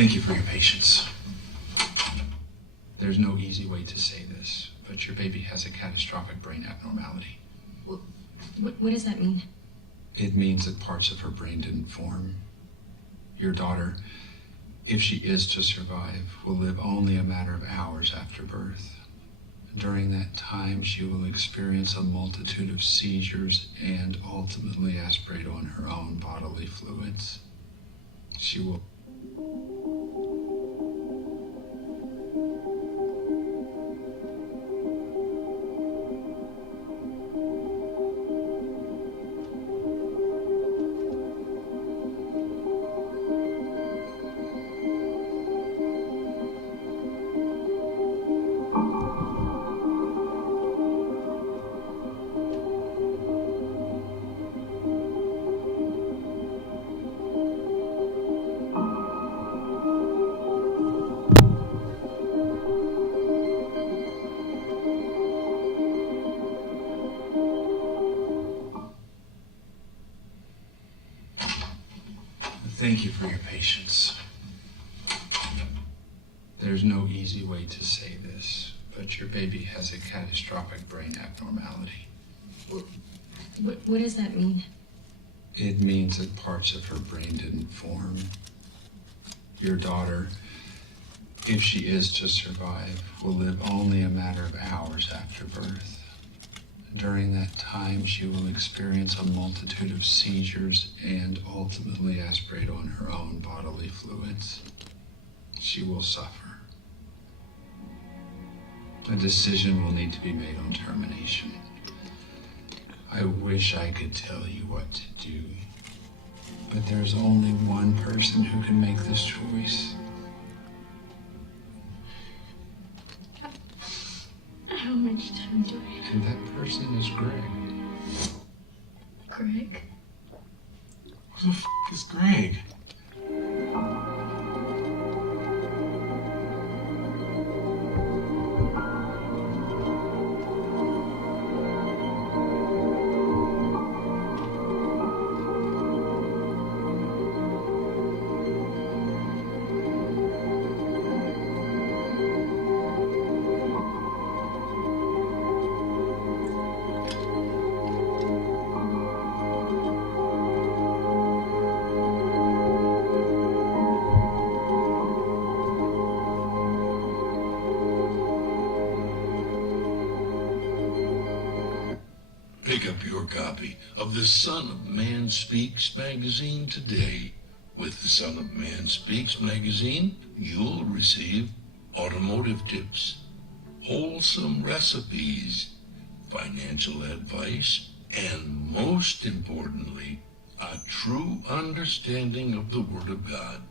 Thank you for your patience. There's no easy way to say this, but your baby has a catastrophic brain abnormality. What does that mean? It means that parts of her brain didn't form. Your daughter, if she is to survive, will live only a matter of hours after birth. During that time, she will experience a multitude of seizures and ultimately aspirate on her own bodily fluids. She will... Thank you for your patience. There's no easy way to say this, but your baby has a catastrophic brain abnormality. What does that mean? It means that parts of her brain didn't form. Your daughter, if she is to survive, will live only a matter of hours after birth. During that time, she will experience a multitude of seizures and ultimately aspirate on her own bodily fluids. She will suffer. A decision will need to be made on termination. I wish I could tell you what to do, but there's only one person who can make this choice. How much time do I have? And that person is Greg. Greg? Who the is Greg? Pick up your copy of the Son of Man Speaks magazine today. With the Son of Man Speaks magazine, you'll receive automotive tips, wholesome recipes, financial advice, and most importantly, a true understanding of the Word of God.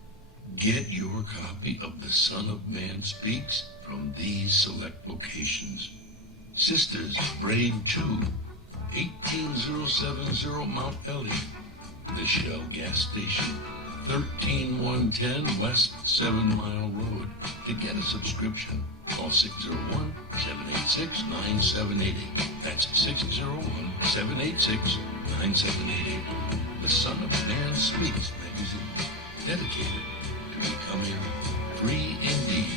Get your copy of the Son of Man Speaks from these select locations. Sisters Brave 2, 18070 Mount Elliott, the Shell Gas Station, 13110 West 7 Mile Road. To get a subscription, call 601-786-9788. That's 601-786-9788. The Son of Man Speaks magazine, dedicated to becoming free indeed.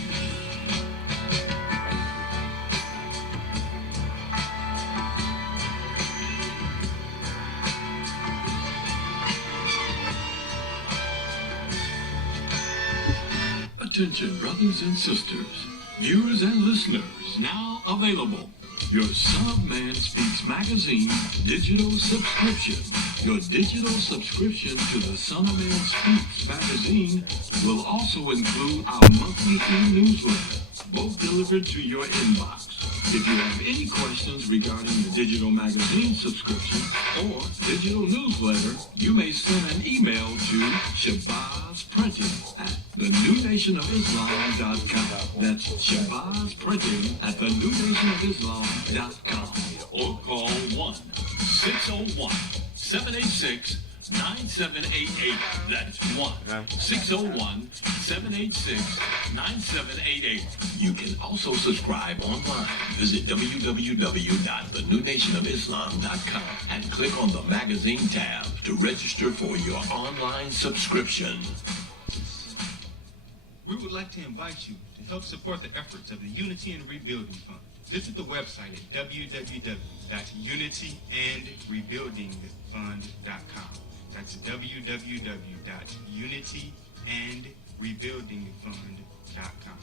Attention, brothers and sisters, viewers and listeners, now available. Your Son of Man Speaks magazine digital subscription. Your digital subscription to the Son of Man Speaks magazine will also include our monthly e-newsletter, both delivered to your inbox. If you have any questions regarding the digital magazine subscription or digital newsletter, you may send an email to Shabazz Printing at thenewnationofislam.com. That's Shabazz Printing at thenewnationofislam.com. Or call 1-601-786-9788. That's 1-601-786-9788. You can also subscribe online. Visit www.thenewnationofislam.com and click on the magazine tab to register for your online subscription. We would like to invite you to help support the efforts of the Unity and Rebuilding Fund. Visit the website at www.unityandrebuildingfund.com. That's www.unityandrebuildingfund.com.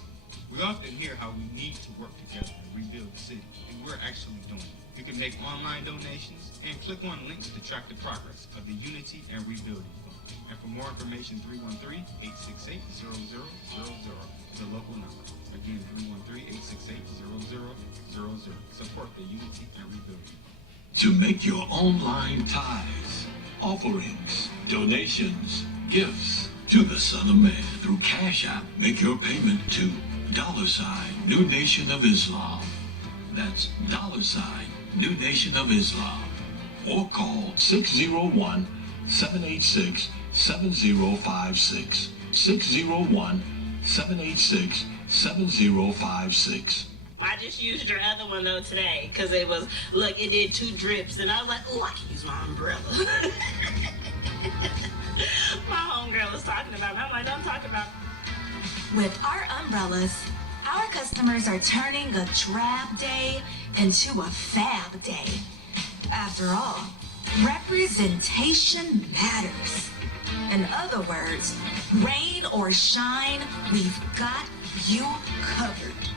We often hear how we need to work together to rebuild the city, and we're actually doing it. You can make online donations and click on links to track the progress of the Unity and Rebuilding Fund. And for more information, 313-868-0000 is a local number. Again, 313-868-0000. Support the Unity and Rebuilding Fund. To make your online tithes, offerings, donations, gifts to the Son of Man through Cash App, make your payment to $New Nation of Islam. That's $New Nation of Islam. Or call 601-786-7056. 601-786-7056. I just used your other one though today because it was, look, it did 2 drips and I was like, oh, I can use my umbrella. My homegirl was talking about me. I'm like, don't talk about me. With our umbrellas, our customers are turning a drab day into a fab day. After all, representation matters. In other words, rain or shine, we've got you covered.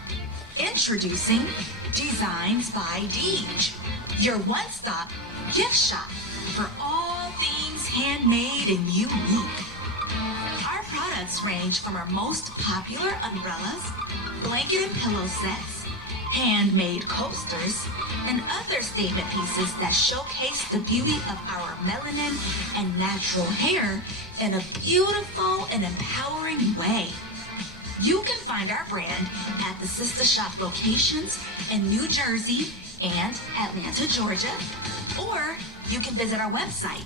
Introducing Designs by Deej, your one-stop gift shop for all things handmade and unique. Our products range from our most popular umbrellas, blanket and pillow sets, handmade coasters, and other statement pieces that showcase the beauty of our melanin and natural hair in a beautiful and empowering way. You can find our brand at the sister shop locations in New Jersey and Atlanta, Georgia, or you can visit our website,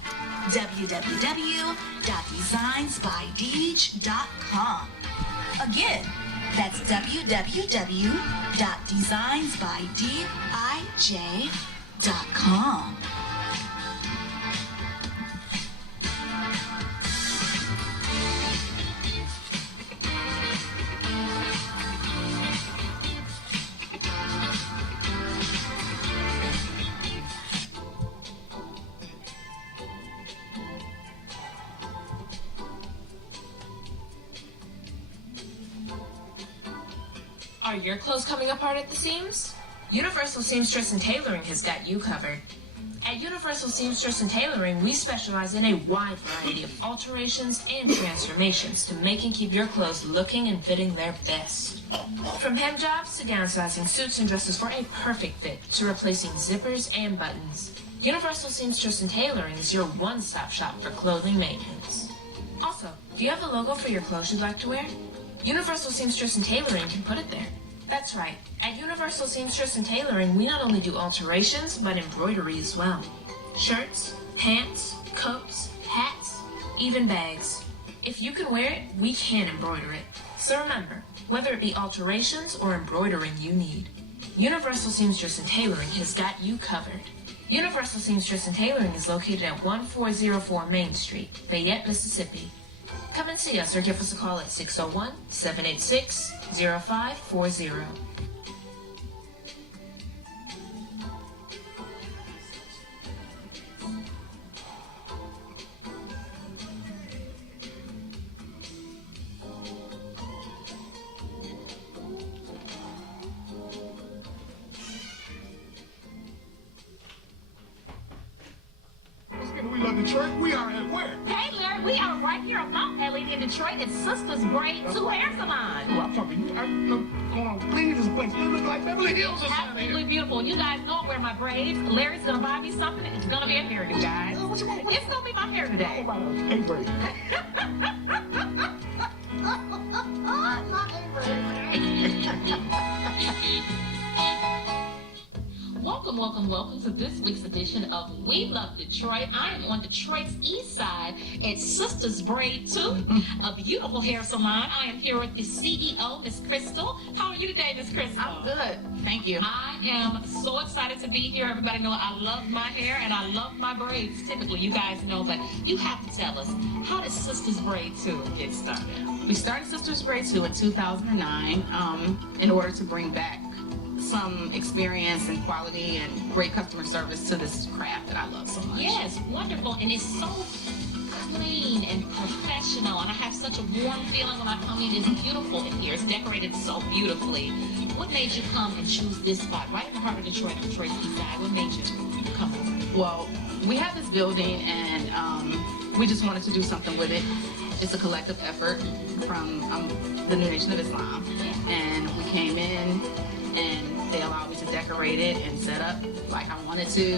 www.designsbydeej.com. Again, that's www.designsbydeej.com. Are your clothes coming apart at the seams? Universal Seamstress and Tailoring has got you covered. At Universal Seamstress and Tailoring, we specialize in a wide variety of alterations and transformations to make and keep your clothes looking and fitting their best. From hem jobs to downsizing suits and dresses for a perfect fit to replacing zippers and buttons, Universal Seamstress and Tailoring is your one-stop shop for clothing maintenance. Also, do you have a logo for your clothes you'd like to wear? Universal Seamstress and Tailoring can put it there. That's right. At Universal Seamstress and Tailoring, we not only do alterations, but embroidery as well. Shirts, pants, coats, hats, even bags. If you can wear it, we can embroider it. So remember, whether it be alterations or embroidering you need, Universal Seamstress and Tailoring has got you covered. Universal Seamstress and Tailoring is located at 1404 Main Street, Fayette, Mississippi. Come and see us or give us a call at 601-786-0540. We love Detroit. We are at where? Hey, Larry, we are right here on Mount Elliott in Detroit at Sister's Braid 2 Hair Salon. Oh, I'm talking. Going on, clean this place. It looks like Beverly Hills or something. Absolutely beautiful. You guys know I wear my braids. Larry's gonna buy me something. It's gonna be a hairdo, guys. What you want? It's gonna be my hair today. Not A-braid. Welcome Welcome, welcome, welcome to this week's edition of We Love Detroit. I am on Detroit's east side at Sisters Braid 2, a beautiful hair salon. I am here with the CEO, Miss Crystal. How are you today, Miss Crystal? I'm good. Thank you. I am so excited to be here. Everybody know I love my hair and I love my braids. Typically, you guys know, but you have to tell us, how did Sisters Braid 2 get started? We started Sisters Braid 2 in 2009 in order to bring back some experience and quality and great customer service to this craft that I love so much. Yes, wonderful. And it's so clean and professional. And I have such a warm feeling when I come in. It's beautiful in here. It's decorated so beautifully. What made you come and choose this spot right in the heart of Detroit, on Detroit's east side? What made you come over? Well, we have this building and we just wanted to do something with it. It's a collective effort from the New Nation of Islam. And we came in and they allowed me to decorate it and set up like I wanted to,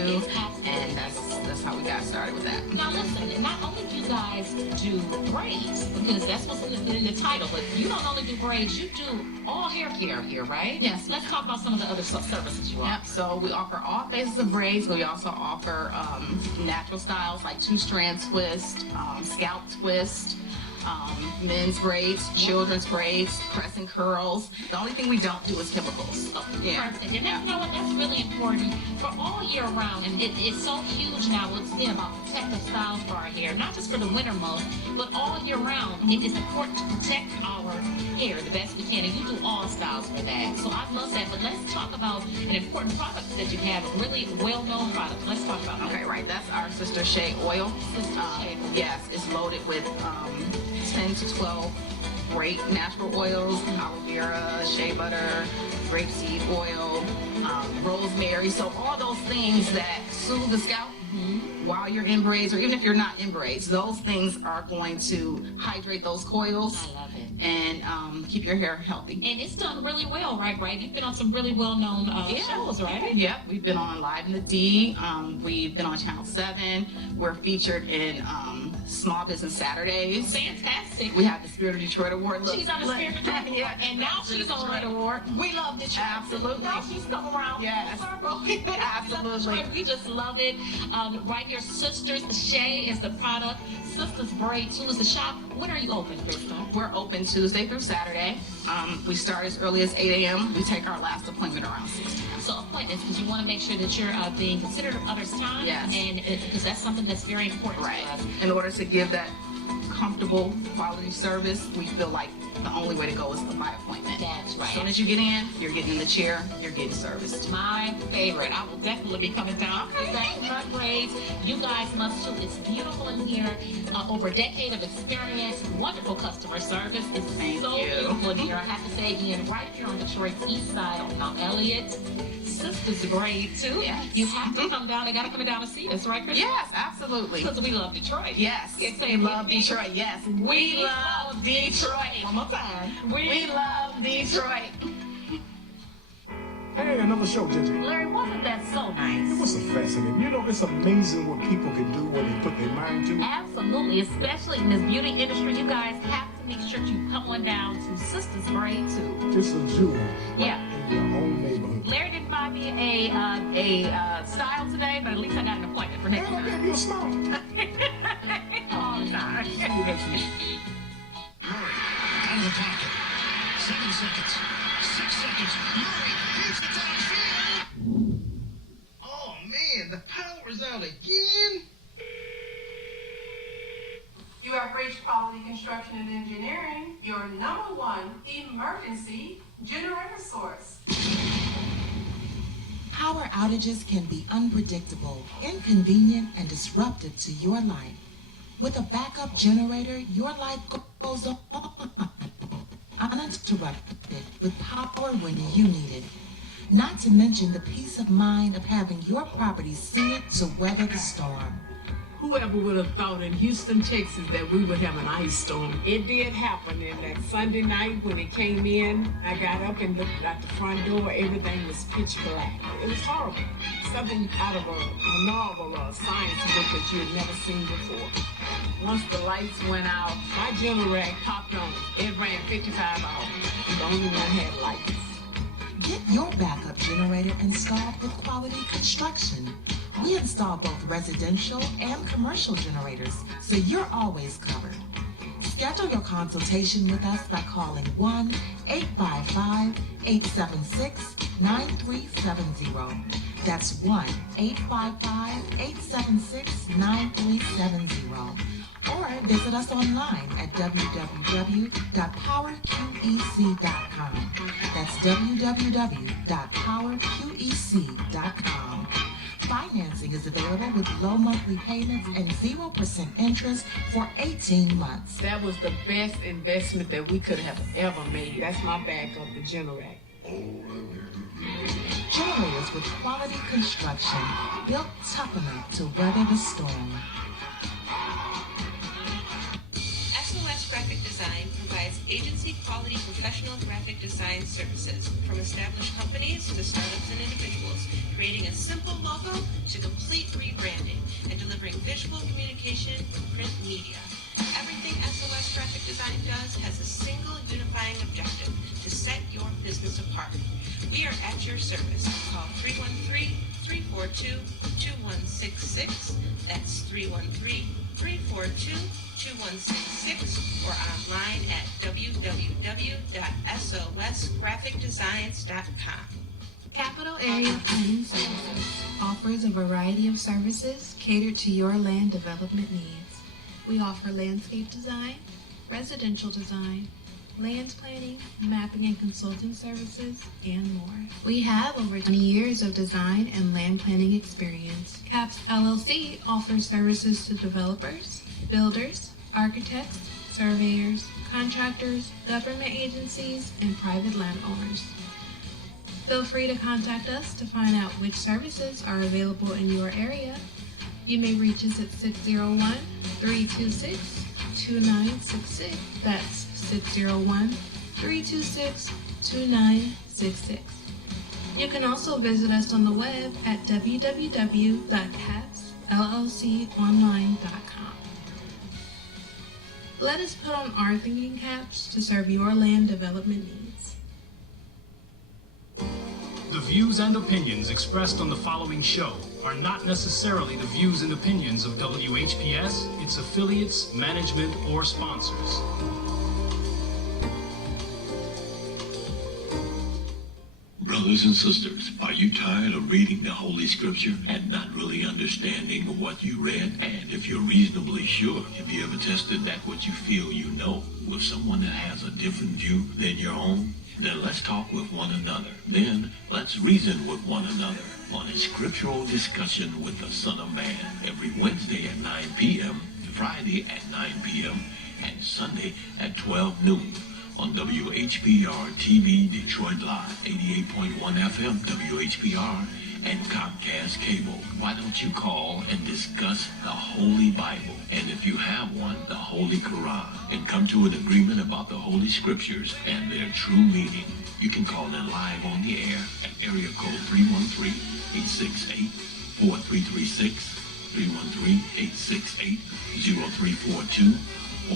and that's how we got started with that. Now listen, not only do you guys do braids, because that's what's in the title, but you don't only do braids, you do all hair care here, right? Yes. Let's talk about some of the other services you offer. Yep, so we offer all phases of braids, but we also offer natural styles like two-strand twist, scalp twist, men's braids, children's braids, press and curls. The only thing we don't do is chemicals. Yeah. Perfect. And you know what? That's really important for all year round. And it's so huge now. It's been about protective styles for our hair, not just for the winter months, but all year round. It is important to protect our hair the best we can. And you do all styles for that. So I love that. But let's talk about an important product that you have, a really well-known product. Let's talk about that. Okay, right. That's our Sister Shea oil. Sister Shea. Yes, it's loaded with 10 to 12 great natural oils, aloe vera, shea butter, grapeseed oil, rosemary. So all those things that soothe the scalp while you're in braids, or even if you're not in braids, those things are going to hydrate those coils. I love it. And keep your hair healthy. And it's done really well, right? You've been on some really well-known shows, right? Yep, we've been on Live in the D. We've been on Channel 7. We're featured in Small Business Saturdays. Fantastic. We have the Spirit of Detroit Award. Look, she's on the Spirit of Detroit Award. Yeah, and now she's on Detroit Award. We Love Detroit. Absolutely. Now she's come around. Yes. Absolutely. We just love it. Right here, Sisters Shea is the product. Sisters Braid 2 is the shop. When are you open, Crystal? We're open Tuesday through Saturday. We start as early as 8 a.m. We take our last appointment around 6 p.m. So appointments, because you want to make sure that you're being considerate of others' time. Yes. And because that's something that's very important to us. In order to give that comfortable quality service, we feel like the only way to go is by appointment. That's right. As soon as you get in, you're getting in the chair, you're getting serviced. My favorite. I will definitely be coming down. That's my braids. You guys must too. It's beautiful in here. Over a decade of experience, wonderful customer service. It's so beautiful in here. I have to say again, right here on Detroit's east side on Mount Elliott. Sisters Braid 2. Yes. You have to come down. They got to come down and see us, right, Chris? Yes, absolutely. Because we love Detroit. Yes. We love Detroit. Yes. We love Detroit. One more time. We love Detroit. Hey, another show, JJ. Larry, wasn't that so nice? It was so fascinating. You know, it's amazing what people can do when they put their mind to it. Absolutely, especially in this beauty industry. You guys have to make sure you come on down to Sisters Braid 2. It's a jewel right in your own neighborhood. Larry didn't buy me a style today, but at least I got an appointment for next Well, I time. gave you a smile. All the time. See you next week. Murray, out of the pocket. 7 seconds. 6 seconds. Murray, here's the downfield. Oh, man, the power's out again. You have reached Quality Construction and Engineering, your #1 emergency generator source. Power outages can be unpredictable, inconvenient, and disruptive to your life. With a backup generator, your life goes on uninterrupted with power when you need it. Not to mention the peace of mind of having your property sealed to weather the storm. Whoever would have thought in Houston, Texas, that we would have an ice storm? It did happen, and that Sunday night when it came in, I got up and looked at the front door. Everything was pitch black. It was horrible. Something out of a novel or a science book that you had never seen before. Once the lights went out, my generator popped on. It ran 55 hours. I'm the only one had lights. Get your backup generator installed with Quality Construction. We install both residential and commercial generators, so you're always covered. Schedule your consultation with us by calling 1-855-876-9370. That's 1-855-876-9370. Or visit us online at www.powerqec.com. That's www.powerqec.com. Financing is available with low monthly payments and 0% interest for 18 months. That was the best investment that we could have ever made. That's my backup, the generator. Generators with Quality Construction, built tough enough to weather the storm. SOS Graphic Design provides agency quality professional graphic design services from established companies to startups and individuals, creating a simple logo to complete rebranding and delivering visual communication with print media. Everything SOS Graphic Design does has a single unifying objective: to set your business apart. We are at your service. Call 313-342-2166. That's 313-342-2166, or online at www.sosgraphicdesigns.com. Capital Area Planning Services offers a variety of services catered to your land development needs. We offer landscape design, residential design, land planning, mapping and consulting services, and more. We have over 20 years of design and land planning experience. CAPS LLC offers services to developers, builders, architects, surveyors, contractors, government agencies, and private landowners. Feel free to contact us to find out which services are available in your area. You may reach us at 601-326-2966. That's 601-326-2966. You can also visit us on the web at www.capsllconline.com. Let us put on our thinking caps to serve your land development needs. The views and opinions expressed on the following show are not necessarily the views and opinions of WHPS, its affiliates, management, or sponsors. Brothers and sisters, are you tired of reading the Holy Scripture and not really understanding what you read? And if you're reasonably sure, have you ever tested that what you feel you know with someone that has a different view than your own? Then let's talk with one another. Then let's reason with one another on a Scriptural Discussion with the Son of Man every Wednesday at 9 p.m., Friday at 9 p.m., and Sunday at 12 noon. On WHPR TV Detroit Live, 88.1 FM WHPR, and Comcast Cable. Why don't you call and discuss the Holy Bible, and if you have one, the Holy Quran, and come to an agreement about the Holy Scriptures and their true meaning? You can call in live on the air at area code 313-868-4336, 313-868-0342,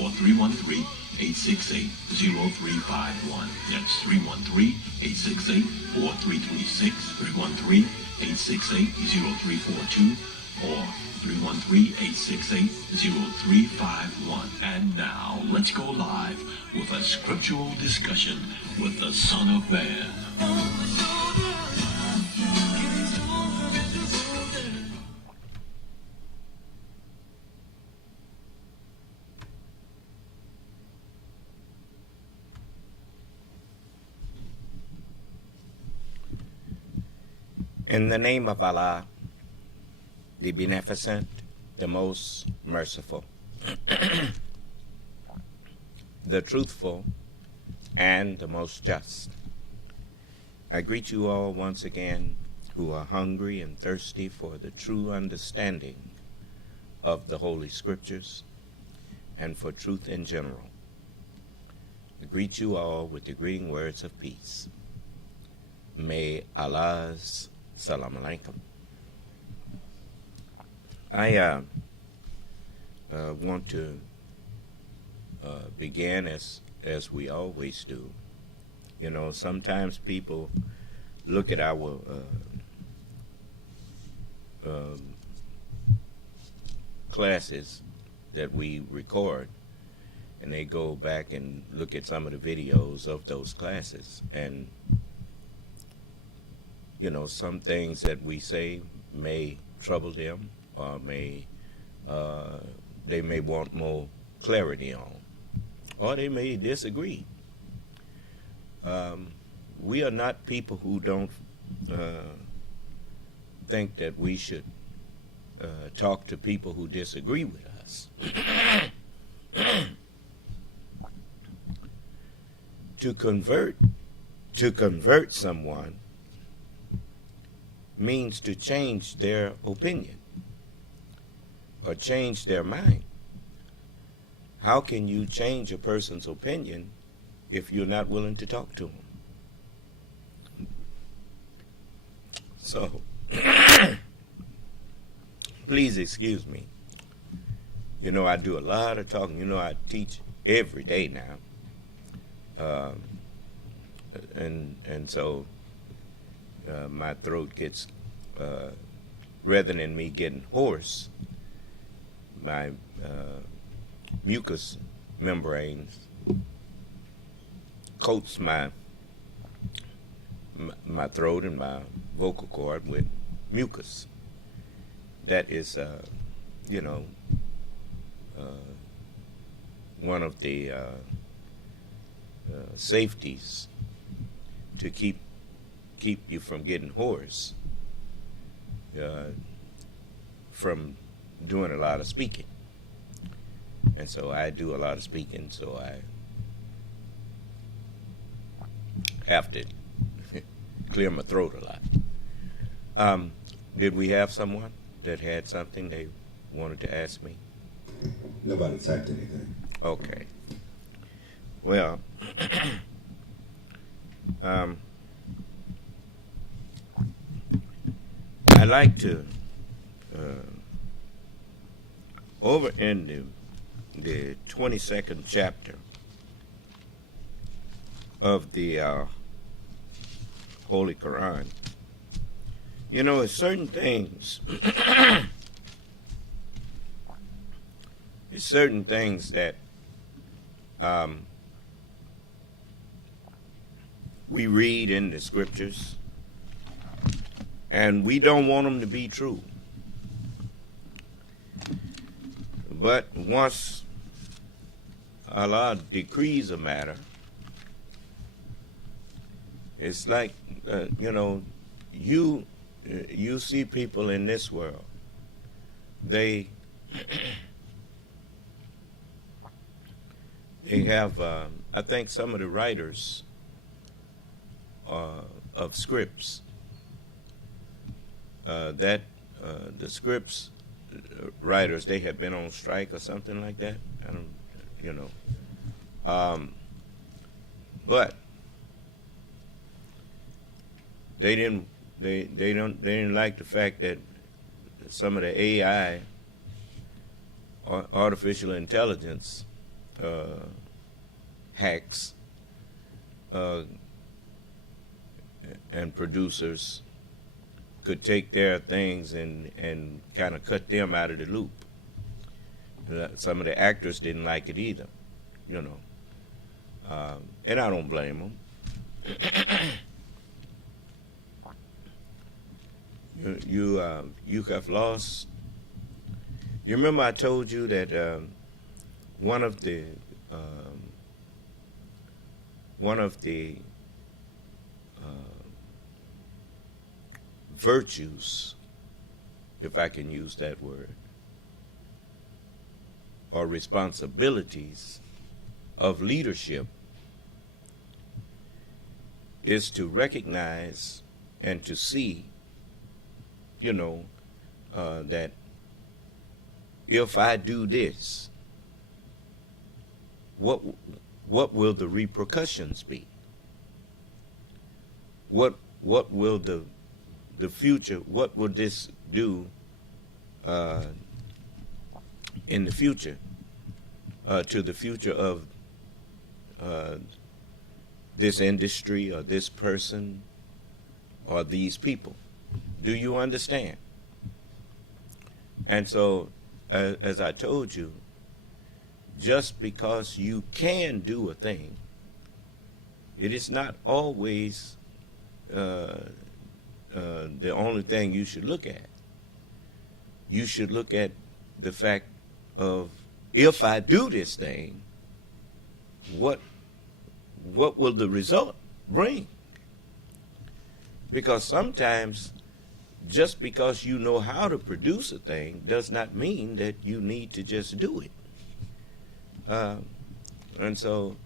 or 313-868-0351. That's 313-868-4336, 313-868-0342, or 313-868-0351. And now, let's go live with a Scriptural Discussion with the Son of Man. In the name of Allah, the Beneficent, the Most Merciful, the Truthful, and the Most Just, I greet you all once again who are hungry and thirsty for the true understanding of the Holy Scriptures and for truth in general. I greet you all with the greeting words of peace. May Allah's Salam alaikum. I want to begin as we always do. You know, sometimes people look at our classes that we record, and they go back and look at some of the videos of those classes, and you know, some things that we say may trouble them, or they may want more clarity on, or they may disagree. We are not people who don't think that we should talk to people who disagree with us. To convert someone means to change their opinion or change their mind. How can you change a person's opinion if you're not willing to talk to them? So, please excuse me. You know, I do a lot of talking. You know, I teach every day now. And so my throat gets, rather than me getting hoarse, my mucous membranes coats my throat and my vocal cord with mucus. That is, you know, one of the safeties to keep you from getting hoarse, from doing a lot of speaking. And so I do a lot of speaking, so I have to clear my throat a lot. Did we have someone that had something they wanted to ask me? Nobody typed anything. Okay. Well, I like to, over in the 22nd chapter of the Holy Quran, you know, it's certain things, it's certain things that we read in the scriptures, and we don't want them to be true. But once Allah decrees a matter, it's like, you know, you see people in this world, they have, I think some of the writers of scripts, the scripts writers, they have been on strike or something like that. I don't, you know, but they didn't like the fact that some of the AI, artificial intelligence, hacks and producers could take their things and kind of cut them out of the loop. Some of the actors didn't like it either, you know, and I don't blame them. You have lost. You remember I told you that one of the virtues, if I can use that word, or responsibilities of leadership is to recognize and to see, you know, that if I do this, what will the repercussions be? What will the future, what will this do in the future, to the future of this industry or this person are these people. Do you understand? And so, as I told you, just because you can do a thing, it is not always the only thing you should look at. You should look at the fact of, if I do this thing, what will the result bring? Because sometimes, just because you know how to produce a thing does not mean that you need to just do it. And so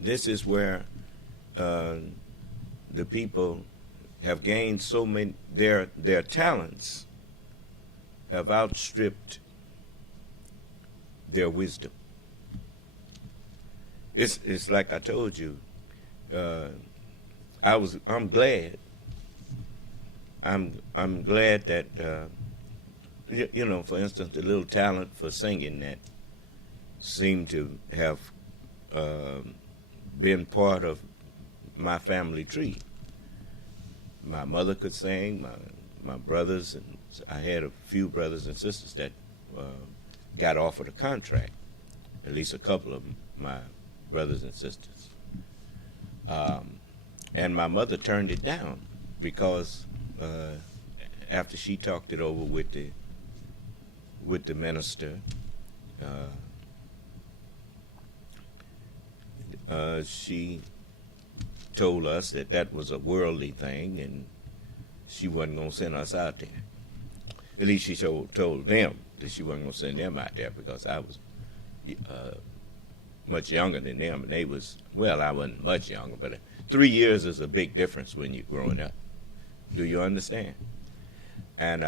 this is where the people have gained so many, their talents have outstripped their wisdom. It's like I told you, I'm glad that you know, for instance, the little talent for singing that seemed to have been part of my family tree. My mother could sing, my brothers, and I had a few brothers and sisters that got offered a contract, at least a couple of my brothers and sisters. And my mother turned it down because after she talked it over with the minister, she told us that that was a worldly thing and she wasn't going to send us out there. At least she told them that she wasn't going to send them out there, because I was much younger than them, and they was, well, I wasn't much younger, but 3 years is a big difference when you're growing up. Do you understand? And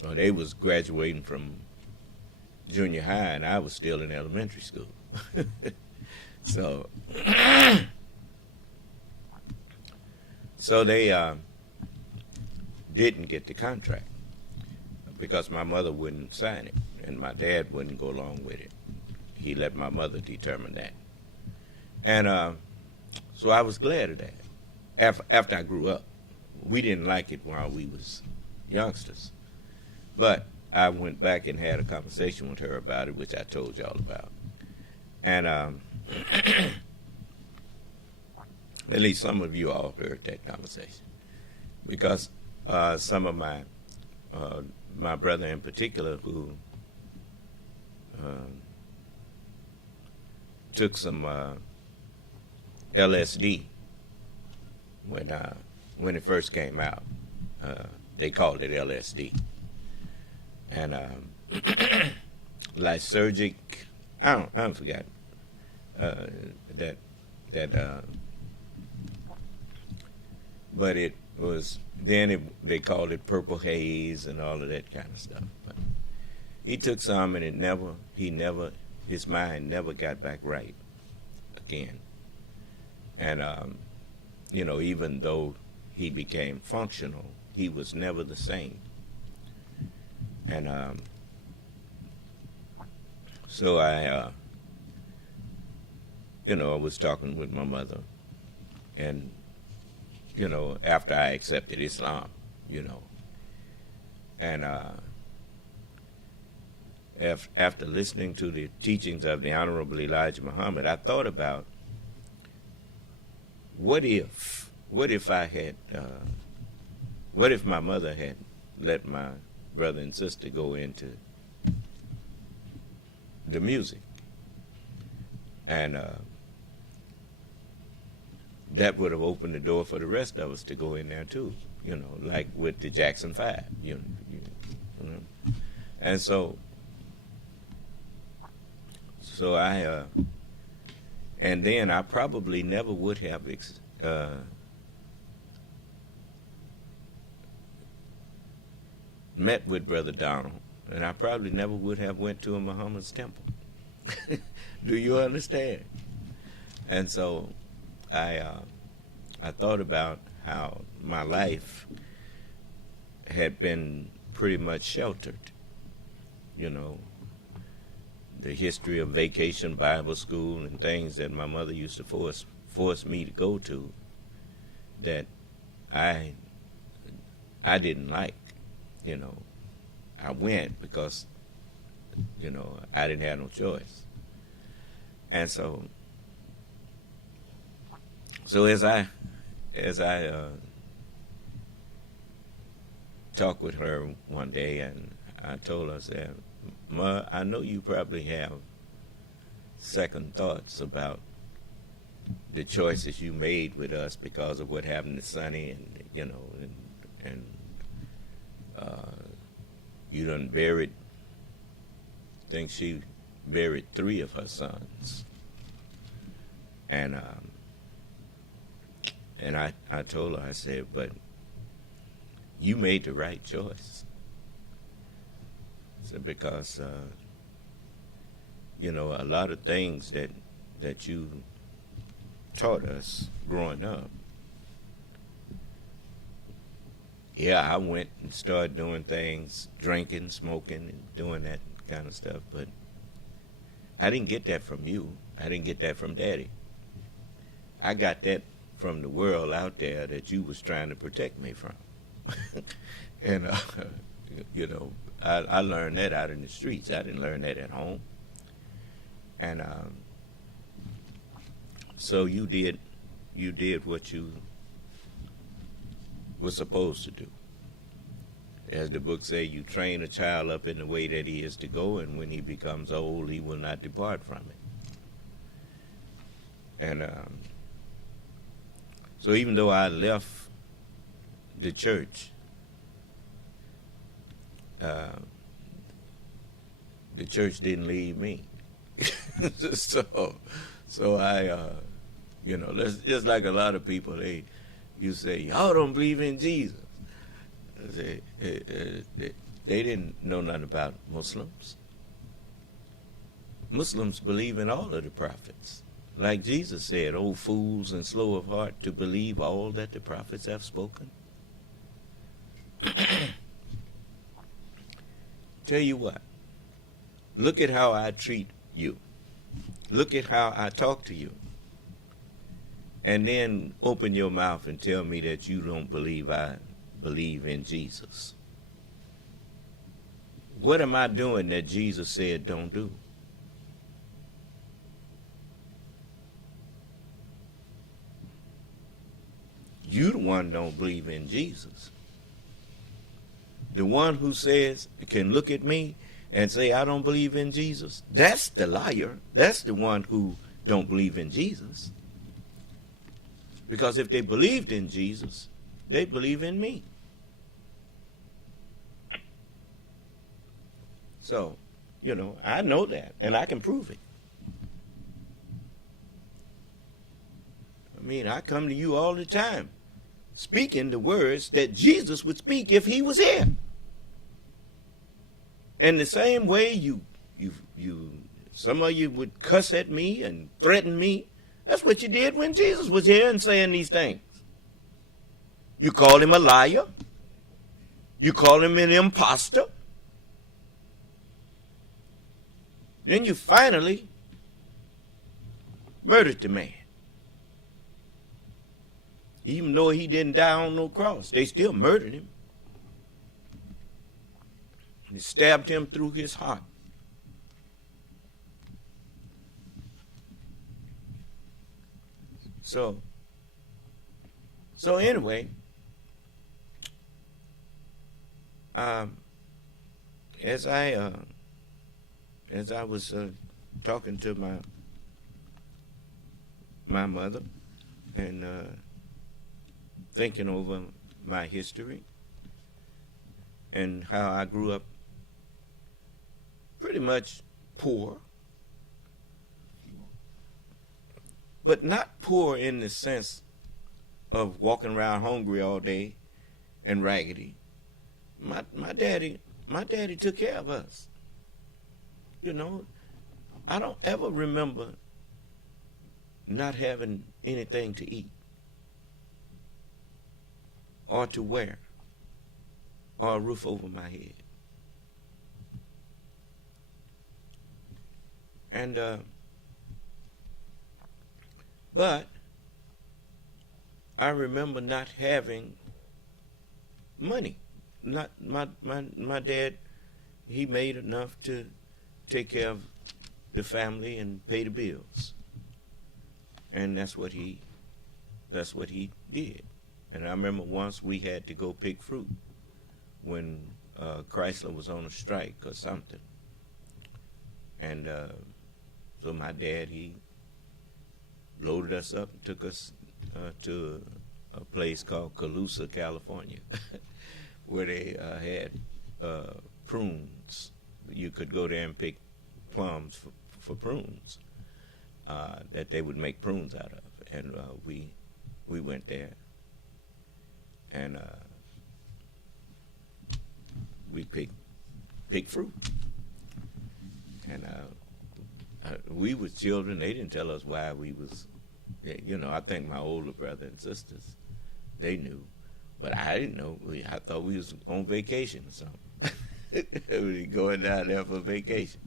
so they was graduating from junior high, and I was still in elementary school. So they didn't get the contract because my mother wouldn't sign it, and my dad wouldn't go along with it. He let my mother determine that. And so I was glad of that. After I grew up, we didn't like it while we was youngsters, but I went back and had a conversation with her about it, which I told y'all about. And at least some of you all heard that conversation, because some of my brother in particular, who took some LSD when it first came out. They called it LSD. And lysergic, I forgot that but it was, then they called it purple haze and all of that kind of stuff. But he took some, and his mind never got back right again. And you know, even though he became functional, he was never the same. And so I you know, I was talking with my mother, and you know, after I accepted Islam, you know, and after listening to the teachings of the Honorable Elijah Muhammad, I thought about, what if I had, what if my mother had let my brother and sister go into the music, and that would have opened the door for the rest of us to go in there too, you know, like with the Jackson 5, you know. And so I, and then I probably never would have met with Brother Donald, and I probably never would have went to a Muhammad's temple. Do you understand? And so I thought about how my life had been pretty much sheltered, you know, the history of vacation Bible school and things that my mother used to force me to go to that I didn't like. You know, I went because, you know, I didn't have no choice. And so as I talked with her one day, and I told her, I said, "Ma, I know you probably have second thoughts about the choices you made with us because of what happened to Sonny, and you know, and you done buried. I think she buried 3 of her sons." And I told her, I said, "But you made the right choice." I said, because you know, a lot of things that you taught us growing up. Yeah, I went and started doing things, drinking, smoking, and doing that kind of stuff, but I didn't get that from you. I didn't get that from Daddy. I got that from the world out there that you was trying to protect me from. And, you know, I learned that out in the streets. I didn't learn that at home. And so you did what you were supposed to do. As the book says, you train a child up in the way that he is to go, and when he becomes old, he will not depart from it. And so even though I left the church, the church didn't leave me. So I, you know, just like a lot of people, you say, y'all don't believe in Jesus. They didn't know nothing about Muslims. Muslims believe in all of the prophets. Like Jesus said, "O fools and slow of heart to believe all that the prophets have spoken." Tell you what, look at how I treat you. Look at how I talk to you. And then open your mouth and tell me that you don't believe I believe in Jesus. What am I doing that Jesus said don't do? You the one don't believe in Jesus. The one who says, can look at me and say, I don't believe in Jesus, that's the liar. That's the one who don't believe in Jesus. Because if they believed in Jesus, they believe in me. So, you know, I know that, and I can prove it. I mean, I come to you all the time, speaking the words that Jesus would speak if he was here. And the same way some of you would cuss at me and threaten me, that's what you did when Jesus was here and saying these things. You called him a liar. You called him an imposter. Then you finally murdered the man. Even though he didn't die on no cross, they still murdered him. They stabbed him through his heart. So anyway, as I was talking to my mother and thinking over my history and how I grew up pretty much poor, but not poor in the sense of walking around hungry all day and raggedy. My daddy took care of us. You know, I don't ever remember not having anything to eat or to wear or a roof over my head. And but I remember not having money. Not my dad, he made enough to take care of the family and pay the bills. And that's what he did. And I remember once we had to go pick fruit when Chrysler was on a strike or something. And so my dad, he loaded us up and took us to a place called Colusa, California, where they had prunes. You could go there and pick plums for prunes that they would make prunes out of. And we went there, and we picked fruit. And we was children. They didn't tell us why we was, you know, I think my older brother and sisters, they knew. But I didn't know. I thought we was on vacation or something. We were going down there for vacation.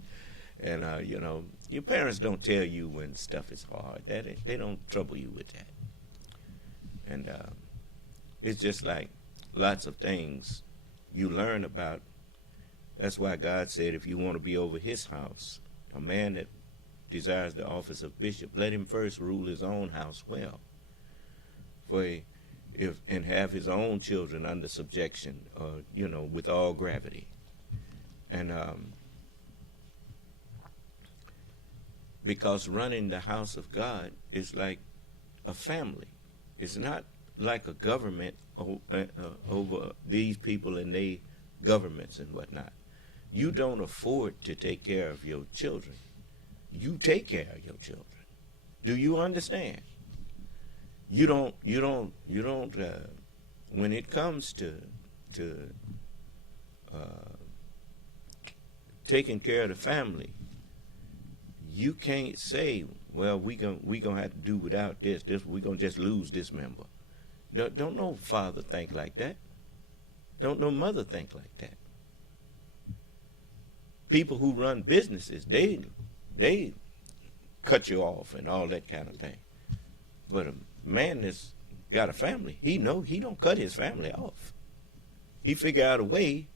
And, you know, your parents don't tell you when stuff is hard. They don't trouble you with that. And it's just like lots of things you learn about. That's why God said if you want to be over his house, a man that desires the office of bishop, let him first rule his own house well. And have his own children under subjection, you know, with all gravity. And because running the house of God is like a family. It's not like a government over these people and their governments and whatnot. You don't afford to take care of your children. You take care of your children. Do you understand? You don't. When it comes to taking care of the family, you can't say, well, we gonna have to do without this. We gonna just lose this member. Don't no father think like that. Don't no mother think like that. People who run businesses, they cut you off and all that kind of thing. But a man that's got a family, he don't cut his family off. He figure out a way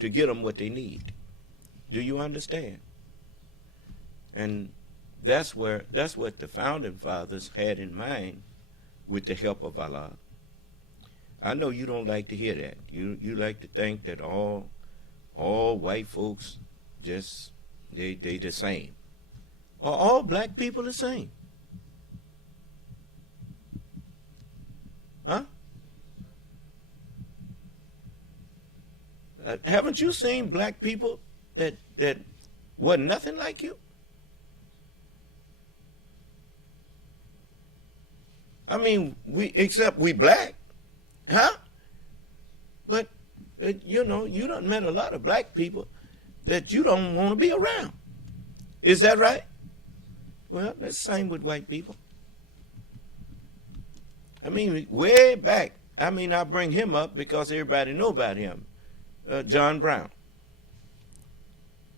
to get them what they need. Do you understand? And that's what the founding fathers had in mind with the help of Allah. I know you don't like to hear that. You like to think that all white folks just they the same. Are all black people the same? Huh? Haven't you seen black people that wasn't nothing like you? I mean, except we black, huh? But you know, you done met a lot of black people that you don't want to be around. Is that right? Well, that's the same with white people. I mean, way back. I mean, I bring him up because everybody know about him. John Brown.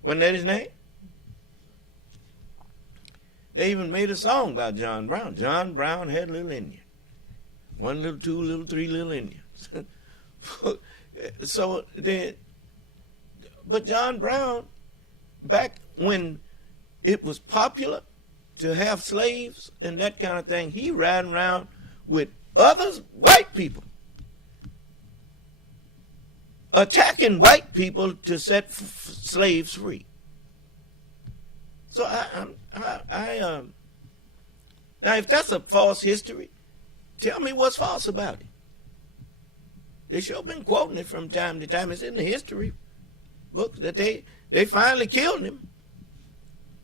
Wasn't that his name? They even made a song about John Brown. John Brown had a little Indian. 1 little, 2 little, 3 little Indians. But John Brown, back when it was popular to have slaves and that kind of thing, he ran around with others, white people, attacking white people to set slaves free. So now, if that's a false history, tell me what's false about it. They sure been quoting it from time to time. It's in the history books that they finally killed him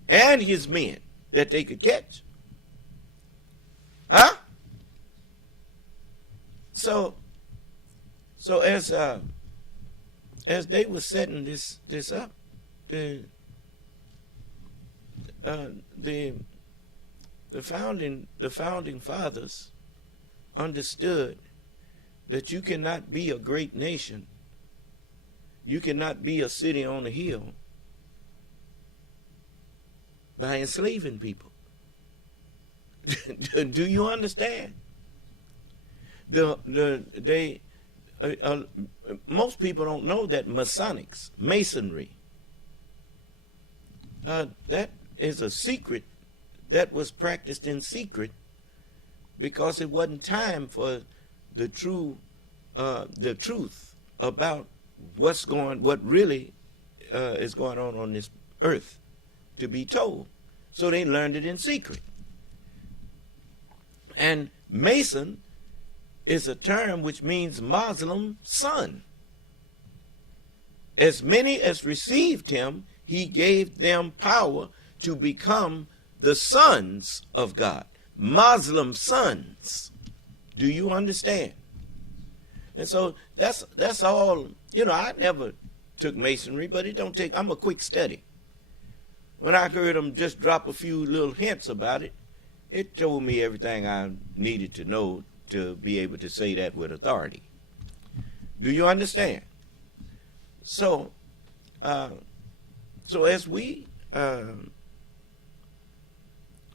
and his men that they could catch. Huh? So as they were setting this up, the founding fathers understood that you cannot be a great nation, you cannot be a city on a hill by enslaving people. Do you understand? Most people don't know that Masonry, that is a secret that was practiced in secret because it wasn't time for the truth about what really is going on this earth to be told. So they learned it in secret. And Mason is a term which means Muslim son. As many as received him, he gave them power to become the sons of God. Muslim sons. Do you understand? And so that's all. You know, I never took Masonry, but it don't take. I'm a quick study. When I heard them just drop a few little hints about it, it told me everything I needed to know to be able to say that with authority. Do you understand? So, as we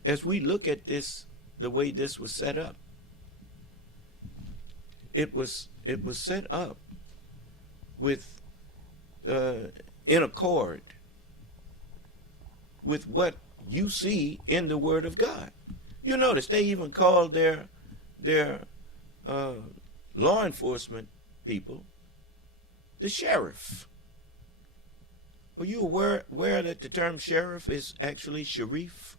look at this, the way this was set up, it was set up with in accord with what you see in the Word of God. You notice they even called their law enforcement people the sheriff. Were you aware that the term sheriff is actually sharif?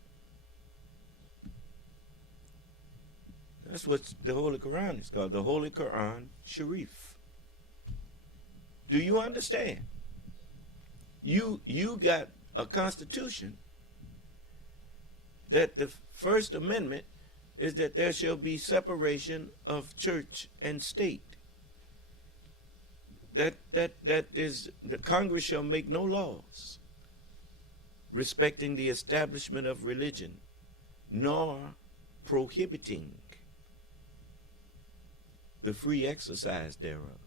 That's what the Holy Quran is called, the Holy Quran Sharif. Do you understand? You got a constitution that the First Amendment is that there shall be separation of church and state. That is, the Congress shall make no laws respecting the establishment of religion, nor prohibiting the free exercise thereof,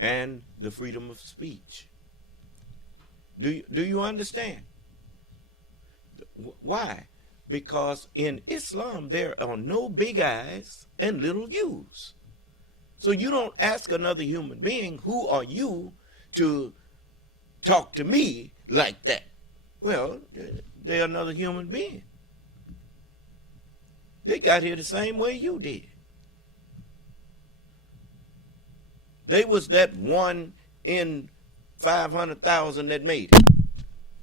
and the freedom of speech. Do you understand? Why? Because in Islam there are no big I's and little U's. So you don't ask another human being, who are you to talk to me like that? Well, they're another human being. They got here the same way you did. They was that 1 in 500,000 that made it.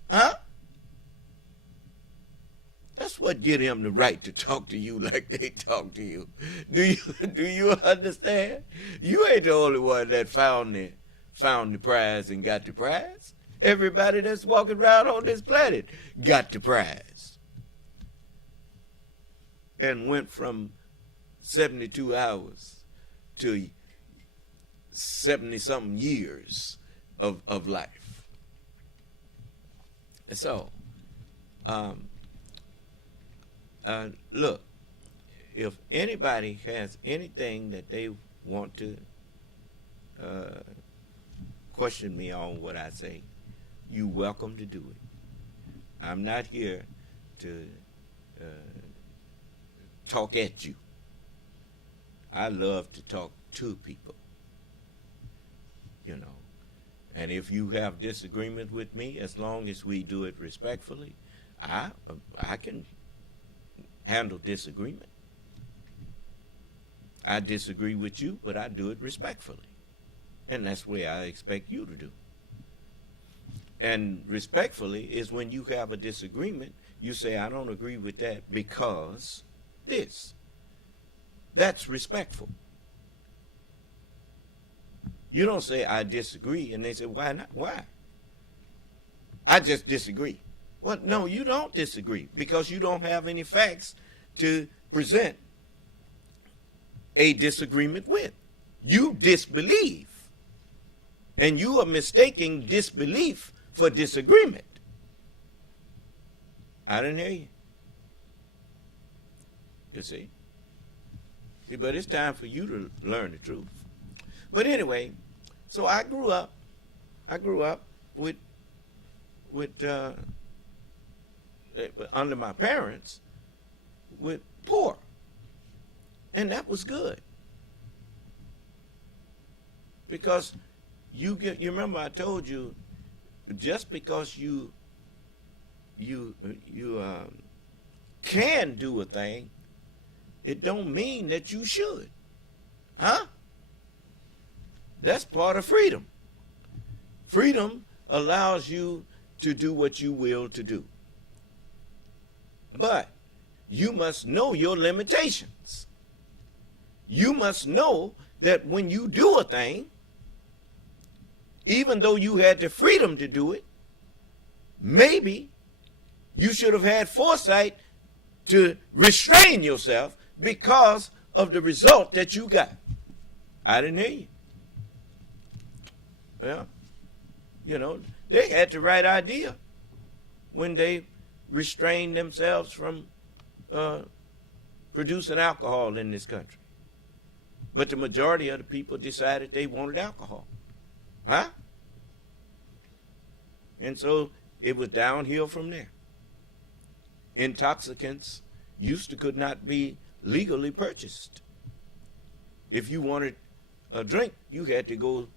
Huh? That's what get him the right to talk to you like they talk to you. Do you understand? You ain't the only one that found the prize and got the prize. Everybody that's walking around on this planet got the prize. And went from 72 hours to 70-something years of life. So, look, if anybody has anything that they want to question me on what I say, you're welcome to do it. I'm not here to talk at you. I love to talk to people, you know. And if you have disagreement with me, as long as we do it respectfully, I can handle disagreement. I disagree with you, but I do it respectfully. And that's the way I expect you to do. And respectfully is when you have a disagreement, you say, I don't agree with that because this. That's respectful. You don't say, I disagree, and they say, why not? Why? I just disagree. Well, no, you don't disagree because you don't have any facts to present a disagreement with. You disbelieve. And you are mistaking disbelief for disagreement. I didn't hear you. You see? But it's time for you to learn the truth. But anyway, so I grew up with under my parents, with poor. And that was good. Because you remember I told you, just because you can do a thing, it don't mean that you should. Huh? That's part of freedom. Freedom allows you to do what you will to do. But you must know your limitations. You must know that when you do a thing, even though you had the freedom to do it, maybe you should have had foresight to restrain yourself because of the result that you got. I didn't hear you. Well, you know, they had the right idea when they restrained themselves from producing alcohol in this country. But the majority of the people decided they wanted alcohol. Huh? And so it was downhill from there. Intoxicants could not be legally purchased. If you wanted a drink, you had to go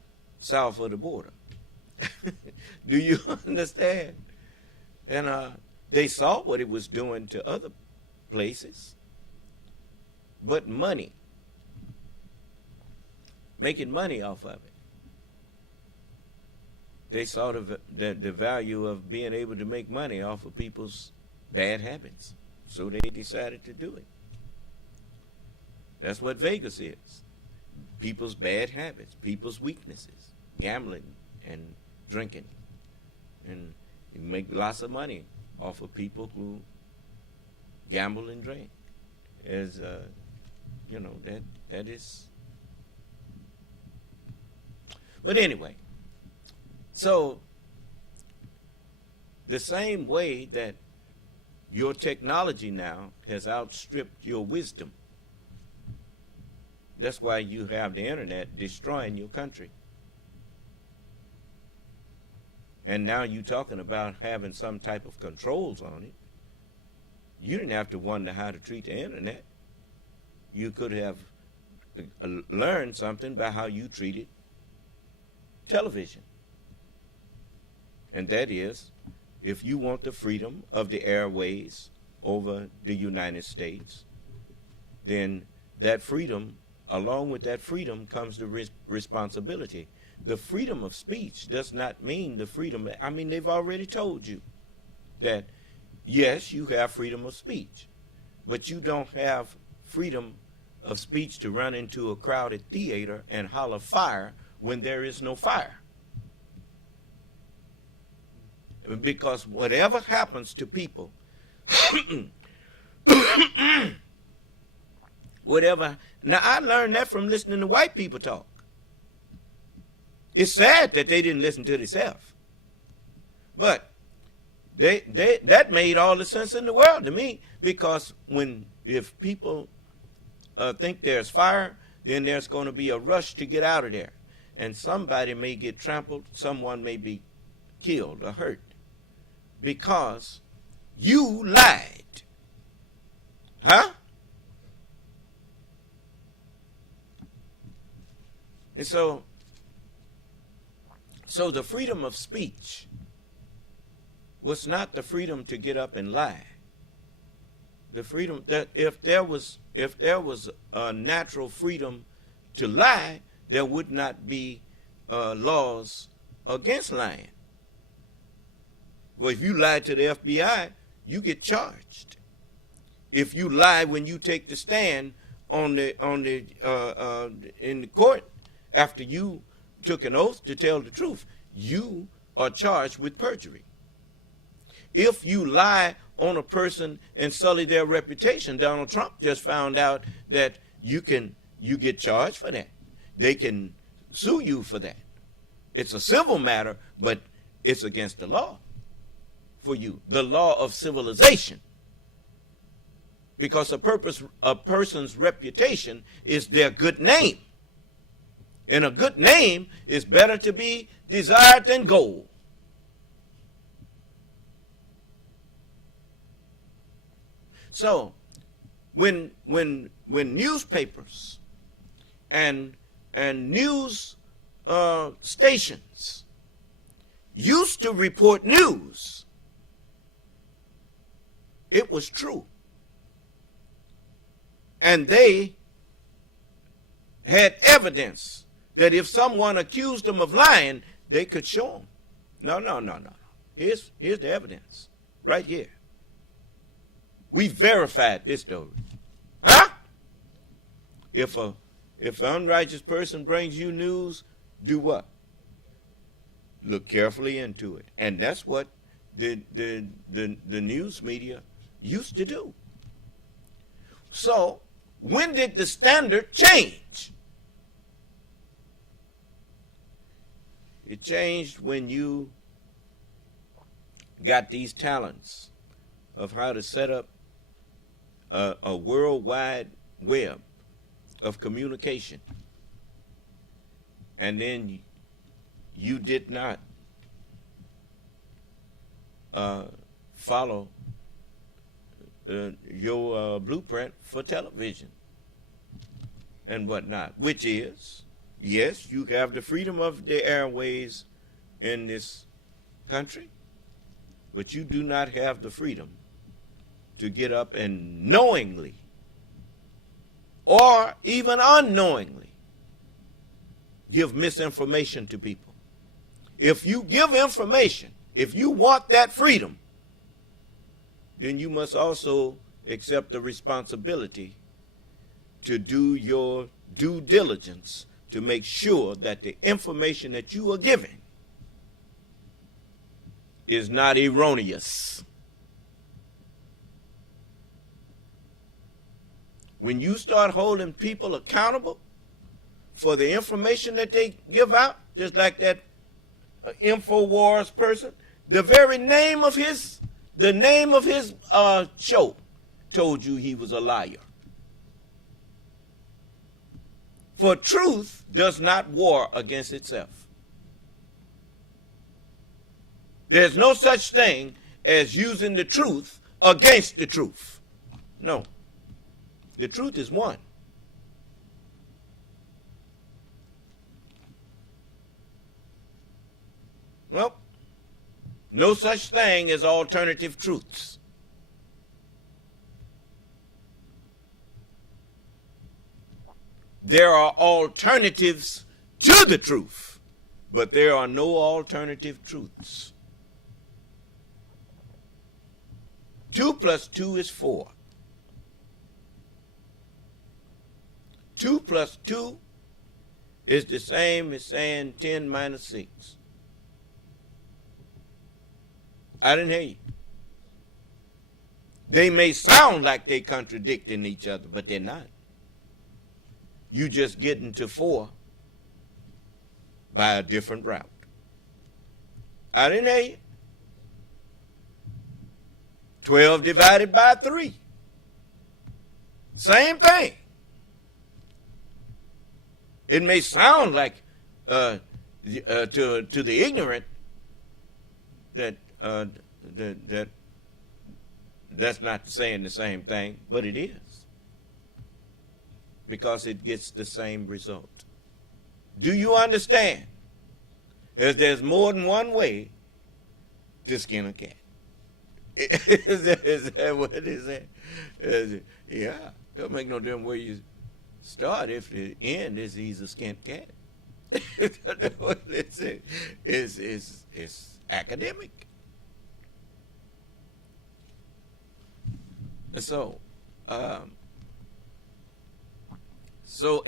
south of the border. Do you understand? And they saw what it was doing to other places. But money, making money off of it. They saw the value of being able to make money off of people's bad habits. So they decided to do it. That's what Vegas is. People's bad habits, people's weaknesses, gambling and drinking. And you make lots of money off of people who gamble and drink. As, you know, that is. But anyway, so the same way that your technology now has outstripped your wisdom, that's why you have the internet destroying your country. And now you're talking about having some type of controls on it. You didn't have to wonder how to treat the internet. You could have learned something by how you treated television. And that is, if you want the freedom of the airways over the United States, then that freedom, along with that freedom comes the responsibility. The freedom of speech does not mean the freedom. I mean, they've already told you that, yes, you have freedom of speech, but you don't have freedom of speech to run into a crowded theater and holler fire when there is no fire. Because whatever happens to people, whatever. Now, I learned that from listening to white people talk. It's sad that they didn't listen to themselves. But that made all the sense in the world to me, because if people think there's fire, then there's going to be a rush to get out of there. And somebody may get trampled, someone may be killed or hurt, because you lied. Huh? And so the freedom of speech was not the freedom to get up and lie. The freedom that if there was a natural freedom to lie, there would not be laws against lying. Well, if you lie to the FBI, you get charged. If you lie when you take the stand in the court after you took an oath to tell the truth, you are charged with perjury. If you lie on a person and sully their reputation, Donald Trump just found out that you get charged for that. They can sue you for that. It's a civil matter, but it's against the law for you, the law of civilization. Because a person's reputation is their good name. And a good name is better to be desired than gold. So when newspapers and news stations used to report news, it was true. And they had evidence that if someone accused them of lying, they could show them. No. Here's the evidence right here. We verified this story. Huh? If an unrighteous person brings you news, do what? Look carefully into it. And that's what the news media used to do. So, when did the standard change? It changed when you got these talents of how to set up a worldwide web of communication. And then you did not follow your blueprint for television and whatnot, which is, yes, you have the freedom of the airways in this country, but you do not have the freedom to get up and knowingly or even unknowingly give misinformation to people. If you give information, if you want that freedom, then you must also accept the responsibility to do your due diligence to make sure that the information that you are giving is not erroneous. When you start holding people accountable for the information that they give out, just like that InfoWars person, the very name of his show told you he was a liar. For truth does not war against itself. There's no such thing as using the truth against the truth. No. The truth is one. Well, no such thing as alternative truths. There are alternatives to the truth, but there are no alternative truths. 2 plus 2 is 4. 2 plus 2 is the same as saying 10 minus 6. I didn't hear you. They may sound like they contradicting each other, but they're not. You just getting to 4 by a different route. I didn't hear you. 12 divided by 3. Same thing. It may sound like to the ignorant that that's not saying the same thing, but it is, because it gets the same result. Do you understand? As there's more than one way to skin a cat. Is that what it is? Yeah, don't make no difference where you start if the end is he's a skinned cat. It's academic. So,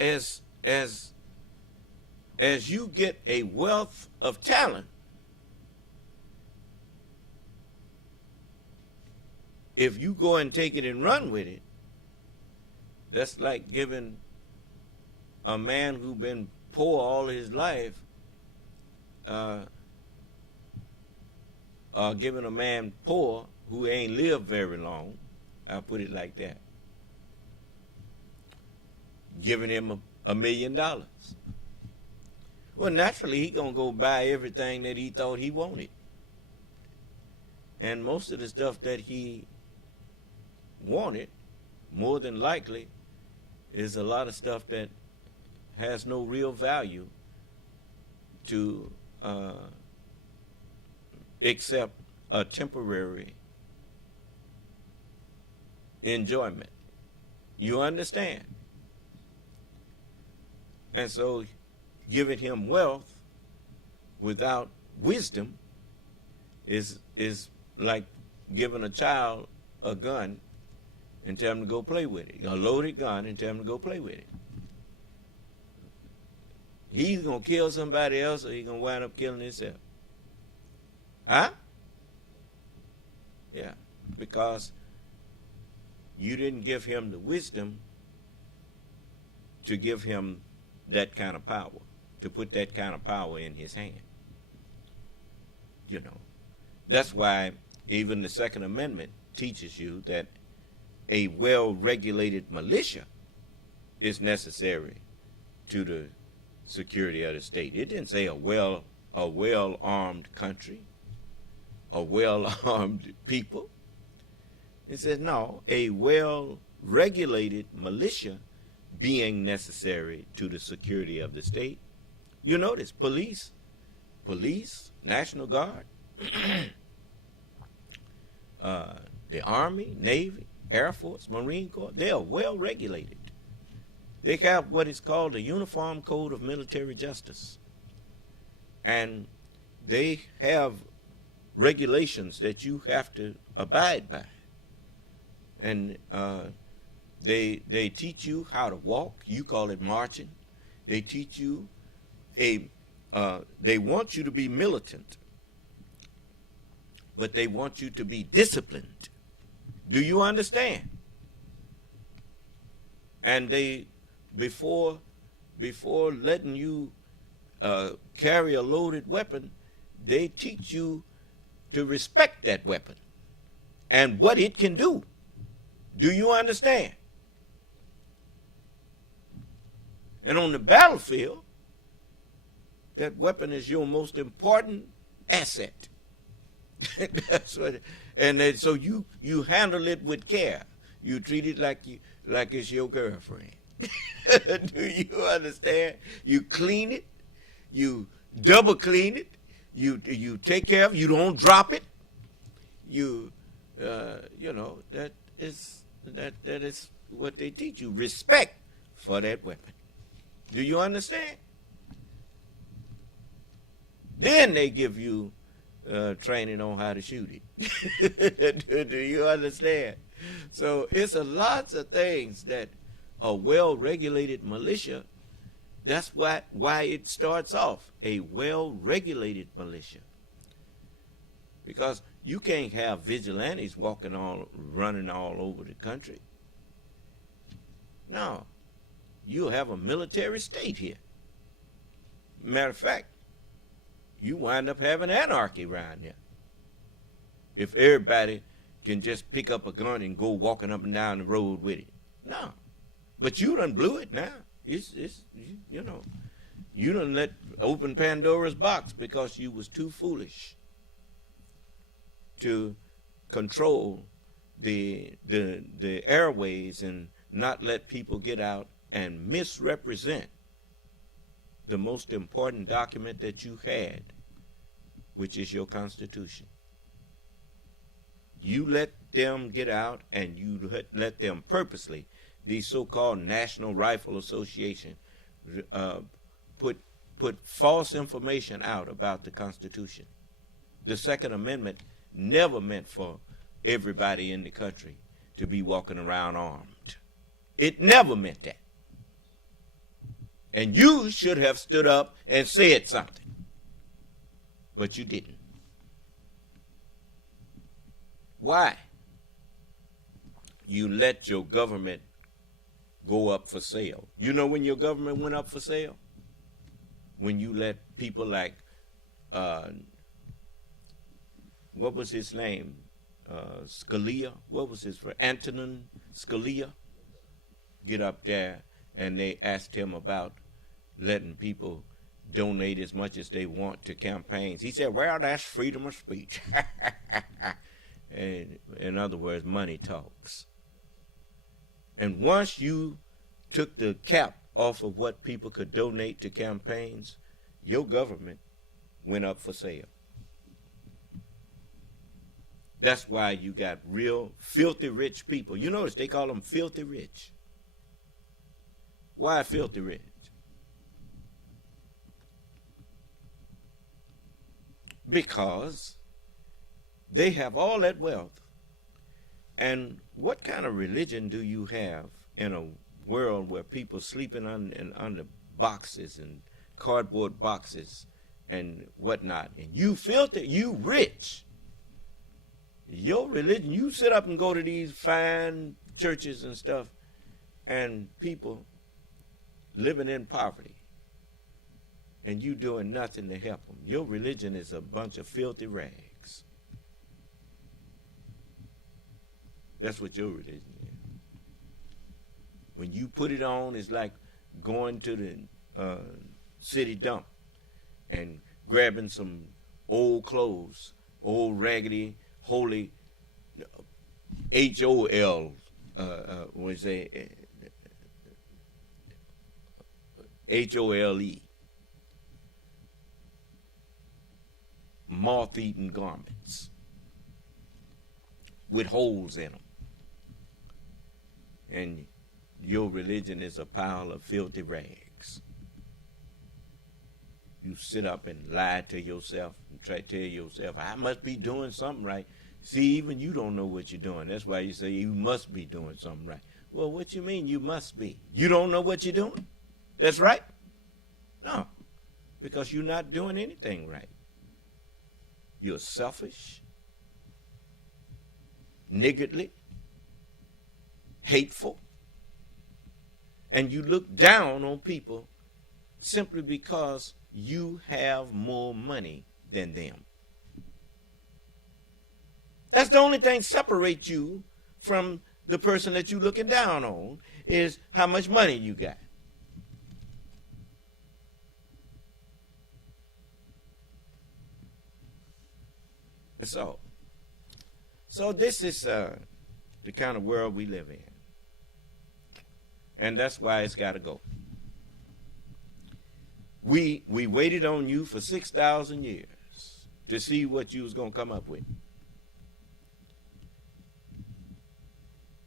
as you get a wealth of talent, if you go and take it and run with it, that's like giving a man who's been poor all his life, giving a man poor who ain't lived very long, I'll put it like that, giving him $1 million. Well, naturally, he gonna go buy everything that he thought he wanted. And most of the stuff that he wanted, more than likely, is a lot of stuff that has no real value to except a temporary enjoyment. You understand? And so giving him wealth without wisdom is like giving a child a gun and tell him to go play with it. A loaded gun and tell him to go play with it. He's going to kill somebody else or he's going to wind up killing himself. Huh? Yeah, because you didn't give him the wisdom to give him that kind of power, to put that kind of power in his hand. You know, that's why even the Second Amendment teaches you that a well-regulated militia is necessary to the security of the state. It didn't say a well-armed country, a well-armed people. It says, no, a well-regulated militia being necessary to the security of the state. You notice, police, National Guard, the Army, Navy, Air Force, Marine Corps, they are well-regulated. They have what is called the Uniform Code of Military Justice. And they have regulations that you have to abide by. And they teach you how to walk. You call it marching. They teach you they want you to be militant, but they want you to be disciplined. Do you understand? And they, before letting you carry a loaded weapon, they teach you to respect that weapon and what it can do. Do you understand? And on the battlefield, that weapon is your most important asset. That's what. So you handle it with care. You treat it like it's your girlfriend. Do you understand? You clean it. You double clean it. You take care of it. You don't drop it. You know, that is what they teach you. Respect for that weapon. Do you understand? Then they give you training on how to shoot it. Do you understand? So it's a lots of things that a well-regulated militia, that's why it starts off, a well-regulated militia. Because you can't have vigilantes running all over the country. No. You'll have a military state here. Matter of fact, you wind up having anarchy around here. If everybody can just pick up a gun and go walking up and down the road with it. No. But you done blew it now. It's you know, you done open Pandora's box because you was too foolish to control the airways and not let people get out and misrepresent the most important document that you had, which is your Constitution. You let them get out, and you let them purposely, the so-called National Rifle Association, put false information out about the Constitution. The Second Amendment never meant for everybody in the country to be walking around armed. It never meant that. And you should have stood up and said something. But you didn't. Why? You let your government go up for sale. You know when your government went up for sale? When you let people like, what was his name? Scalia? What was his name? Antonin Scalia? Get up there and they asked him about letting people donate as much as they want to campaigns. He said, well, that's freedom of speech. And in other words, money talks. And once you took the cap off of what people could donate to campaigns, your government went up for sale. That's why you got real filthy rich people. You notice they call them filthy rich. Why filthy rich? Because they have all that wealth. And what kind of religion do you have in a world where people sleeping under boxes and cardboard boxes and whatnot? And you filthy, you rich. Your religion, you sit up and go to these fine churches and stuff, and people living in poverty, and you doing nothing to help them. Your religion is a bunch of filthy rags. That's what your religion is. When you put it on, it's like going to the city dump and grabbing some old clothes, old raggedy, holy, H-O-L, was a H-O-L-E, moth-eaten garments with holes in them. And your religion is a pile of filthy rags. You sit up and lie to yourself and try to tell yourself, I must be doing something right. See, even you don't know what you're doing. That's why you say you must be doing something right. Well, what you mean you must be? You don't know what you're doing? That's right? No, because you're not doing anything right. You're selfish, niggardly, hateful, and you look down on people simply because you have more money than them. That's the only thing separates you from the person that you're looking down on, is how much money you got. That's all. So this is the kind of world we live in. And that's why it's got to go. We waited on you for 6,000 years to see what you was going to come up with.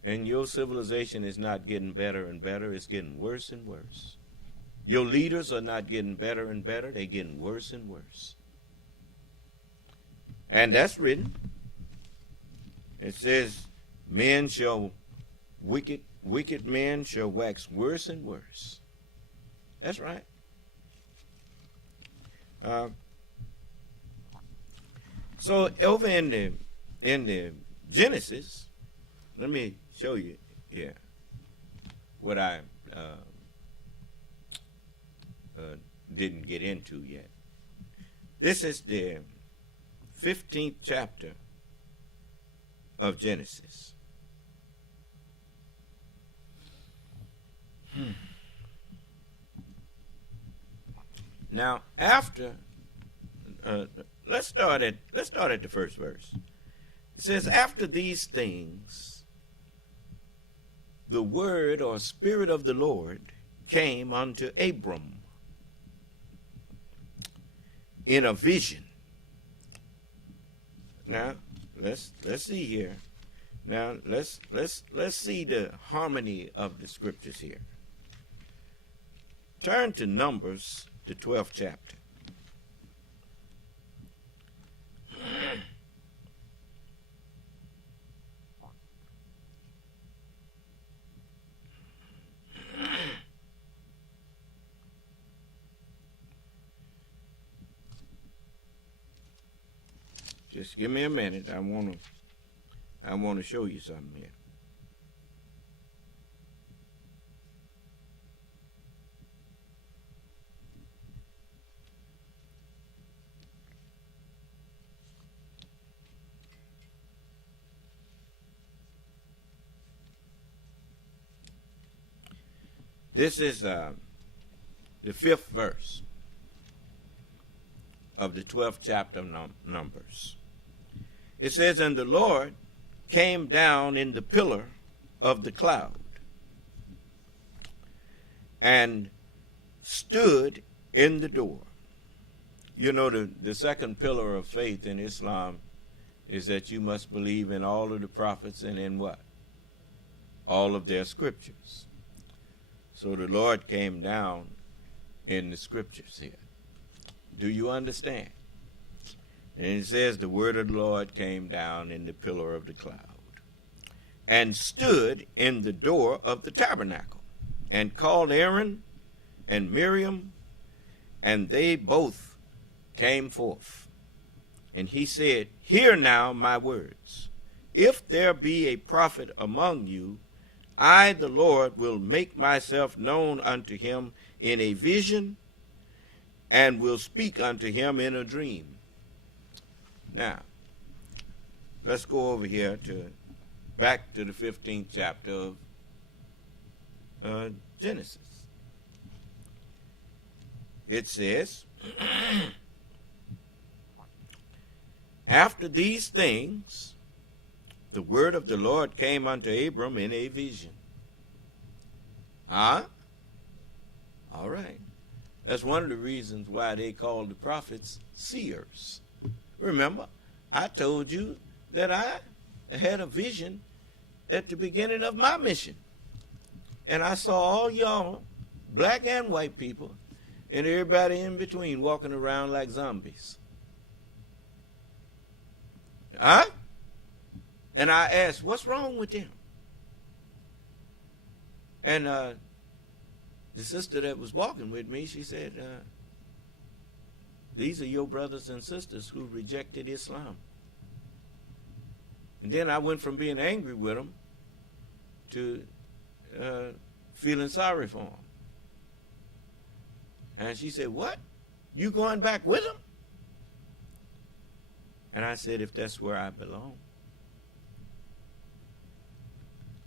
And your civilization is not getting better and better. It's getting worse and worse. Your leaders are not getting better and better. They're getting worse and worse. And that's written. It says, wicked men shall wax worse and worse. That's right. So over in the Genesis, let me show you here what I didn't get into yet. This is the 15th chapter of Genesis. Now, after let's start at the first verse. It says, after these things, the word or spirit of the Lord came unto Abram in a vision. Now, let's see here. Now, let's see the harmony of the scriptures here. Turn to Numbers, the 12th chapter. Just give me a minute. I want to show you something here. This is the 5th verse of the 12th chapter of Numbers. It says, and the Lord came down in the pillar of the cloud and stood in the door. You know, the second pillar of faith in Islam is that you must believe in all of the prophets and in what? All of their scriptures. So the Lord came down in the scriptures here. Do you understand? And it says the word of the Lord came down in the pillar of the cloud and stood in the door of the tabernacle and called Aaron and Miriam, and they both came forth. And he said, hear now my words. If there be a prophet among you, I, the Lord, will make myself known unto him in a vision, and will speak unto him in a dream. Now, let's go over here back to the 15th chapter of Genesis. It says, after these things, the word of the Lord came unto Abram in a vision. All right. That's one of the reasons why they called the prophets seers. Remember, I told you that I had a vision at the beginning of my mission. And I saw all y'all, black and white people, and everybody in between walking around like zombies. And I asked, what's wrong with them? And the sister that was walking with me, she said, these are your brothers and sisters who rejected Islam. And then I went from being angry with them to feeling sorry for them. And she said, what? You going back with them? And I said, if that's where I belong.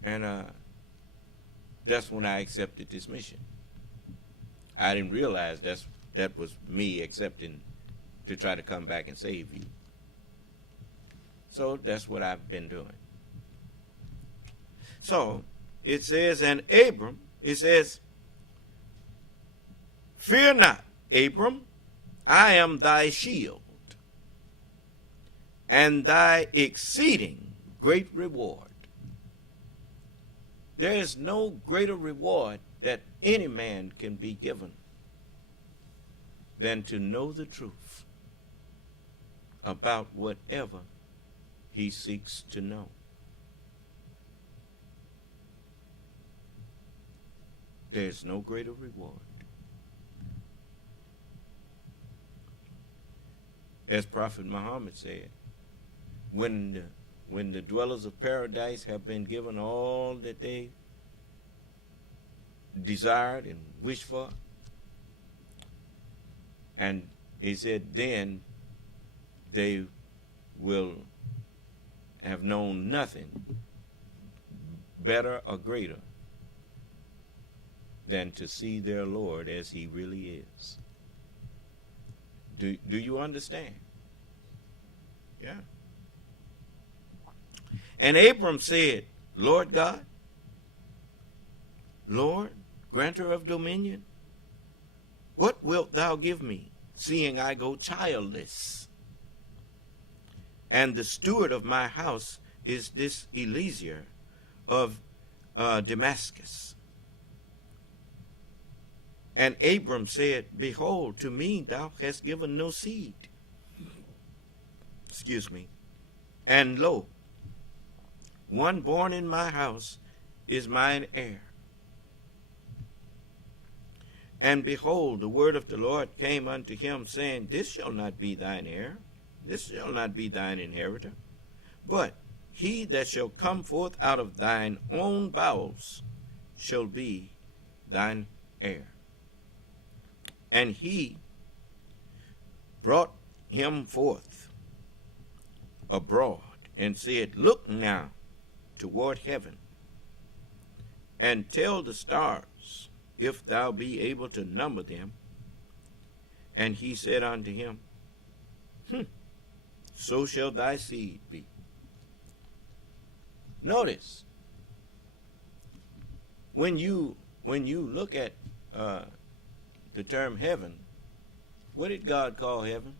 And that's when I accepted this mission. I didn't realize that was me accepting to try to come back and save you. So that's what I've been doing. So it says, and Abram, it says, fear not, Abram, I am thy shield, and thy exceeding great reward. There is no greater reward that any man can be given than to know the truth about whatever he seeks to know. There's no greater reward. As Prophet Muhammad said, when the dwellers of paradise have been given all that they desired and wished for, and he said then they will have known nothing better or greater than to see their Lord as he really is. Do you understand? Yeah. And Abram said, Lord God, Lord, granter of dominion, what wilt thou give me, seeing I go childless? And the steward of my house is this Eliezer of Damascus. And Abram said, behold, to me thou hast given no seed. Excuse me. And lo, one born in my house is mine heir. And behold, the word of the Lord came unto him, saying, this shall not be thine heir, this shall not be thine inheritor, but he that shall come forth out of thine own bowels shall be thine heir. And he brought him forth abroad and said, look now toward heaven, and tell the stars, if thou be able to number them. And he said unto him, so shall thy seed be. Notice, when you look at the term heaven, what did God call heaven?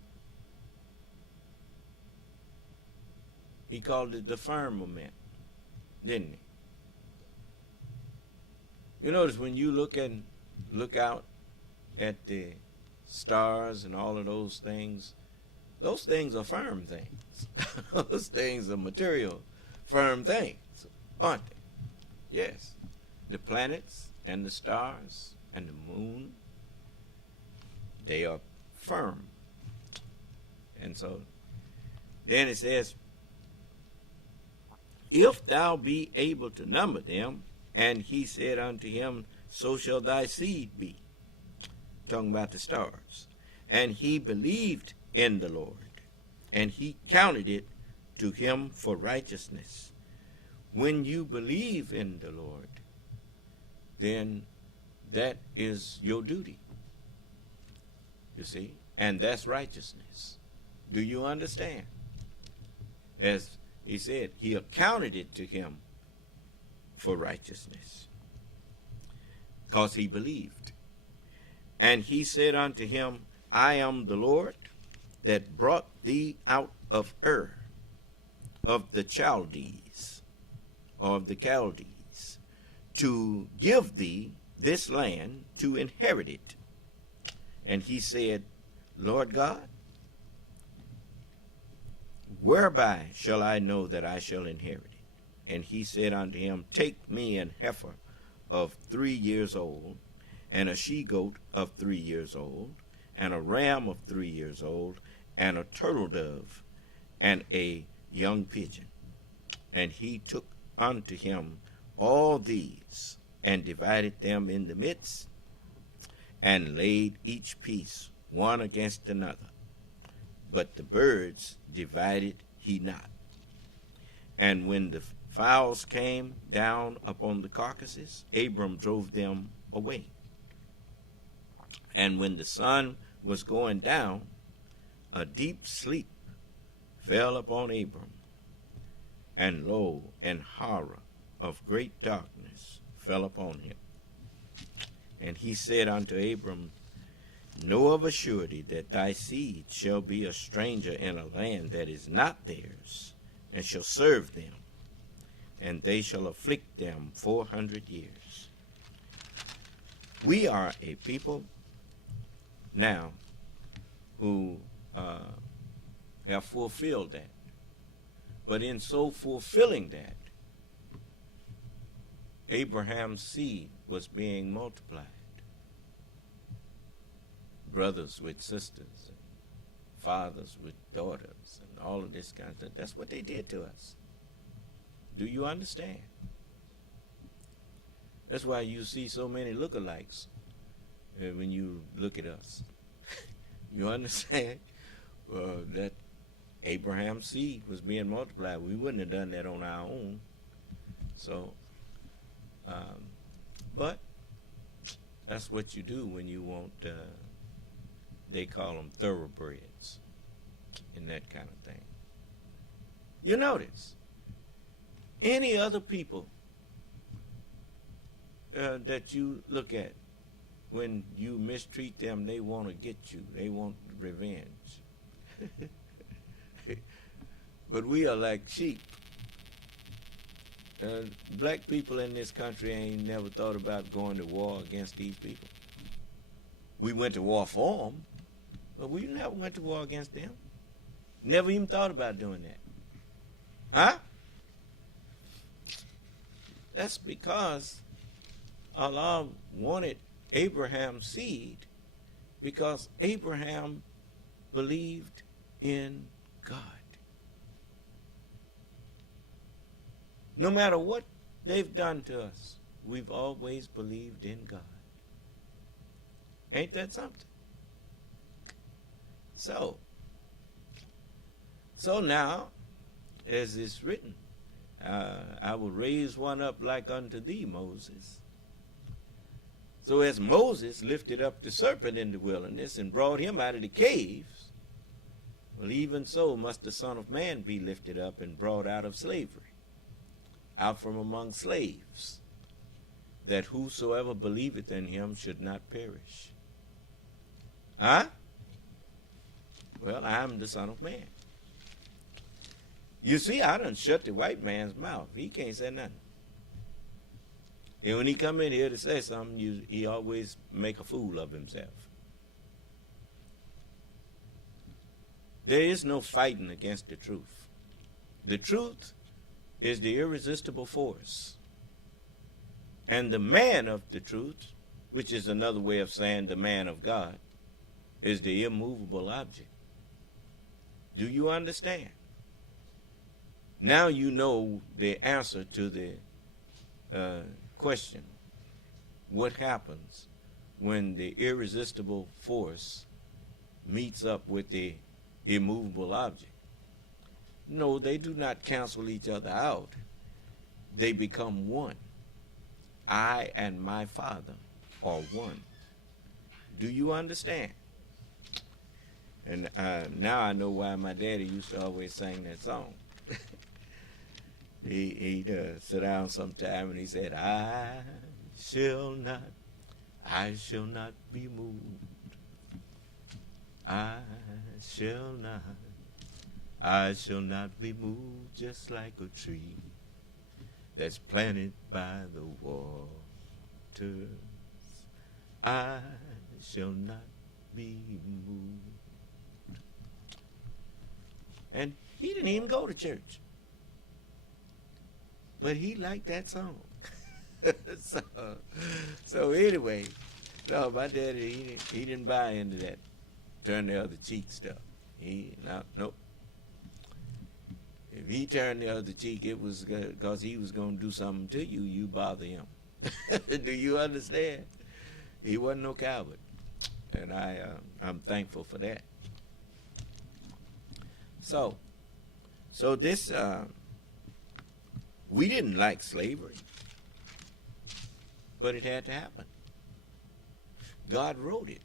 He called it the firmament, didn't he? You notice when you look out at the stars and all of those things are firm things. Those things are material, firm things, aren't they? Yes. The planets and the stars and the moon, they are firm. And so then it says, if thou be able to number them, and he said unto him, so shall thy seed be. Talking about the stars. And he believed in the Lord, and he counted it to him for righteousness. When you believe in the Lord, then that is your duty. You see? And that's righteousness. Do you understand? As he said, he accounted it to him for righteousness, because he believed. And he said unto him, I am the Lord that brought thee out of Ur, of the Chaldees, or of the Chaldees, to give thee this land to inherit it. And he said, Lord God, whereby shall I know that I shall inherit it? And he said unto him, take me an heifer of 3 years old, and a she-goat of 3 years old, and a ram of 3 years old, and a turtle dove, and a young pigeon. And he took unto him all these, and divided them in the midst, and laid each piece one against another. But the birds divided he not. And when the fowls came down upon the carcasses, Abram drove them away. And when the sun was going down, a deep sleep fell upon Abram, and lo, an horror of great darkness fell upon him. And he said unto Abram, know of a surety that thy seed shall be a stranger in a land that is not theirs, and shall serve them, and they shall afflict them 400 years. We are a people now who have fulfilled that. But in so fulfilling that, Abraham's seed was being multiplied. Brothers with sisters, and fathers with daughters, and all of this kind of stuff. That's what they did to us. Do you understand? That's why you see so many lookalikes when you look at us. You understand that Abraham's seed was being multiplied. We wouldn't have done that on our own. So, but that's what you do when you want, they call them thoroughbreds and that kind of thing. You notice, any other people that you look at, when you mistreat them, they want to get you. They want revenge. But we are like sheep. Black people in this country ain't never thought about going to war against these people. We went to war for them, but we never went to war against them. Never even thought about doing that. Huh? That's because Allah wanted Abraham's seed, because Abraham believed in God. No matter what they've done to us, we've always believed in God. Ain't that something? So now, as it's written, I will raise one up like unto thee, Moses. So as Moses lifted up the serpent in the wilderness and brought him out of the caves, well, even so must the Son of Man be lifted up and brought out of slavery, out from among slaves, that whosoever believeth in him should not perish. Huh? Well, I am the Son of Man. You see, I done shut the white man's mouth. He can't say nothing. And when he come in here to say something, he always make a fool of himself. There is no fighting against the truth. The truth is the irresistible force. And the man of the truth, which is another way of saying the man of God, is the immovable object. Do you understand? Now you know the answer to the question. What happens when the irresistible force meets up with the immovable object? No, they do not cancel each other out. They become one. I and my Father are one. Do you understand? And now I know why my daddy used to always sing that song. He'd sit down sometime and he said, I shall not be moved. I shall not be moved, just like a tree that's planted by the waters. I shall not be moved. And he didn't even go to church. But he liked that song. so anyway, no, my daddy, he didn't buy into that turn the other cheek stuff. Nope. If he turned the other cheek, it was because he was going to do something to you, you bother him. Do you understand? He wasn't no coward. And I'm thankful for that. So this, we didn't like slavery, but it had to happen. God wrote it.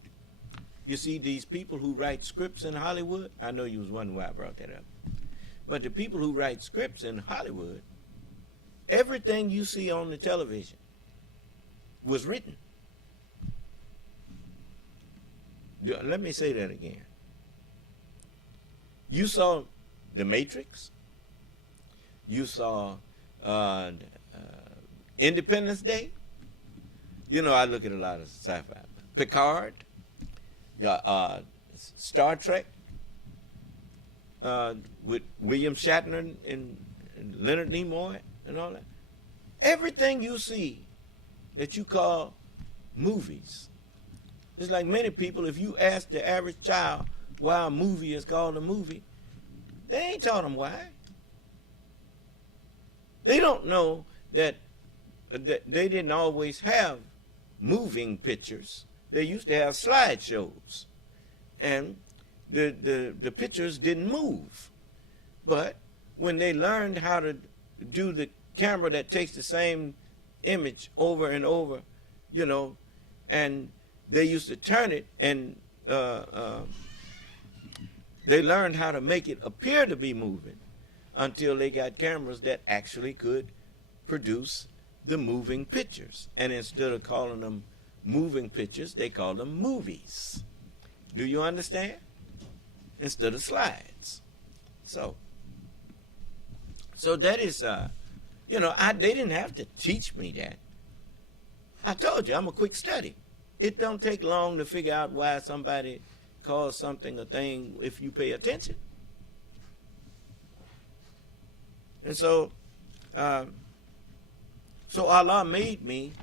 You see, these people who write scripts in Hollywood, I know you was wondering why I brought that up, but the people who write scripts in Hollywood, everything you see on the television was written. Let me say that again. You saw The Matrix. You saw Independence Day. You know, I look at a lot of sci-fi. Picard. Star Trek. With William Shatner and Leonard Nimoy and all that. Everything you see that you call movies. It's like many people, if you ask the average child why a movie is called a movie, they ain't taught them why. They don't know that they didn't always have moving pictures. They used to have slideshows. And the pictures didn't move. But when they learned how to do the camera that takes the same image over and over, you know, and they used to turn it, and they learned how to make it appear to be moving until they got cameras that actually could produce the moving pictures. And instead of calling them moving pictures, they call them movies. Do you understand? Instead of slides. So that is, you know, they didn't have to teach me that. I told you, I'm a quick study. It don't take long to figure out why somebody calls something a thing if you pay attention. And so Allah made me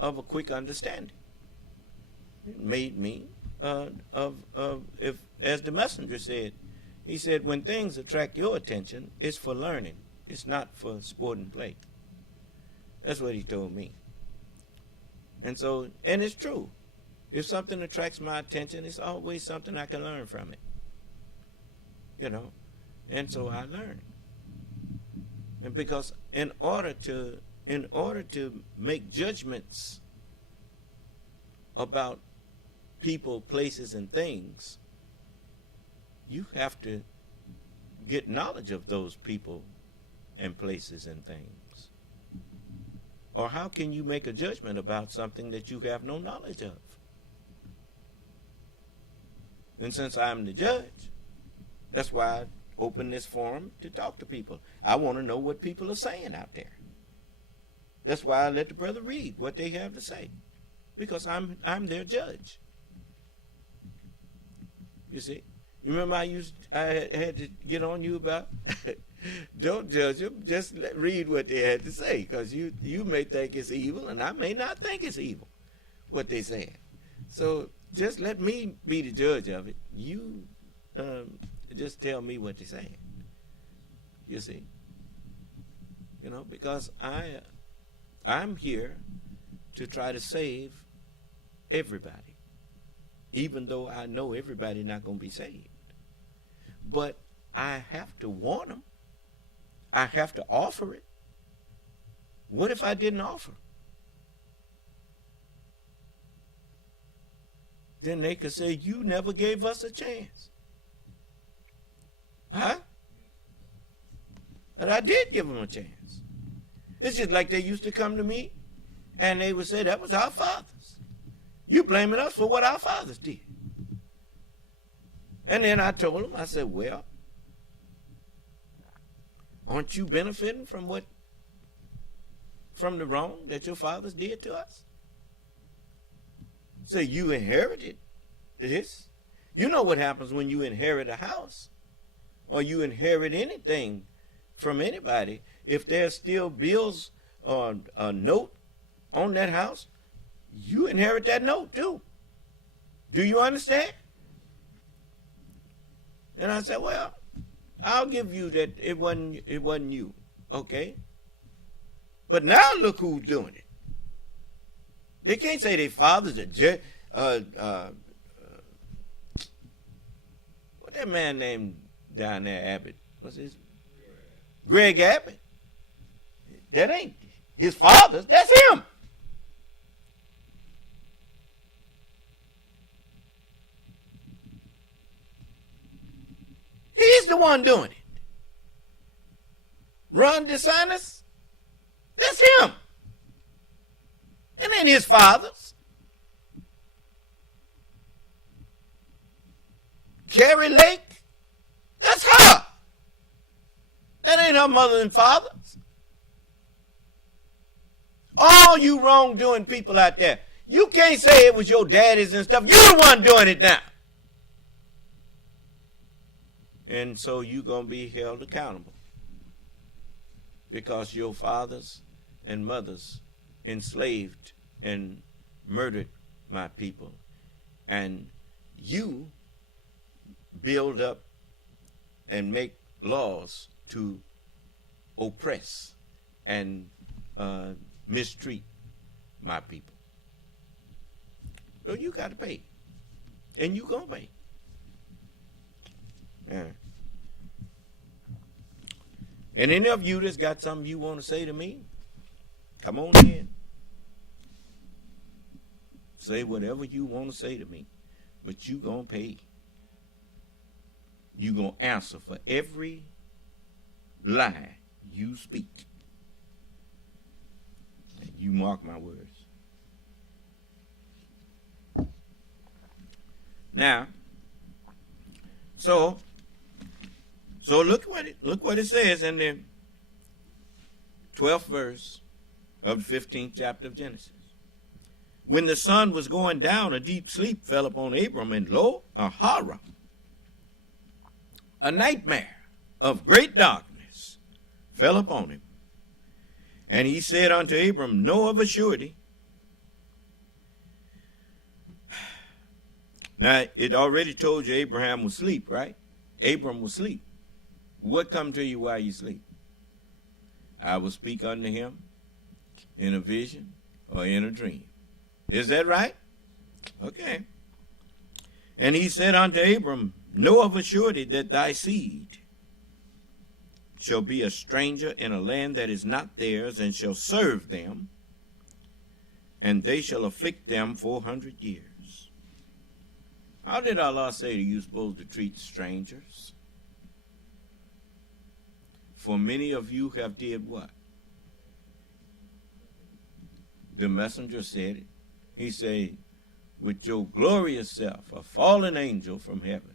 of a quick understanding. It made me if, as the messenger said, he said, when things attract your attention, it's for learning. It's not for sport and play. That's what he told me. And so, and it's true. If something attracts my attention, it's always something I can learn from it. You know? And so I learn. And because in order to make judgments about people, places, and things, you have to get knowledge of those people and places and things. Or how can you make a judgment about something that you have no knowledge of? And since I'm the judge, that's why I open this forum to talk to people. I want to know what people are saying out there. That's why I let the brother read what they have to say, because I'm their judge. You see, you remember I had to get on you about don't judge them, just read what they had to say, because you may think it's evil and I may not think it's evil what they saying. So just let me be the judge of it. You just tell me what they're saying. You see, because I'm here to try to save everybody, even though I know everybody not going to be saved. But I have to warn them. I have to offer it. What if I didn't offer? Then they could say, you never gave us a chance. Huh? And I did give them a chance. It's just like they used to come to me and they would say, that was our fathers. You blaming us for what our fathers did. And then I told them, I said, well, aren't you benefiting from the wrong that your fathers did to us? So you inherited this. You know what happens when you inherit a house or you inherit anything from anybody. If there's still bills or a note on that house, you inherit that note too. Do you understand? And I said, well, I'll give you that it wasn't you, okay? But now look who's doing it. They can't say their father's a judge. What that man named down there, Abbott? What's his? Greg Abbott. That ain't his father's. That's him. He's the one doing it. Ron DeSantis, that's him. It ain't his father's. Carrie Lake, that's her. That ain't her mother and father's. All you wrongdoing people out there, you can't say it was your daddy's and stuff. You're the one doing it now. And so you're going to be held accountable because your fathers and mothers enslaved and murdered my people. And you build up and make laws to oppress and mistreat my people. So you got to pay. And you going to pay. Yeah. And any of you that's got something you want to say to me, come on in. Say whatever you want to say to me, but you gonna pay. You gonna answer for every lie you speak. And you mark my words. Now, so look what it says in the 12th verse of the 15th chapter of Genesis. When the sun was going down, a deep sleep fell upon Abram, and lo, a horror, a nightmare of great darkness fell upon him. And he said unto Abram, know of a surety. Now, it already told you Abraham was asleep, right? Abram was asleep. What come to you while you sleep? I will speak unto him in a vision or in a dream. Is that right? Okay. And he said unto Abram, know of a surety that thy seed shall be a stranger in a land that is not theirs, and shall serve them, and they shall afflict them 400 years. How did Allah say that you're supposed to treat strangers? For many of you have did what? The messenger said it. He said, with your glorious self, a fallen angel from heaven,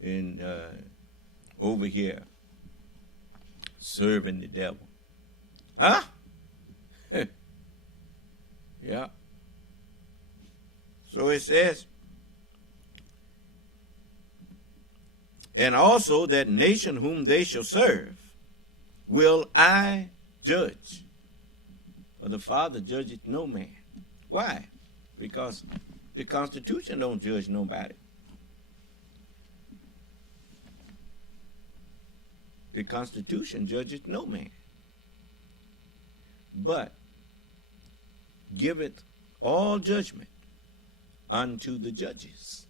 and over here serving the devil. Huh? Yeah. So it says, and also that nation whom they shall serve will I judge. For the Father judgeth no man. Why? Because the Constitution don't judge nobody. The Constitution judgeth no man, but giveth all judgment unto the judges.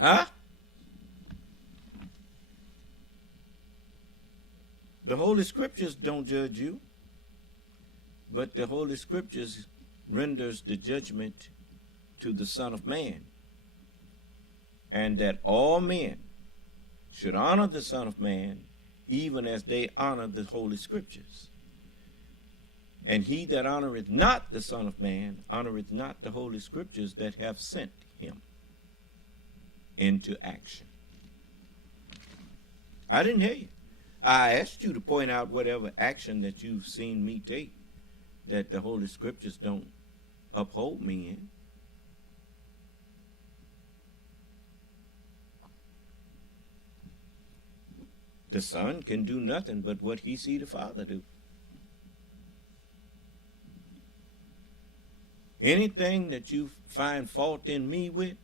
Huh? The Holy Scriptures don't judge you, but the Holy Scriptures renders the judgment to the Son of Man, and that all men should honor the Son of Man even as they honor the Holy Scriptures. And he that honoreth not the Son of Man honoreth not the Holy Scriptures that have sent him into action. I didn't hear you. I asked you to point out whatever action that you've seen me take that the Holy Scriptures don't uphold me in. The Son can do nothing but what he see the Father do. Anything that you find fault in me with,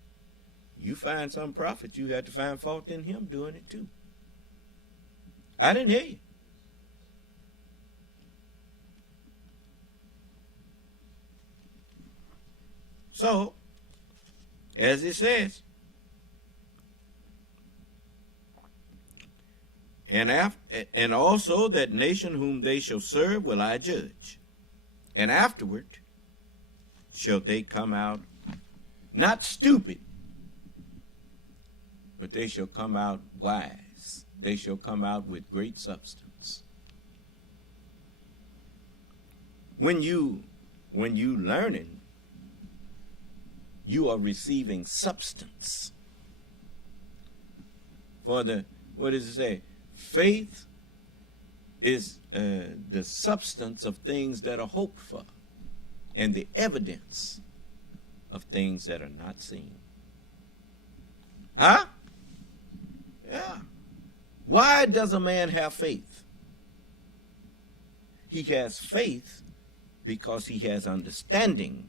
you find some prophet, you have to find fault in him doing it too. I didn't hear you. So, as it says, and also that nation whom they shall serve will I judge, and afterward shall they come out not stupid, but they shall come out wise. They shall come out with great substance. When you learning, you are receiving substance. For what does it say? Faith is the substance of things that are hoped for, and the evidence of things that are not seen. Huh? Yeah. Why does a man have faith? He has faith because he has understanding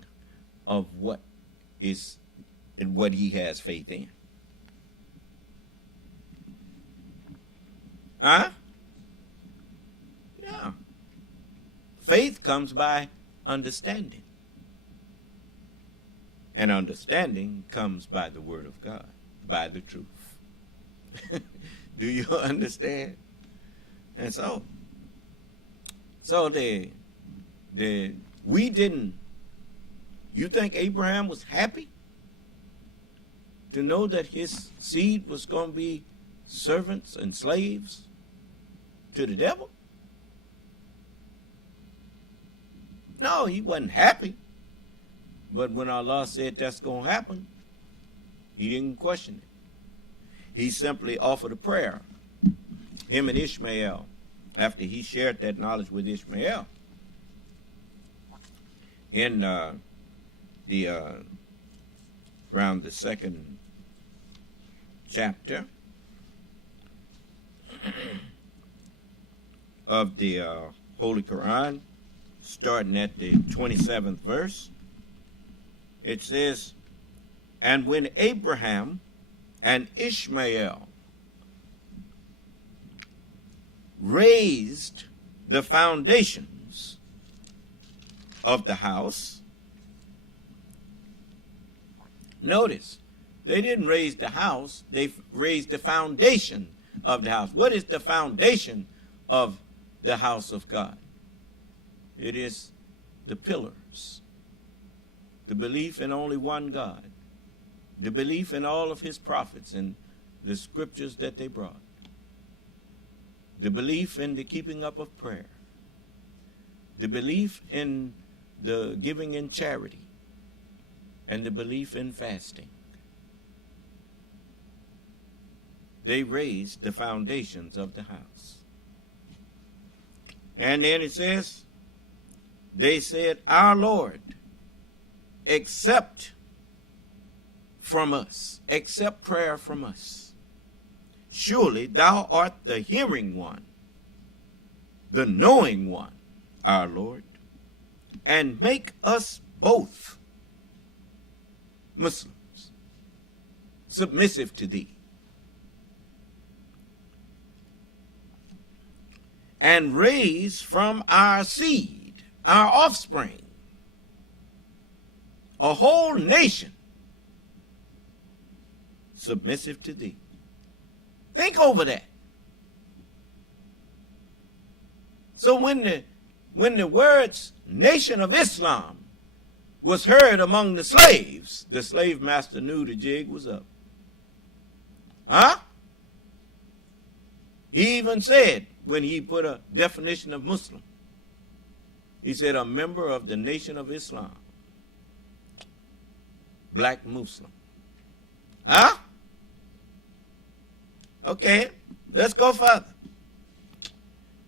of what is and what he has faith in. Huh? Yeah. Faith comes by understanding. And understanding comes by the Word of God, by the truth. Do you understand? And so we didn't. You think Abraham was happy to know that his seed was going to be servants and slaves to the devil? No, he wasn't happy. But when Allah said that's going to happen, he didn't question it. He simply offered a prayer. Him and Ishmael, after he shared that knowledge with Ishmael, in around the second chapter of the Holy Quran, starting at the 27th verse, it says, and when Abraham and Ishmael raised the foundations of the house, notice, they didn't raise the house, they raised the foundation of the house. What is the foundation of the house of God? It is the pillars, the belief in only one God, the belief in all of his prophets and the scriptures that they brought, the belief in the keeping up of prayer, the belief in the giving in charity, and the belief in fasting. They raised the foundations of the house. And then it says, they said, our Lord, accept from us, accept prayer from us. Surely thou art the hearing one, the knowing one, our Lord, and make us both Muslims submissive to thee, and raise from our seed, our offspring, a whole nation submissive to thee. Think over that. So when the words Nation of Islam was heard among the slave master knew the jig was up. Huh? He even said, when he put a definition of Muslim, he said, a member of the Nation of Islam. Black Muslim. Huh? Okay, let's go further.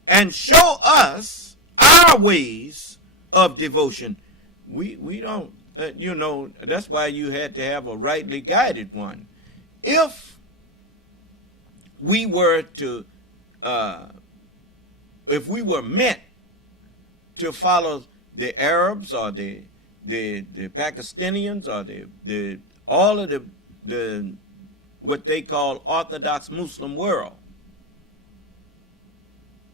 And show us our ways of devotion. We don't, that's why you had to have a rightly guided one. If we were to, if we were meant to follow the Arabs or the Pakistanians or all of the what they call Orthodox Muslim world,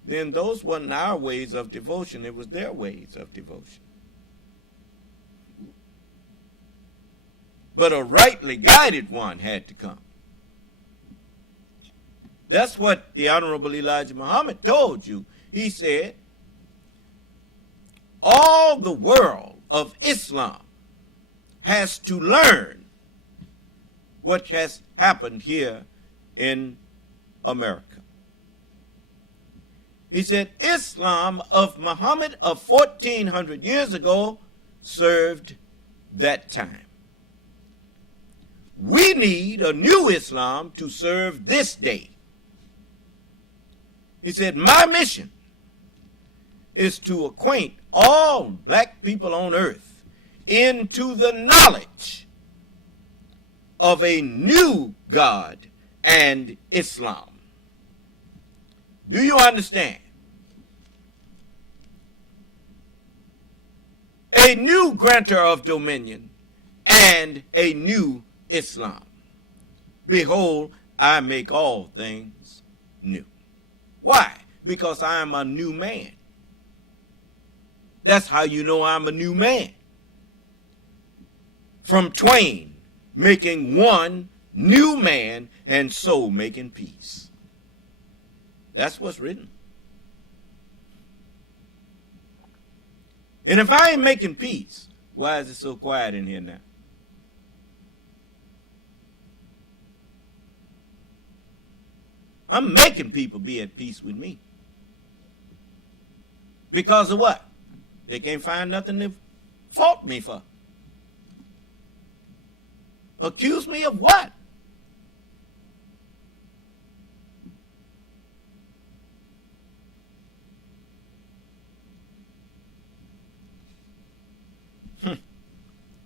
then those weren't our ways of devotion, it was their ways of devotion. But a rightly guided one had to come. That's what the Honorable Elijah Muhammad told you. He said, all the world of Islam has to learn what has happened here in America. He said, Islam of Muhammad of 1400 years ago served that time. We need a new Islam to serve this day. He said, my mission is to acquaint all black people on earth into the knowledge of a new God and Islam. Do you understand? A new grantor of dominion and a new Islam. Behold, I make all things new. Why? Because I am a new man. That's how you know I'm a new man. From twain, making one new man, and so making peace. That's what's written. And if I ain't making peace, why is it so quiet in here now? I'm making people be at peace with me. Because of what? They can't find nothing to fault me for. Accuse me of what?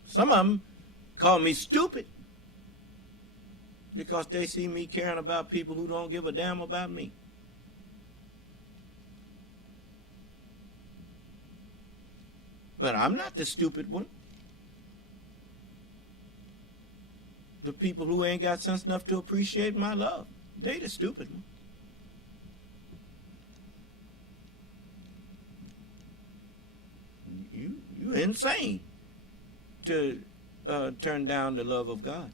Some of them call me stupid because they see me caring about people who don't give a damn about me. But I'm not the stupid one. The people who ain't got sense enough to appreciate my love, they the stupid one. You insane to turn down the love of God.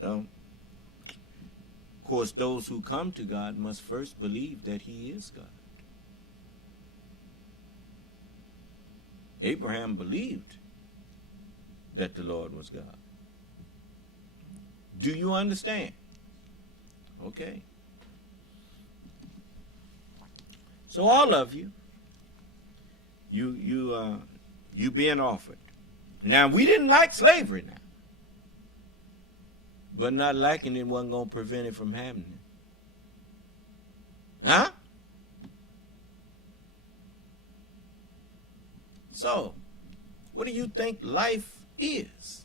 So, of course, those who come to God must first believe that He is God. Abraham believed that the Lord was God. Do you understand? Okay. So all of you being offered. Now, we didn't like slavery now. But not liking it wasn't going to prevent it from happening. Huh? So, what do you think life is?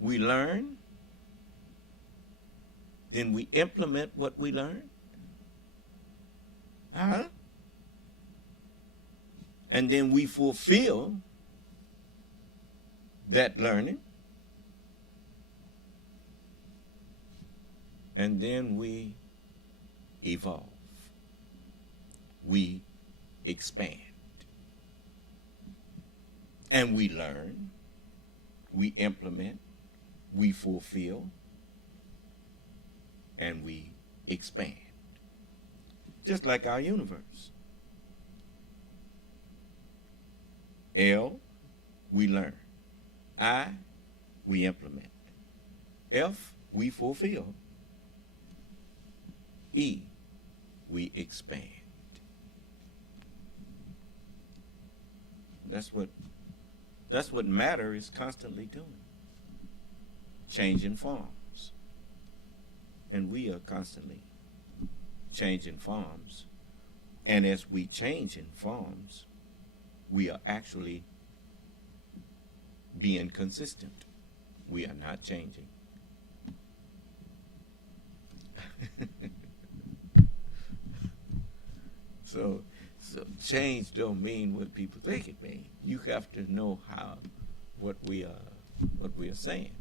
We learn, then we implement what we learn. Huh? And then we fulfill that learning. And then we evolve. We expand. And we learn. We implement. We fulfill. And we expand. Just like our universe. L, we learn. I, we implement. F, we fulfill. E, we expand. That's what matter is constantly doing. Changing forms. And we are constantly changing forms. And as we change in forms, we are actually being consistent. We are not changing. So change don't mean what people think it means. You have to know what we are saying.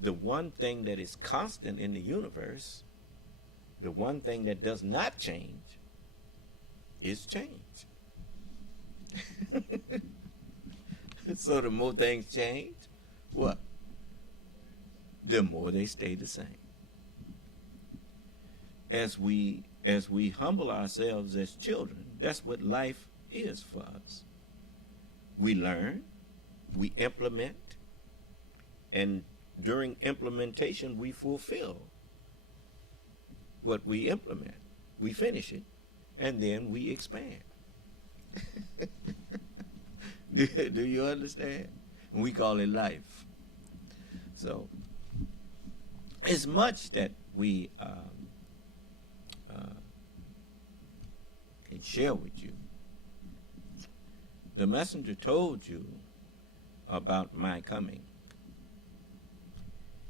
The one thing that is constant in the universe, the one thing that does not change, is change. So the more things change, what? The more they stay the same. As we humble ourselves as children, that's what life is for us. We learn, we implement, and during implementation we fulfill what we implement. We finish it, and then we expand. Do you understand? We call it life. So, it's much that we can share with you. The messenger told you about my coming.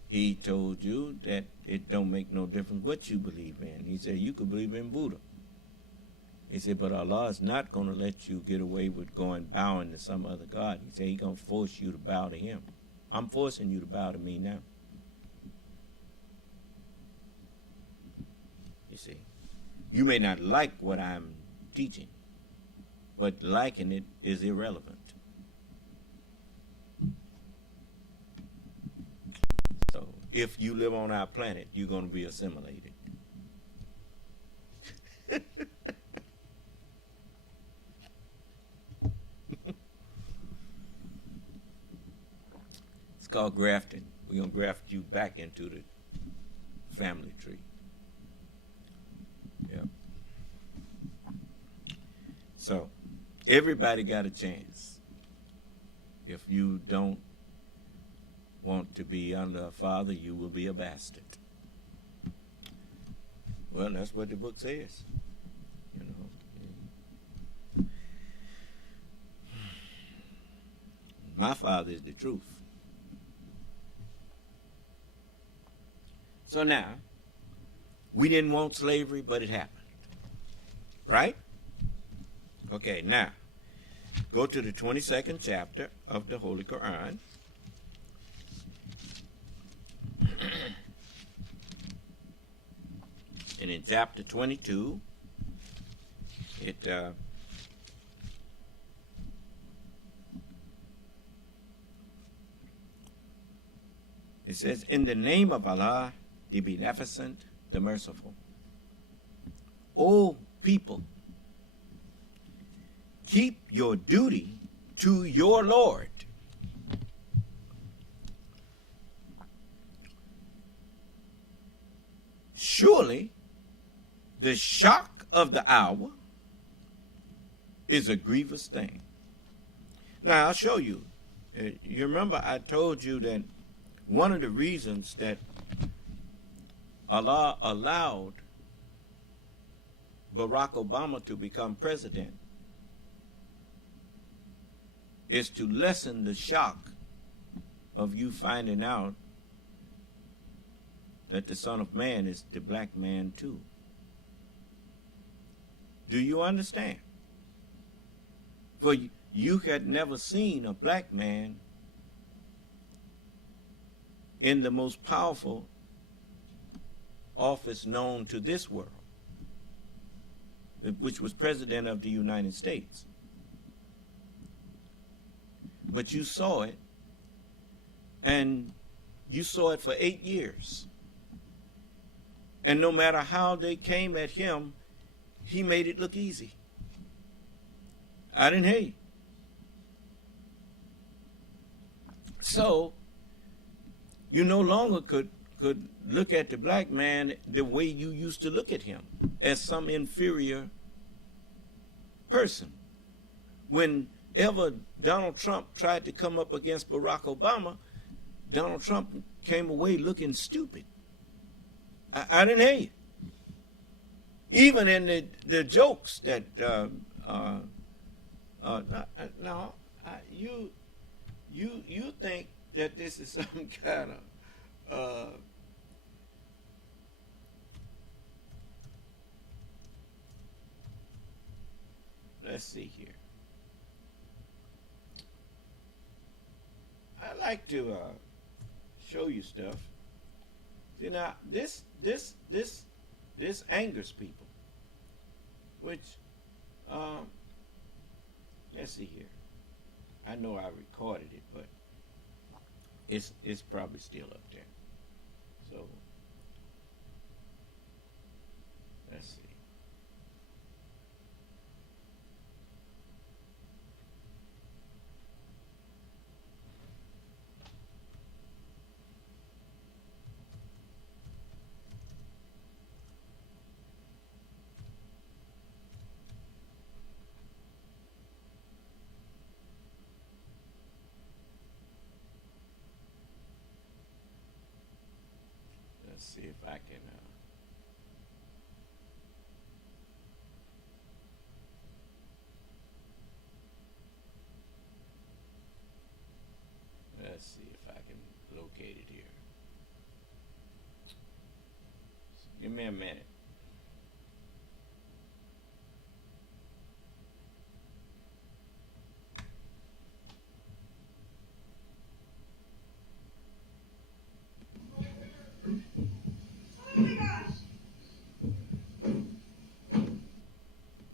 He told you that it don't make no difference what you believe in. He said you could believe in Buddha. He said, but Allah is not going to let you get away with going bowing to some other God. He said he's going to force you to bow to him. I'm forcing you to bow to me now. You see, you may not like what I'm teaching, but liking it is irrelevant. So if you live on our planet, you're going to be assimilated. It's called grafting. We're going to graft you back into the family tree. Yep. So, everybody got a chance. If you don't want to be under a father, you will be a bastard. Well, that's what the book says. You know. My father is the truth. So now, we didn't want slavery, but it happened. Right? Okay, now, go to the 22nd chapter of the Holy Quran. And in chapter 22, it says, in the name of Allah, the Beneficent, the Merciful. O people, keep your duty to your Lord. Surely The shock of the hour is a grievous thing. Now, I'll show you. You remember I told you that one of the reasons that Allah allowed Barack Obama to become president is to lessen the shock of you finding out that the Son of Man is the black man too. Do you understand? For you had never seen a black man in the most powerful office known to this world, which was President of the United States. But you saw it, and you saw it for 8 years. And no matter how they came at him, he made it look easy. I didn't hate. So, you no longer could look at the black man the way you used to look at him, as some inferior person. Whenever Donald Trump tried to come up against Barack Obama, Donald Trump came away looking stupid. I didn't hate. Even in the jokes that you think that this is some kind of let's see here. I like to show you stuff. See, now this angers people. Which let's see here. I know I recorded it, but it's probably still up there. So let's see. Let's see if I can let's see if I can locate it here. Give me a minute.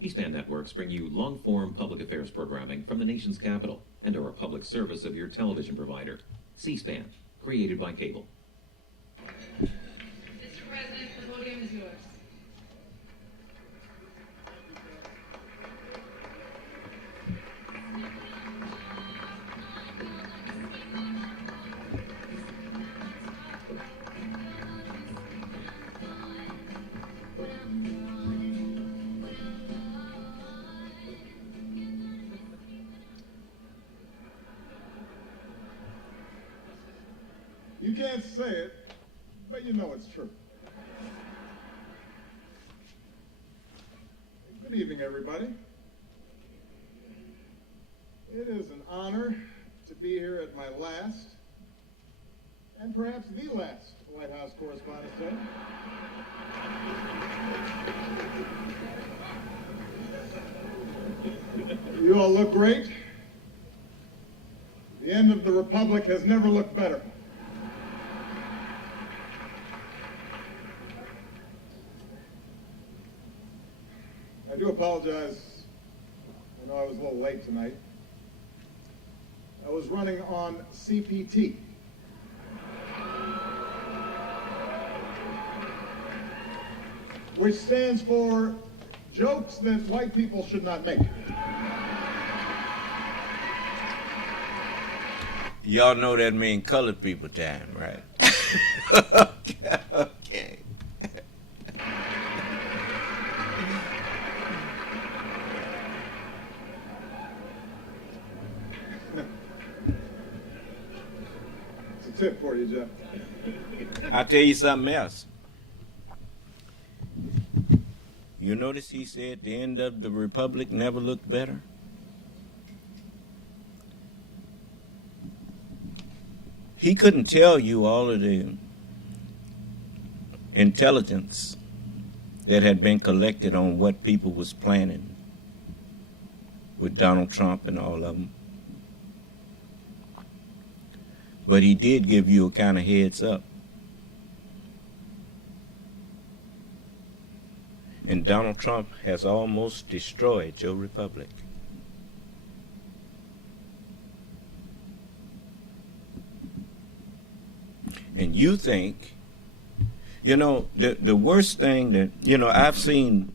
C-SPAN networks bring you long-form public affairs programming from the nation's capital and are a public service of your television provider. C-SPAN, created by cable. Mr. President, the podium is yours. You can't say it, but you know it's true. Good evening, everybody. It is an honor to be here at my last, and perhaps the last, White House Correspondents' Day. You all look great. The end of the Republic has never looked better. I do apologize. I know I was a little late tonight. I was running on CPT. Which stands for jokes that white people should not make. Y'all know that means colored people time, right? Okay. tip for you, Jeff. I'll tell you something else. You notice he said the end of the republic never looked better? He couldn't tell you all of the intelligence that had been collected on what people was planning with Donald Trump and all of them. But he did give you a kind of heads up. And Donald Trump has almost destroyed your republic. And you think, you know, the worst thing that, you know, I've seen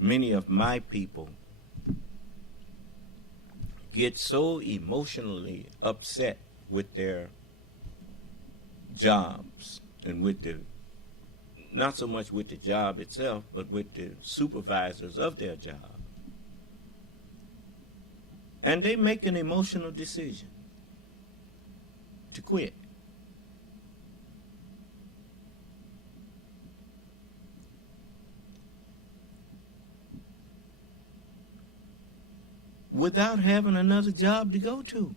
many of my people get so emotionally upset with their jobs and with the, not so much with the job itself, but with the supervisors of their job. And they make an emotional decision to quit. Without having another job to go to.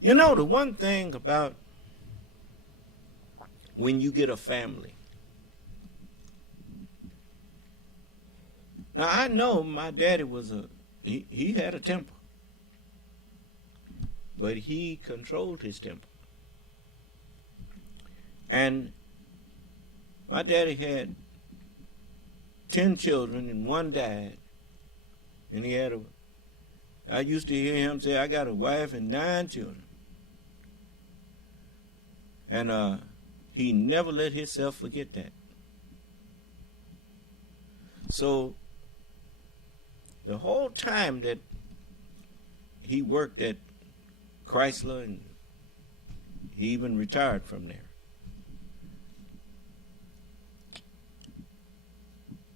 You know, the one thing about when you get a family. Now, I know my daddy was he had a temper. But he controlled his temper. And my daddy had 10 children and one died. And he had I used to hear him say, I got a wife and 9 children. And he never let himself forget that. So the whole time that he worked at Chrysler, and he even retired from there,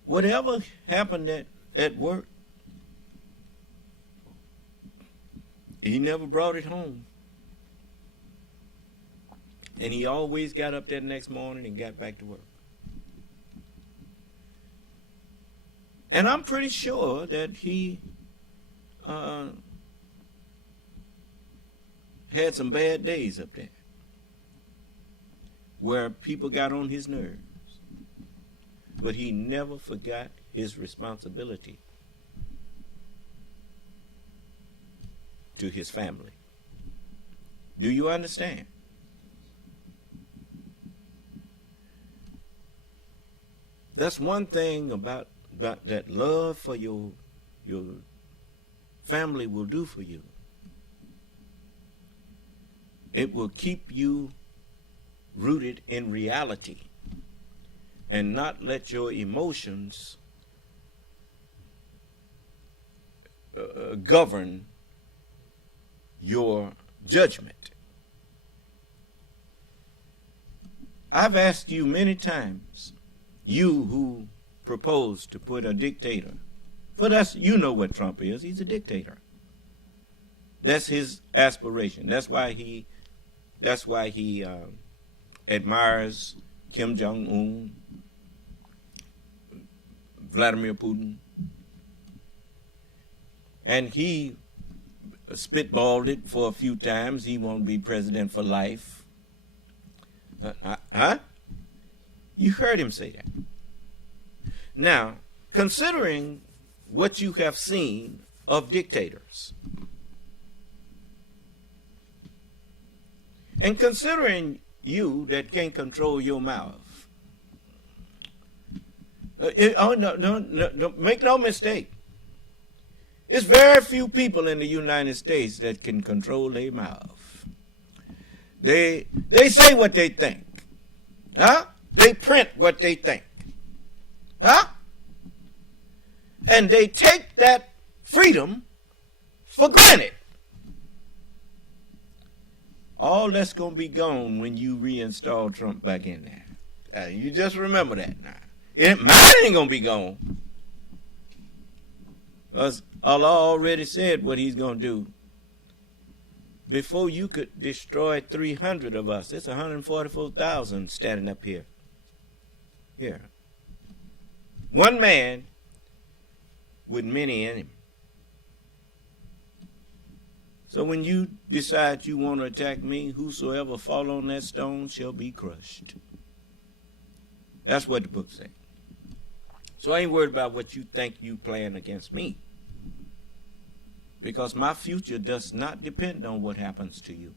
whatever happened at work, he never brought it home. And he always got up that next morning and got back to work. And I'm pretty sure that he had some bad days up there where people got on his nerves. But he never forgot his responsibility to his family. Do you understand? That's one thing about that love for your family will do for you. It will keep you rooted in reality and not let your emotions govern your judgment. I've asked you many times, you who propose to put a dictator, for that's, you know what Trump is, he's a dictator. That's his aspiration. That's why he admires Kim Jong-un, Vladimir Putin, and he spitballed it for a few times. He won't be president for life. You heard him say that. Now, considering what you have seen of dictators, and considering you that can't control your mouth, no, make no mistake. There's very few people in the United States that can control their mouth. They say what they think. Huh? They print what they think. Huh? And they take that freedom for granted. All that's going to be gone when you reinstall Trump back in there. You just remember that now. Mine ain't going to be gone. Because Allah already said what he's going to do. Before you could destroy 300 of us, it's 144,000 standing up here. Here. One man with many in him. So when you decide you want to attack me, whosoever fall on that stone shall be crushed. That's what the book says. So I ain't worried about what you think you plan against me. Because my future does not depend on what happens to you.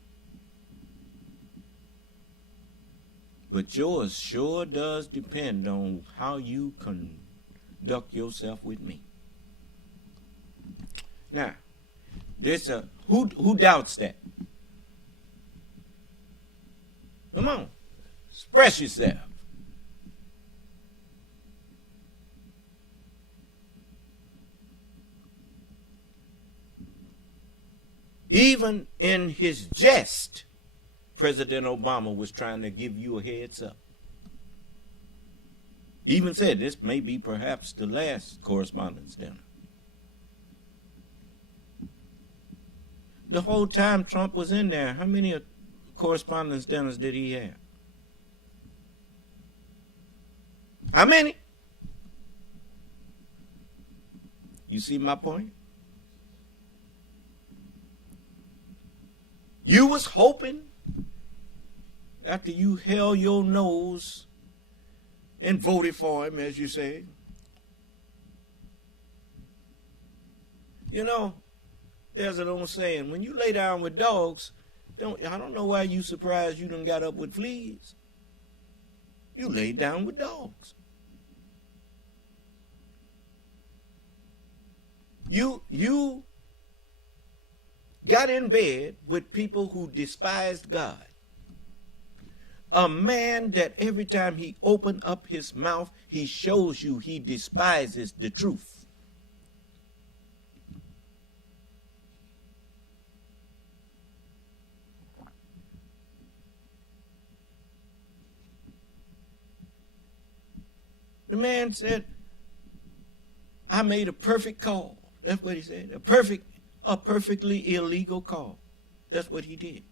But yours sure does depend on how you conduct yourself with me. Now, there's a who doubts that? Come on, express yourself. Even in his jest, President Obama was trying to give you a heads up. He even said this may be perhaps the last correspondence dinner. The whole time Trump was in there, how many correspondence dinners did he have? How many? You see my point? You was hoping, after you held your nose and voted for him, as you say. You know, there's an old saying, when you lay down with dogs, I don't know why you surprised you done got up with fleas. You laid down with dogs. You got in bed with people who despised God. A man that every time he opened up his mouth, he shows you he despises the truth. The man said, I made a perfect call. That's what he said. A perfectly illegal call. That's what he did.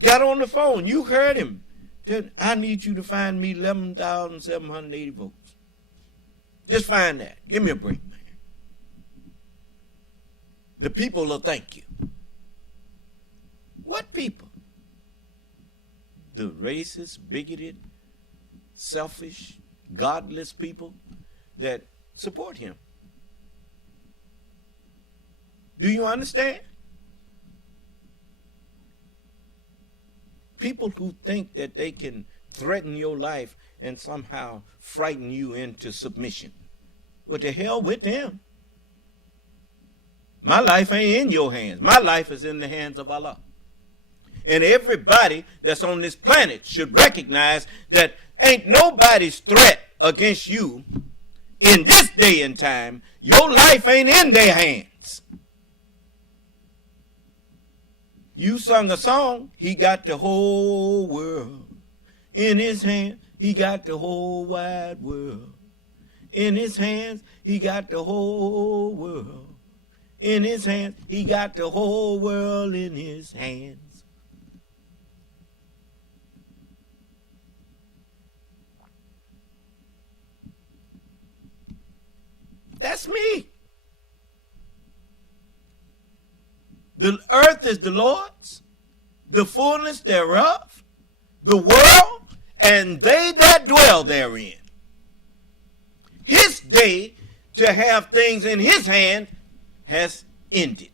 Got on the phone. You heard him. Said, I need you to find me 11,780 votes. Just find that. Give me a break, man. The people will thank you. What people? The racist, bigoted, selfish, godless people that support him. Do you understand? People who think that they can threaten your life and somehow frighten you into submission. What the hell with them? My life ain't in your hands. My life is in the hands of Allah. And everybody that's on this planet should recognize that ain't nobody's threat against you in this day and time. Your life ain't in their hands. You sung a song, he got the whole world in his hand. He got the whole wide world in his hands. He got the whole world in his hands. He got the whole world in his hands. That's me. The earth is the Lord's, the fullness thereof, the world, and they that dwell therein. His day to have things in his hand has ended.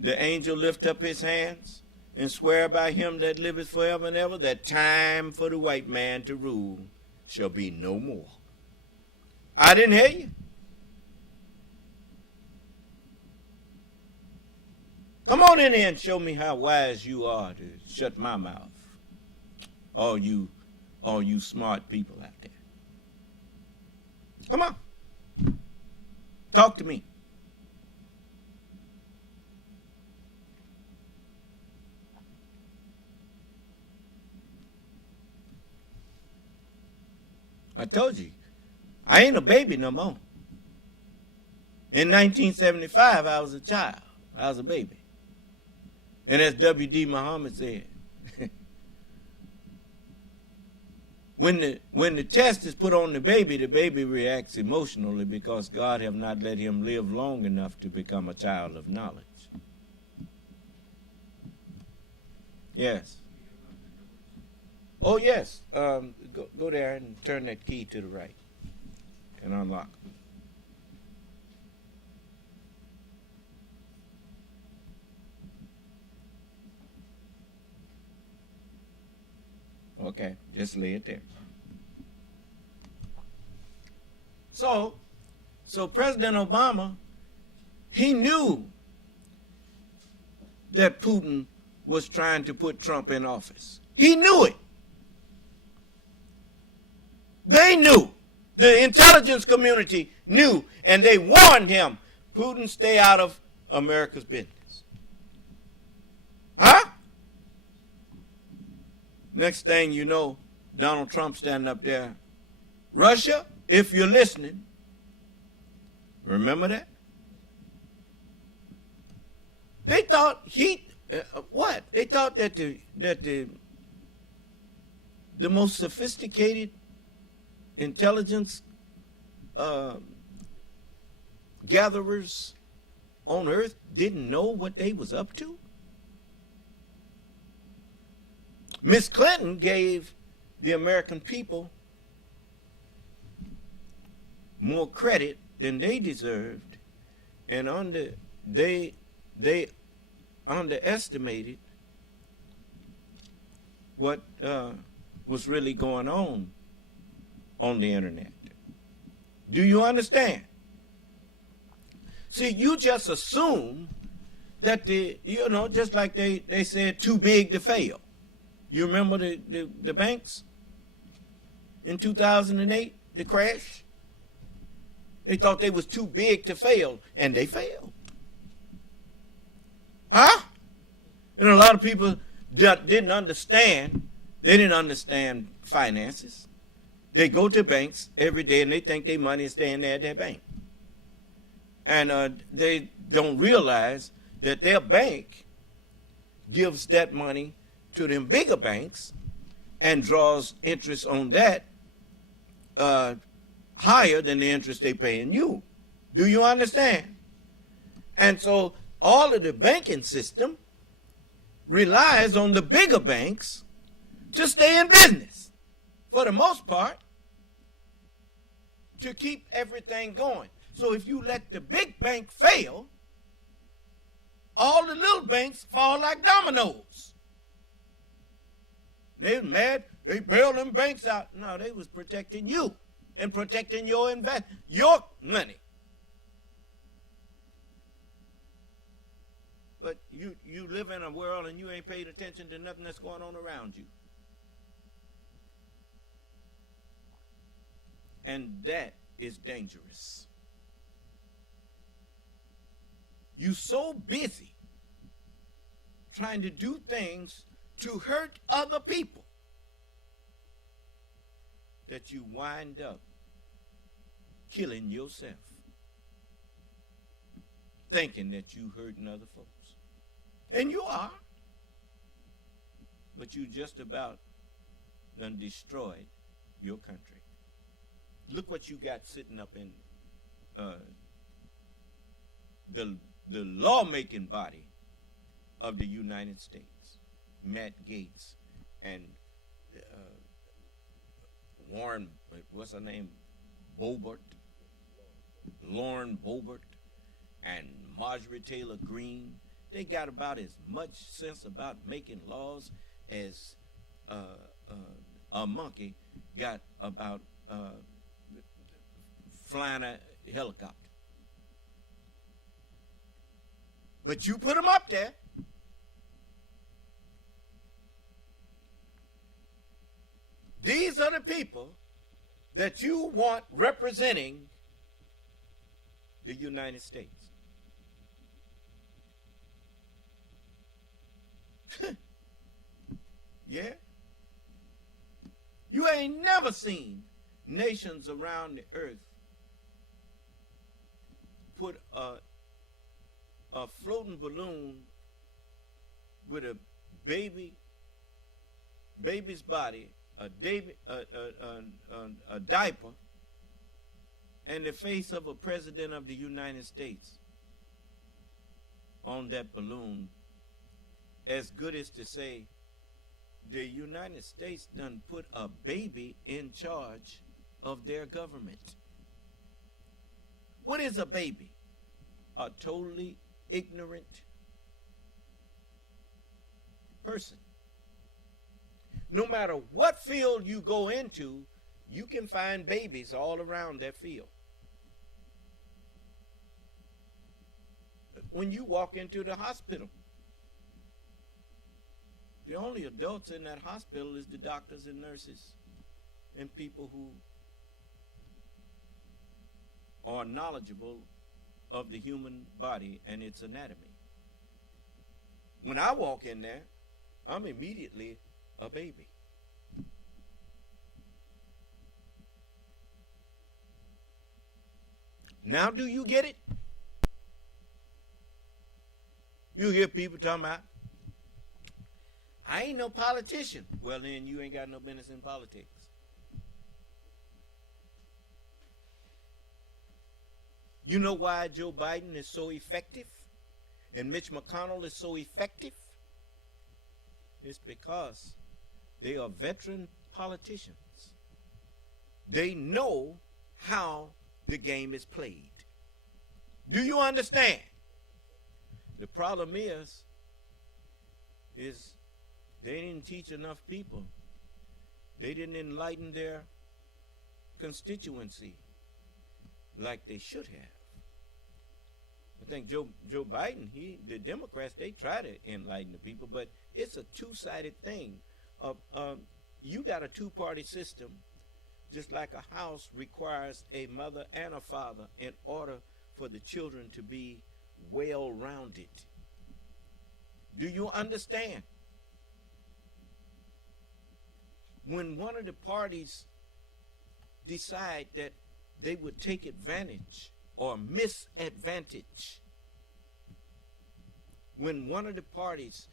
The angel lift up his hands and swear by him that liveth forever and ever that time for the white man to rule shall be no more. I didn't hear you. Come on in here and show me how wise you are to shut my mouth. All you smart people out there. Come on. Talk to me. told you, I ain't a baby no more. In 1975, I was a child. I was a baby. And as W.D. Muhammad said, when the test is put on the baby reacts emotionally because God have not let him live long enough to become a child of knowledge. Yes. Oh, yes. Go there and turn that key to the right and unlock. Okay, just lay it there. So President Obama, he knew that Putin was trying to put Trump in office. He knew it. They knew. The intelligence community knew, and they warned him, Putin, stay out of America's business. Huh? Next thing you know, Donald Trump standing up there. Russia, if you're listening, remember that? They thought what? They thought that the most sophisticated intelligence gatherers on earth didn't know what they was up to? Miss Clinton gave the American people more credit than they deserved, and they underestimated what was really going on the internet. Do you understand? See, you just assume that just like they said, too big to fail. You remember the banks in 2008, the crash? They thought they was too big to fail, and they failed. Huh? And a lot of people didn't understand. They didn't understand finances. They go to banks every day, and they think their money is staying there at their bank. And they don't realize that their bank gives that money to them bigger banks and draws interest on that higher than the interest they paying you. Do you understand? And so all of the banking system relies on the bigger banks to stay in business, for the most part, to keep everything going. So if you let the big bank fail, all the little banks fall like dominoes. They was mad. They bailed them banks out. No, they was protecting you and protecting your your money. But you live in a world and you ain't paid attention to nothing that's going on around you. And that is dangerous. You so busy trying to do things to hurt other people that you wind up killing yourself, thinking that you hurting other folks. And you are. But you just about done destroyed your country. Look what you got sitting up in the lawmaking body of the United States. Matt Gaetz and Warren, what's her name? Lauren Boebert, and Marjorie Taylor Greene. They got about as much sense about making laws as a monkey got about flying a helicopter. But you put them up there. These are the people that you want representing the United States. Yeah? You ain't never seen nations around the earth put a floating balloon with a baby's body, a diaper, and the face of a president of the United States on that balloon, as good as to say, the United States done put a baby in charge of their government. What is a baby? A totally ignorant person. No matter what field you go into, you can find babies all around that field. When you walk into the hospital, the only adults in that hospital is the doctors and nurses and people who are knowledgeable of the human body and its anatomy. When I walk in there, I'm immediately a baby. Now do you get it? You hear people talking about, I ain't no politician. Well, then you ain't got no business in politics. You know why Joe Biden is so effective and Mitch McConnell is so effective? It's because they are veteran politicians. They know how the game is played. Do you understand? The problem is they didn't teach enough people. They didn't enlighten their constituency like they should have. I think Joe Biden, the Democrats, they try to enlighten the people, but it's a two-sided thing. You got a two-party system, just like a house requires a mother and a father in order for the children to be well-rounded. Do you understand? When one of the parties decide that they would take advantage or misadvantage, when one of the parties,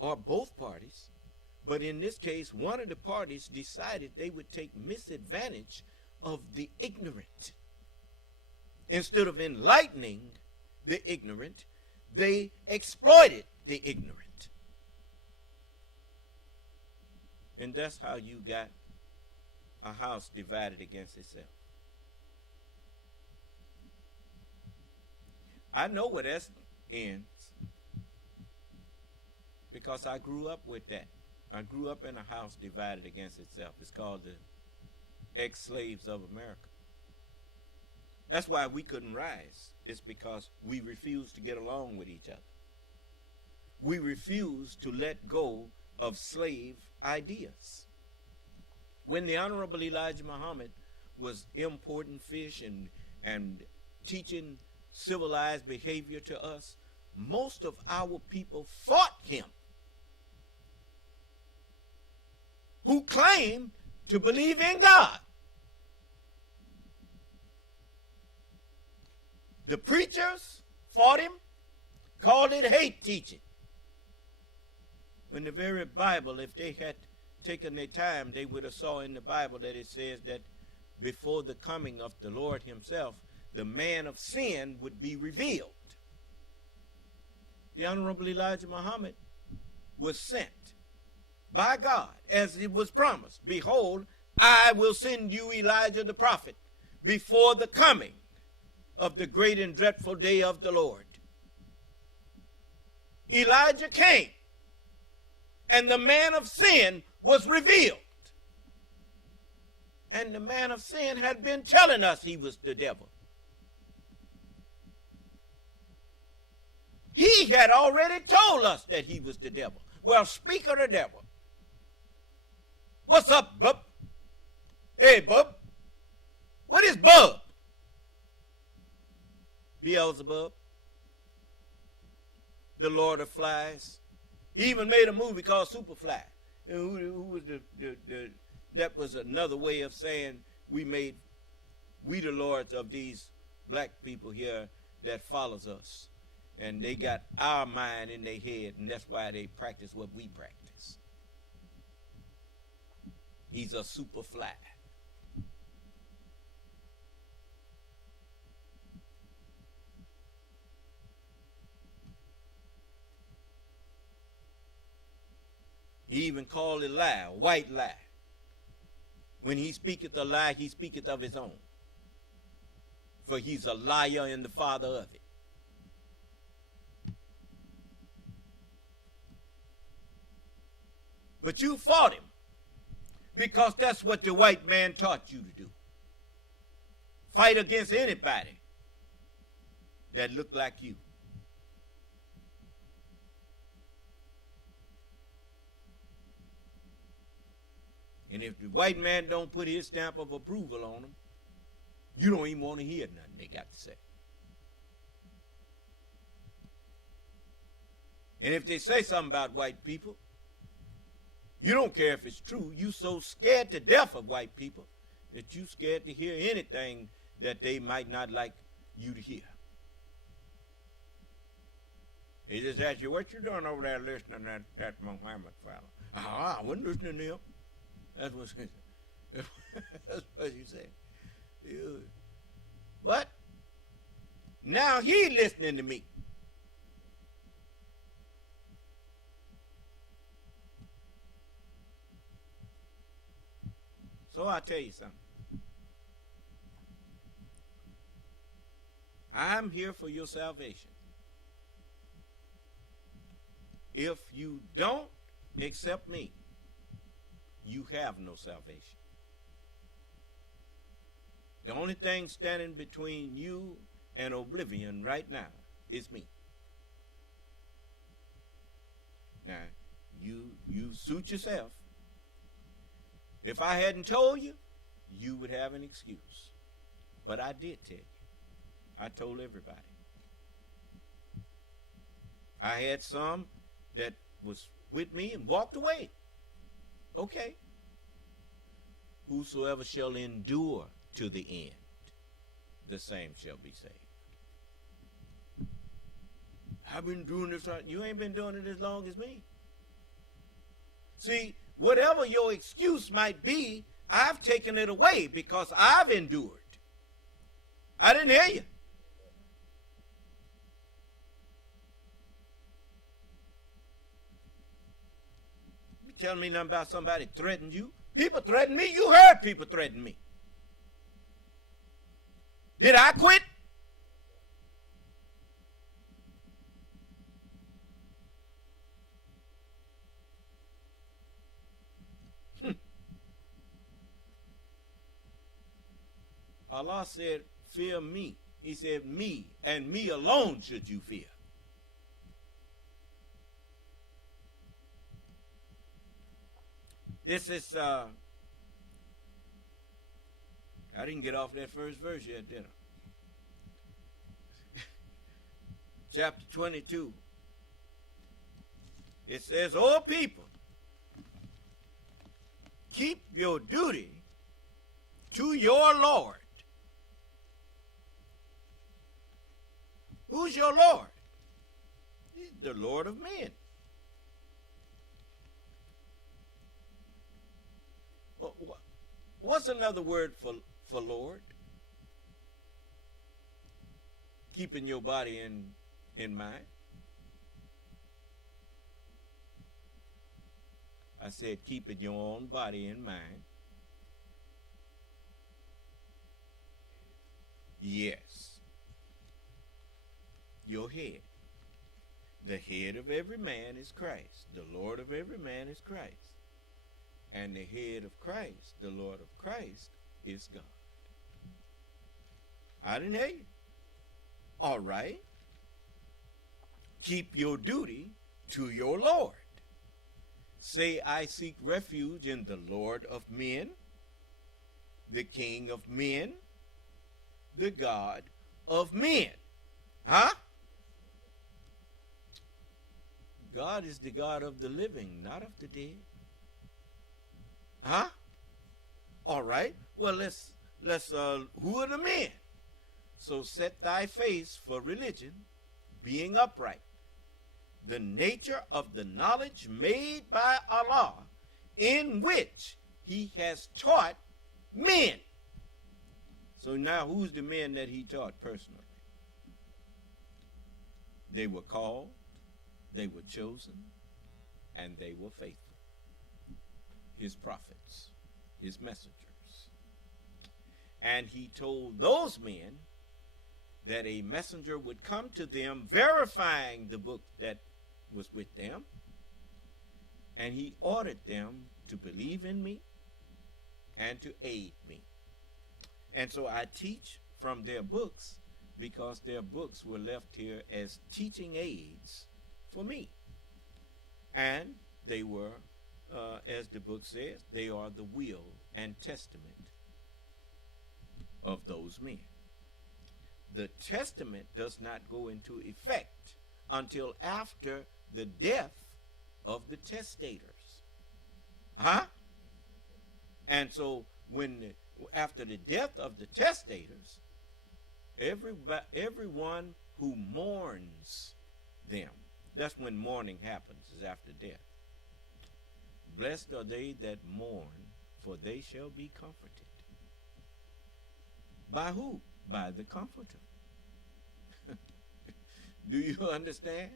or both parties, but in this case one of the parties decided they would take misadvantage of the ignorant, instead of enlightening the ignorant, they exploited the ignorant. And that's how you got a house divided against itself. I know where that ends because I grew up with that. I grew up in a house divided against itself. It's called the ex-slaves of America. That's why we couldn't rise. It's because we refused to get along with each other. We refused to let go of slave ideas. When the Honorable Elijah Muhammad was importing fish and teaching civilized behavior to us, most of our people fought him, who claimed to believe in God. The preachers fought him, called it hate teaching. When the very Bible, if they had taken their time, they would have saw in the Bible that it says that before the coming of the Lord himself, the man of sin would be revealed. The Honorable Elijah Muhammad was sent by God, as it was promised. Behold, I will send you Elijah the prophet before the coming of the great and dreadful day of the Lord. Elijah came, and the man of sin was revealed. And the man of sin had been telling us he was the devil. He had already told us that he was the devil. Well, speak of the devil. What's up, bub? Hey, bub. What is bub? Beelzebub, the Lord of Flies. He even made a movie called Superfly. Who was that was another way of saying we the lords of these black people here that follows us. And they got our mind in their head, and that's why they practice what we practice. He's a super fly. He even called it lie, a white lie. When he speaketh a lie, he speaketh of his own. For he's a liar and the father of it. But you fought him because that's what the white man taught you to do. Fight against anybody that looked like you. And if the white man don't put his stamp of approval on them, you don't even want to hear nothing they got to say. And if they say something about white people, you don't care if it's true. You so scared to death of white people that you scared to hear anything that they might not like you to hear. He just asked you, what you doing over there listening to that Muhammad fellow? I wasn't listening to him. That's what he said. That's what you said. But now he listening to me. So I'll tell you something. I'm here for your salvation. If you don't accept me, you have no salvation. The only thing standing between you and oblivion right now is me. Now, you suit yourself. If I hadn't told you, you would have an excuse. But I did tell you. I told everybody. I had some that was with me and walked away. Okay. Whosoever shall endure to the end, the same shall be saved. I've been doing this. You ain't been doing it as long as me. See, whatever your excuse might be, I've taken it away because I've endured. I didn't hear you. You telling me nothing about somebody threatened you? People threatened me. You heard people threaten me. Did I quit? Allah said, fear me. He said, me and me alone should you fear. This is, I didn't get off that first verse yet, did I? Chapter 22. It says, O people, keep your duty to your Lord. Who's your Lord? He's the Lord of men. What's another word for Lord? Keeping your body in mind. I said keeping your own body in mind. Yes. Your head. The head of every man is Christ. The Lord of every man is Christ. And the head of Christ, the Lord of Christ, is God. I didn't hear you. All right. Keep your duty to your Lord. Say, I seek refuge in the Lord of men, the King of men, the God of men. Huh? God is the God of the living, not of the dead. Huh? All right. Well, let's who are the men? So set thy face for religion, being upright. The nature of the knowledge made by Allah, in which he has taught men. So now who's the men that he taught personally? They were called, they were chosen, and they were faithful. His prophets, his messengers. And he told those men that a messenger would come to them verifying the book that was with them, and he ordered them to believe in me and to aid me. And so I teach from their books because their books were left here as teaching aids for me. And they were, as the book says, they are the will and testament of those men. The testament does not go into effect until after the death of the testators. And so after the death of the testators, everyone who mourns them, that's when mourning happens, is after death. Blessed are they that mourn, for they shall be comforted. By who? By the Comforter. Do you understand?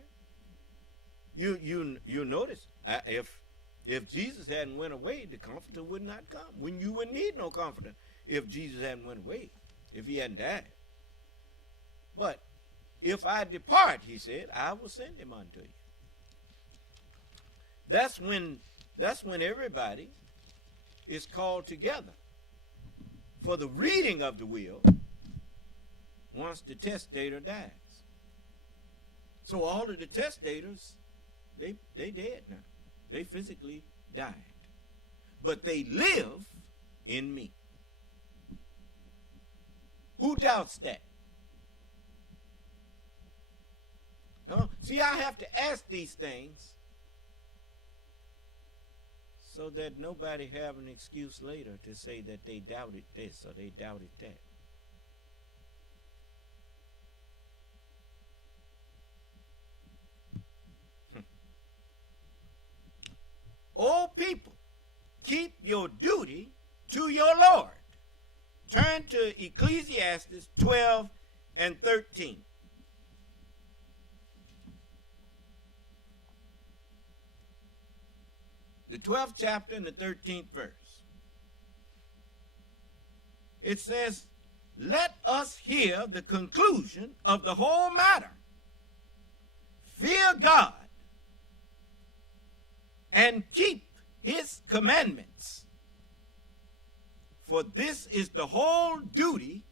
You notice, if Jesus hadn't went away, the Comforter would not come. When you wouldn't need no Comforter if Jesus hadn't went away, if he hadn't died. But if I depart, he said, I will send him unto you. That's when everybody is called together for the reading of the will once the testator dies. So all of the testators, they dead now. They physically died. But they live in me. Who doubts that? No? See, I have to ask these things so that nobody have an excuse later to say that they doubted this or they doubted that. O people, keep your duty to your Lord. Turn to Ecclesiastes 12 and 13. The 12th chapter and the 13th verse. It says, let us hear the conclusion of the whole matter. Fear God and keep his commandments. For this is the whole duty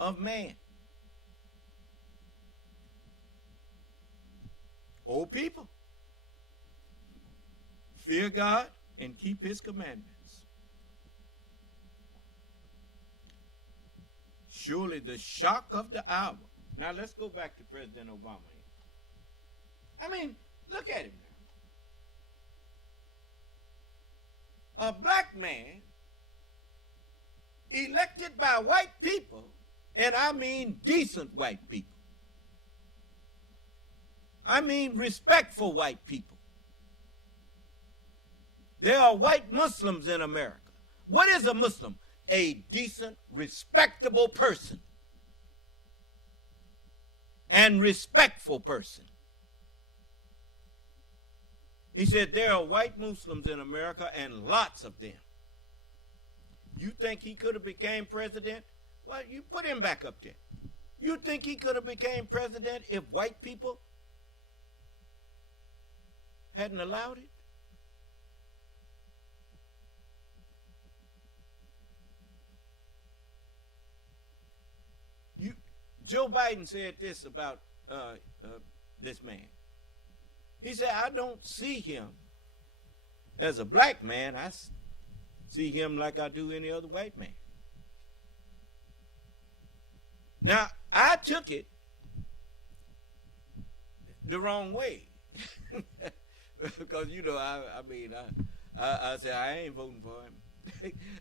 of man. O people, fear God and keep his commandments. Surely the shock of the hour. Now let's go back to President Obama. I mean, look at him now. A black man elected by white people, and I mean decent white people. I mean respectful white people. There are white Muslims in America. What is a Muslim? A decent, respectable person. And respectful person. He said there are white Muslims in America and lots of them. You think he could have became president? Well, you put him back up there. You think he could have became president if white people hadn't allowed it? Joe Biden said this about this man. He said, I don't see him as a black man. I see him like I do any other white man. Now, I took it the wrong way. Because, you know, I said, I ain't voting for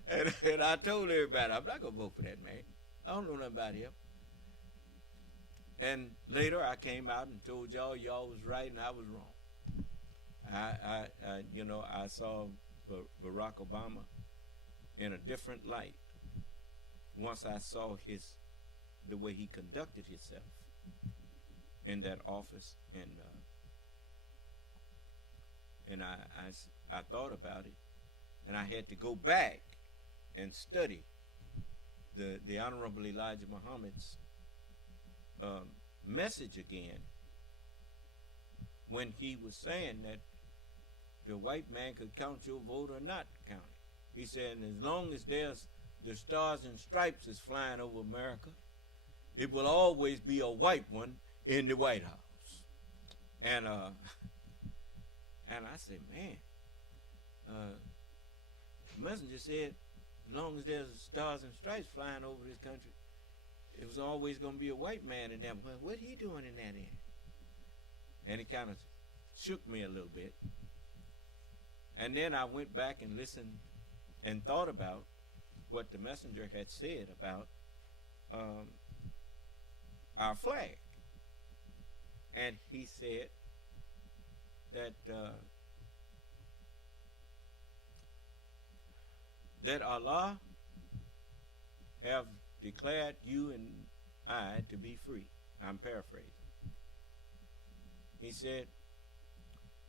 and I told everybody, I'm not going to vote for that man. I don't know nothing about him. And later I came out and told y'all was right and I was wrong. I saw Barack Obama in a different light once I saw the way he conducted himself in that office, and I thought about it, and I had to go back and study the Honorable Elijah Muhammad's message again when he was saying that the white man could count your vote or not count it. He said, as long as there's the stars and stripes is flying over America, it will always be a white one in the White House. And I said, man, the messenger said, as long as there's stars and stripes flying over this country, it was always going to be a white man in there. Well, what he doing in that end? And it kind of shook me a little bit. And then I went back and listened and thought about what the messenger had said about our flag. And he said that that Allah have declared you and I to be free. I'm paraphrasing. He said,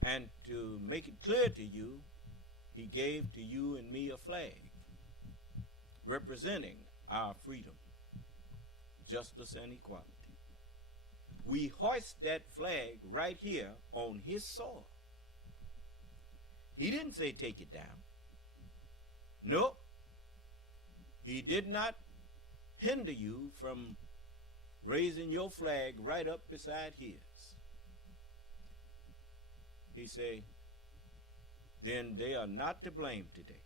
and to make it clear to you, he gave to you and me a flag representing our freedom, justice, and equality. We hoist that flag right here on his soil. He didn't say take it down. Nope. He did not hinder you from raising your flag right up beside his. He said, then they are not to blame today.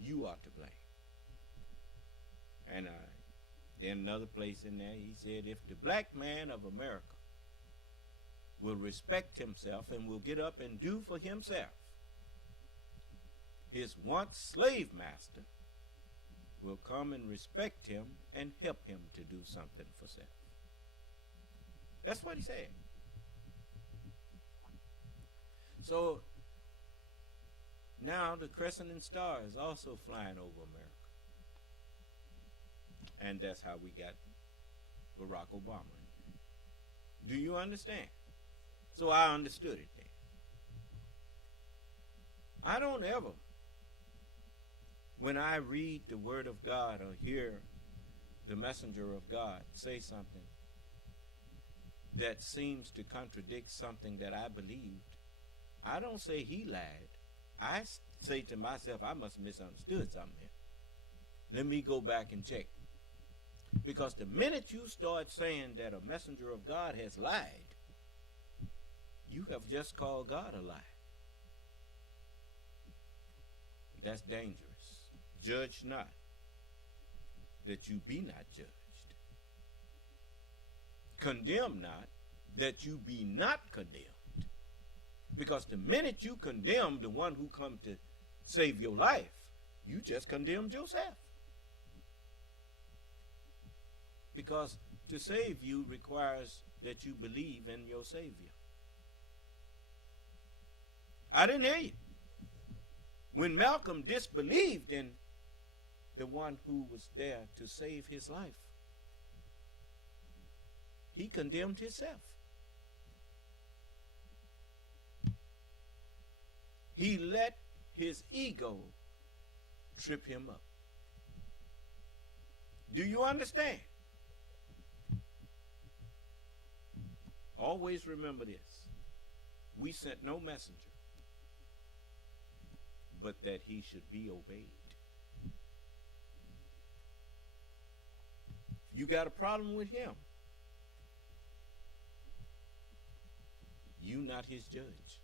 You are to blame. And then another place in there, he said, if the black man of America will respect himself and will get up and do for himself, his once slave master will come and respect him and help him to do something for self. That's what he said. So now the crescent and star is also flying over America. And that's how we got Barack Obama. Do you understand? So I understood it then. I don't ever, when I read the Word of God or hear the messenger of God say something that seems to contradict something that I believed, I don't say he lied. I say to myself, I must have misunderstood something here. Let me go back and check. Because the minute you start saying that a messenger of God has lied, you have just called God a lie. That's dangerous. Judge not, that you be not judged. Condemn not, that you be not condemned. Because the minute you condemn the one who come to save your life, you just condemned yourself. Because to save you requires that you believe in your Savior. I didn't hear you. When Malcolm disbelieved in the one who was there to save his life, he condemned himself. He let his ego trip him up. Do you understand? Always remember this. We sent no messenger, but that he should be obeyed. If you got a problem with him, you not his judge.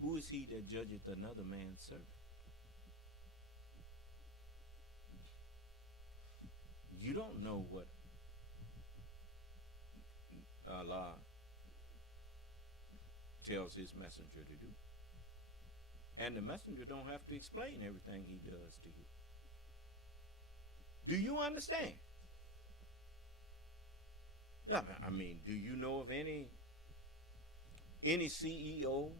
Who is he that judgeth another man's servant? You don't know what tells his messenger to do. And the messenger don't have to explain everything he does to you. Do you understand? Yeah, I mean, do you know of any CEO?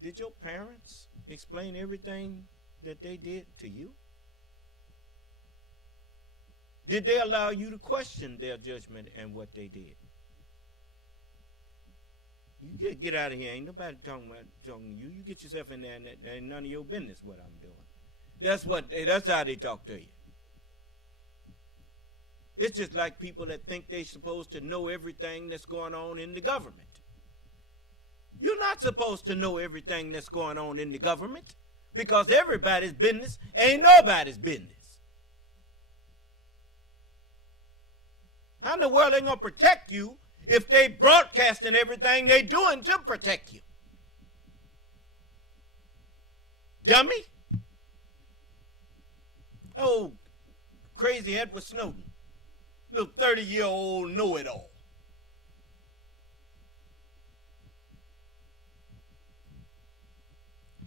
Did your parents explain everything that they did to you? Did they allow you to question their judgment and what they did? You get out of here. Ain't nobody talking to you. You get yourself in there, and that ain't none of your business what I'm doing. That's how they talk to you. It's just like people that think they're supposed to know everything that's going on in the government. You're not supposed to know everything that's going on in the government, because everybody's business ain't nobody's business. How in the world they gonna protect you if they broadcasting everything they doing to protect you? Dummy. Oh, crazy Edward Snowden. Little 30-year-old know-it-all.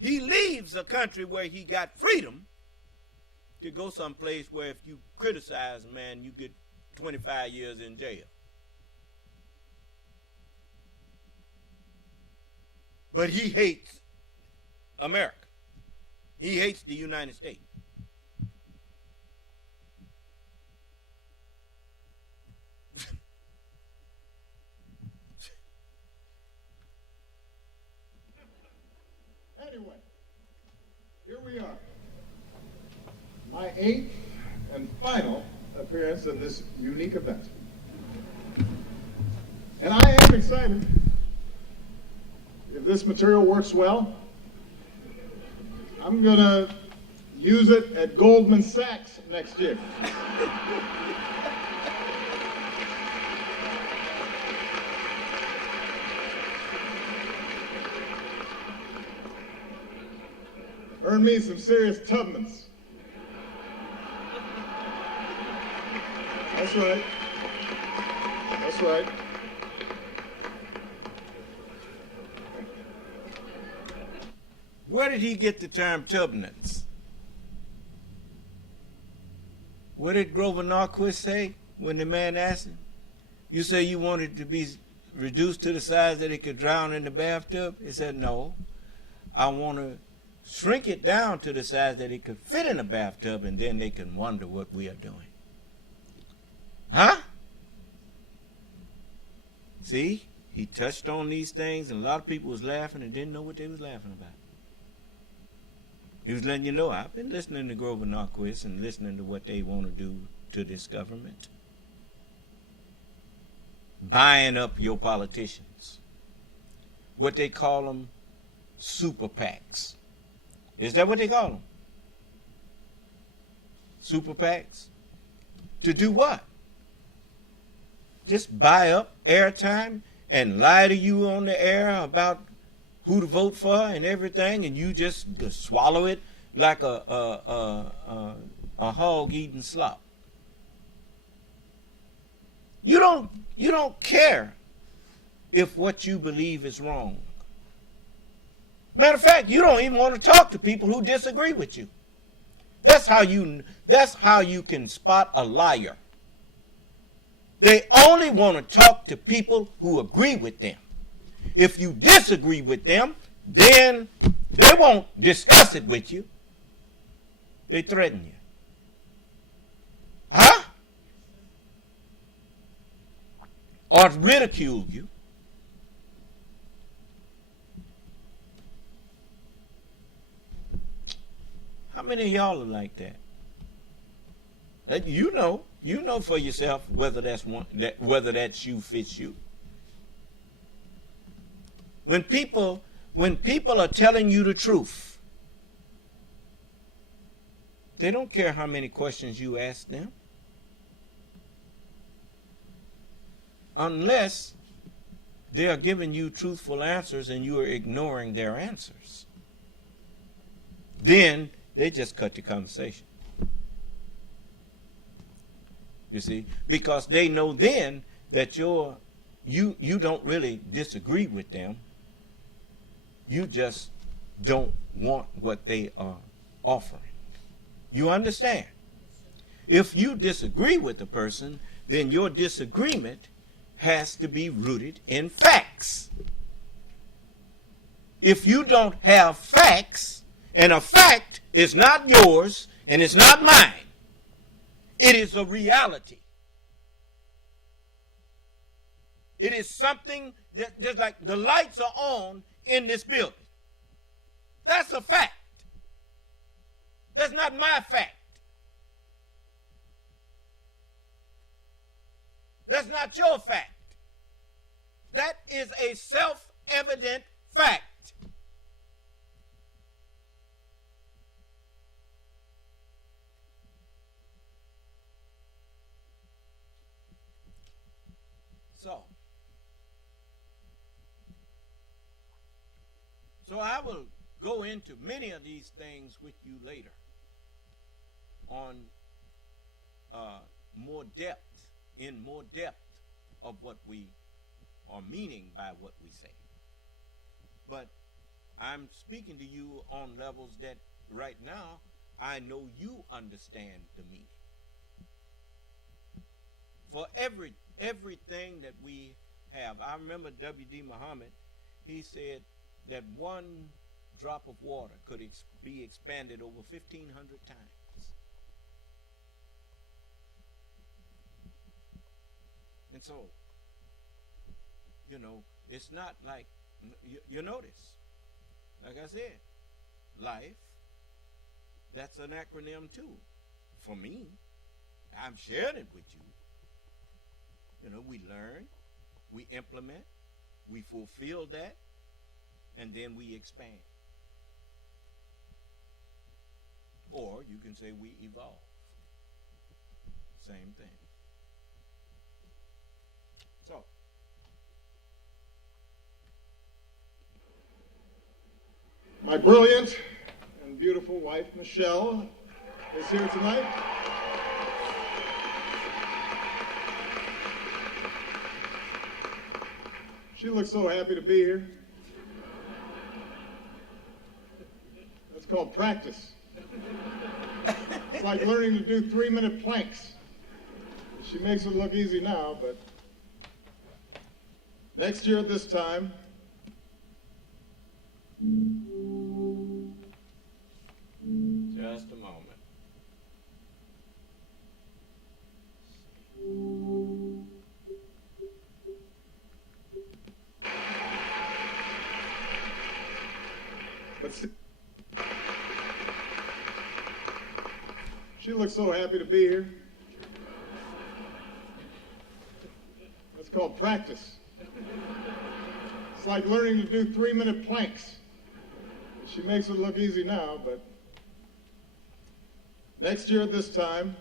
He leaves a country where he got freedom to go someplace where if you criticize a man, you get 25 years in jail. But he hates America. He hates the United States. Anyway, here we are. My 8th and final appearance of this unique event. And I am excited. If this material works well, I'm going to use it at Goldman Sachs next year. Earn me some serious Tubmans. That's right. That's right. Where did he get the term Tubmans? What did Grover Norquist say when the man asked him? You say you wanted to be reduced to the size that it could drown in the bathtub? He said, no. I want to shrink it down to the size that it could fit in a bathtub, and then they can wonder what we are doing. Huh? See, he touched on these things, and a lot of people was laughing and didn't know what they was laughing about. He was letting you know, I've been listening to Grover Norquist and listening to what they want to do to this government. Buying up your politicians. What they call them, super PACs. Is that what they call them? Super PACs? To do what? Just buy up airtime and lie to you on the air about who to vote for and everything, and you just swallow it like a hog eating slop. You don't care if what you believe is wrong. Matter of fact, you don't even want to talk to people who disagree with you. That's how you can spot a liar. They only want to talk to people who agree with them. If you disagree with them, then they won't discuss it with you. They threaten you. Huh? Or ridicule you. How many of y'all are like that? You know for yourself whether that shoe fits you. When people are telling you the truth, they don't care how many questions you ask them, unless they are giving you truthful answers and you are ignoring their answers. Then they just cut the conversation. You see, because they know then that you don't really disagree with them. You just don't want what they are offering. You understand? If you disagree with the person, then your disagreement has to be rooted in facts. If you don't have facts, and a fact is not yours and it's not mine, it is a reality. It is something that, just like the lights are on in this building. That's a fact. That's not my fact. That's not your fact. That is a self-evident fact. So I will go into many of these things with you later on in more depth of what we are meaning by what we say. But I'm speaking to you on levels that right now I know you understand the meaning. For everything that we have, I remember W.D. Muhammad, he said that one drop of water could be expanded over 1,500 times. And so, it's not like, you notice, like I said, life, that's an acronym too. For me, I'm sharing it with you. We learn, we implement, we fulfill that, and then we expand. Or you can say we evolve. Same thing. So, my brilliant and beautiful wife, Michelle, is here tonight. She looks so happy to be here. That's called practice. It's like learning to do 3-minute planks. She makes it look easy now, but next year at this time, just a moment. She looks so happy to be here. That's called practice. It's like learning to do 3-minute planks. She makes it look easy now, but next year at this time,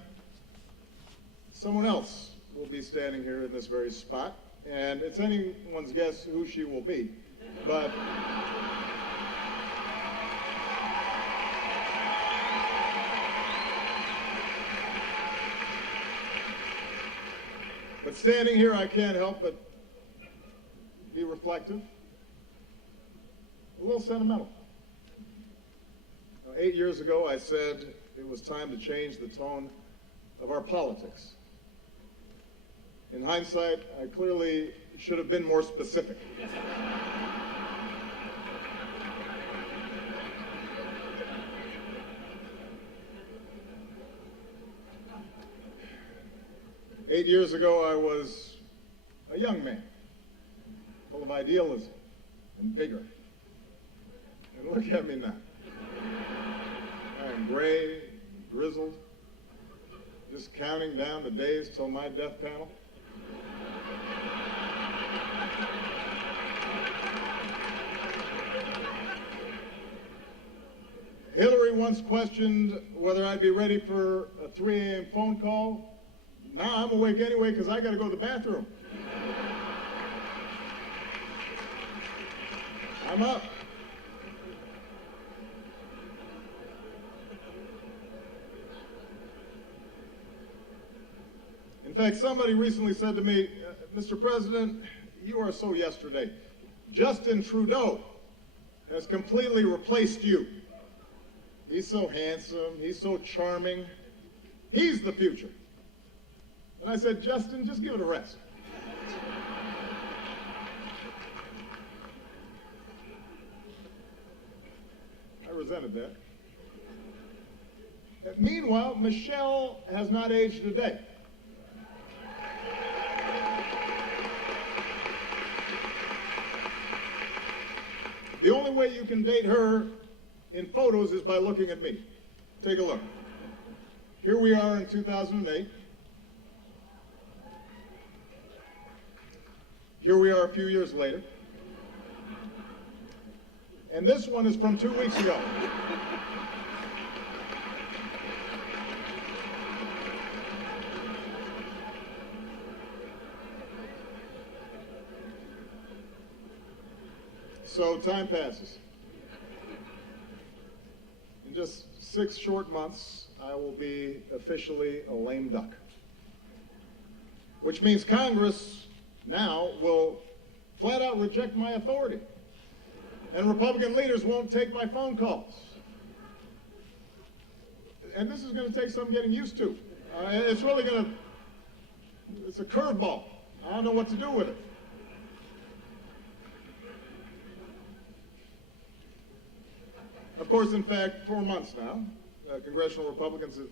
someone else will be standing here in this very spot, and it's anyone's guess who she will be, but standing here, I can't help but be reflective, a little sentimental. 8 years ago, I said it was time to change the tone of our politics. In hindsight, I clearly should have been more specific. Eight years ago, I was a young man, full of idealism and vigor. And look at me now. I am gray, grizzled, just counting down the days till my death panel. Hillary once questioned whether I'd be ready for a 3 a.m. phone call. Now I'm awake anyway because I got to go to the bathroom. I'm up. In fact, somebody recently said to me, Mr. President, you are so yesterday. Justin Trudeau has completely replaced you. He's so handsome, he's so charming. He's the future. And I said, Justin, just give it a rest. I resented that. Meanwhile, Michelle has not aged a day. The only way you can date her in photos is by looking at me. Take a look. Here we are in 2008. Here we are a few years later. And this one is from 2 weeks ago. So time passes. In just 6 short months, I will be officially a lame duck. Which means Congress now will flat out reject my authority. And Republican leaders won't take my phone calls. And this is going to take some getting used to. It's really going to, it's a curveball. I don't know what to do with it. Of course, in fact, 4 months now, congressional Republicans have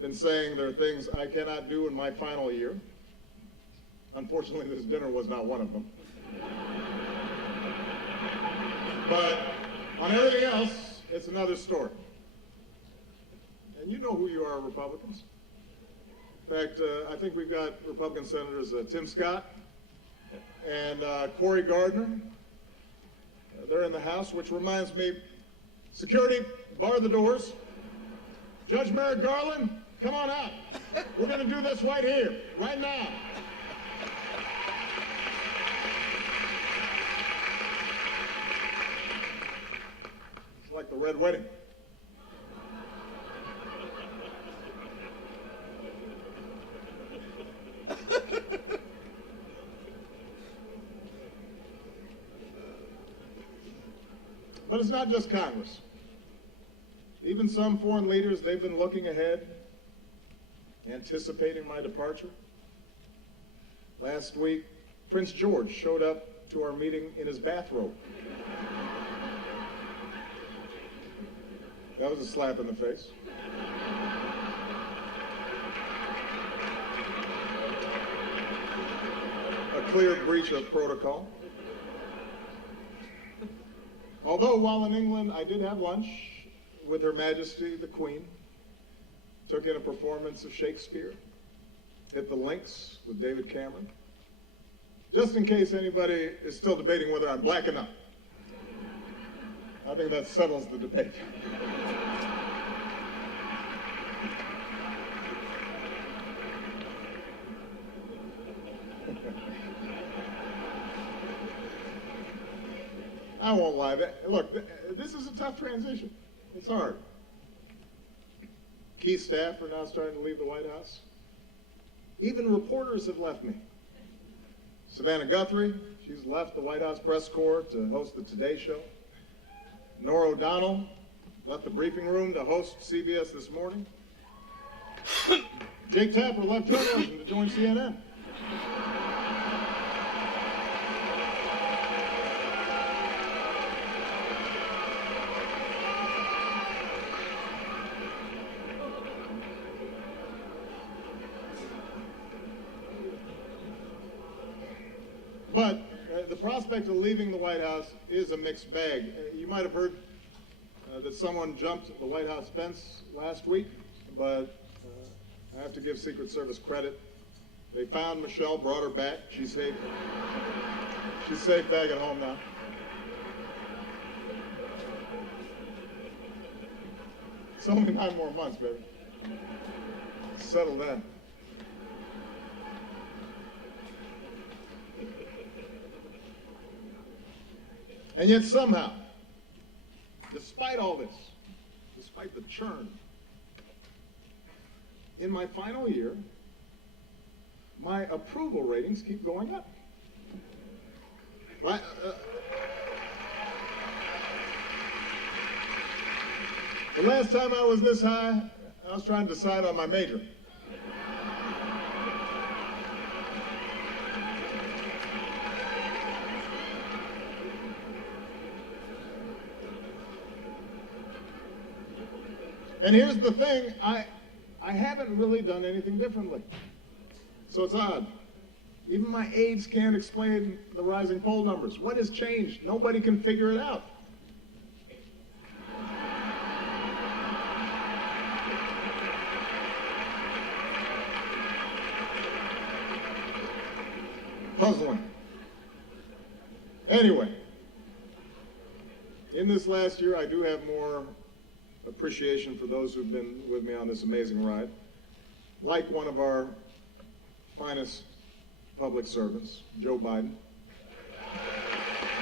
been saying there are things I cannot do in my final year. Unfortunately, this dinner was not one of them. But on everything else, it's another story. And you know who you are, Republicans. In fact, I think we've got Republican Senators Tim Scott and Cory Gardner. They're in the House, which reminds me, security, bar the doors. Judge Merrick Garland, come on out. We're going to do this right here, right now. It's like the Red Wedding. But it's not just Congress. Even some foreign leaders, they've been looking ahead, anticipating my departure. Last week, Prince George showed up to our meeting in his bathrobe. That was a slap in the face. A clear breach of protocol. Although while in England, I did have lunch with Her Majesty the Queen, took in a performance of Shakespeare, hit the links with David Cameron, just in case anybody is still debating whether I'm black enough. I think that settles the debate. I won't lie. Look, this is a tough transition. It's hard. Key staff are now starting to leave the White House. Even reporters have left me. Savannah Guthrie, she's left the White House press corps to host the Today Show. Nora O'Donnell left the briefing room to host CBS This Morning. Jake Tapper left journalism to join CNN. But the prospect of leaving the White House is a mixed bag. You might have heard that someone jumped the White House fence last week, but I have to give Secret Service credit. They found Michelle, brought her back. She's safe. She's safe back at home now. It's only 9 more months, baby. Settle down. And yet somehow, despite all this, despite the churn, in my final year, my approval ratings keep going up. The last time I was this high, I was trying to decide on my major. And here's the thing, I haven't really done anything differently. So it's odd. Even my aides can't explain the rising poll numbers. What has changed? Nobody can figure it out. Puzzling. Anyway, in this last year, I do have more appreciation for those who've been with me on this amazing ride. Like one of our finest public servants, Joe Biden.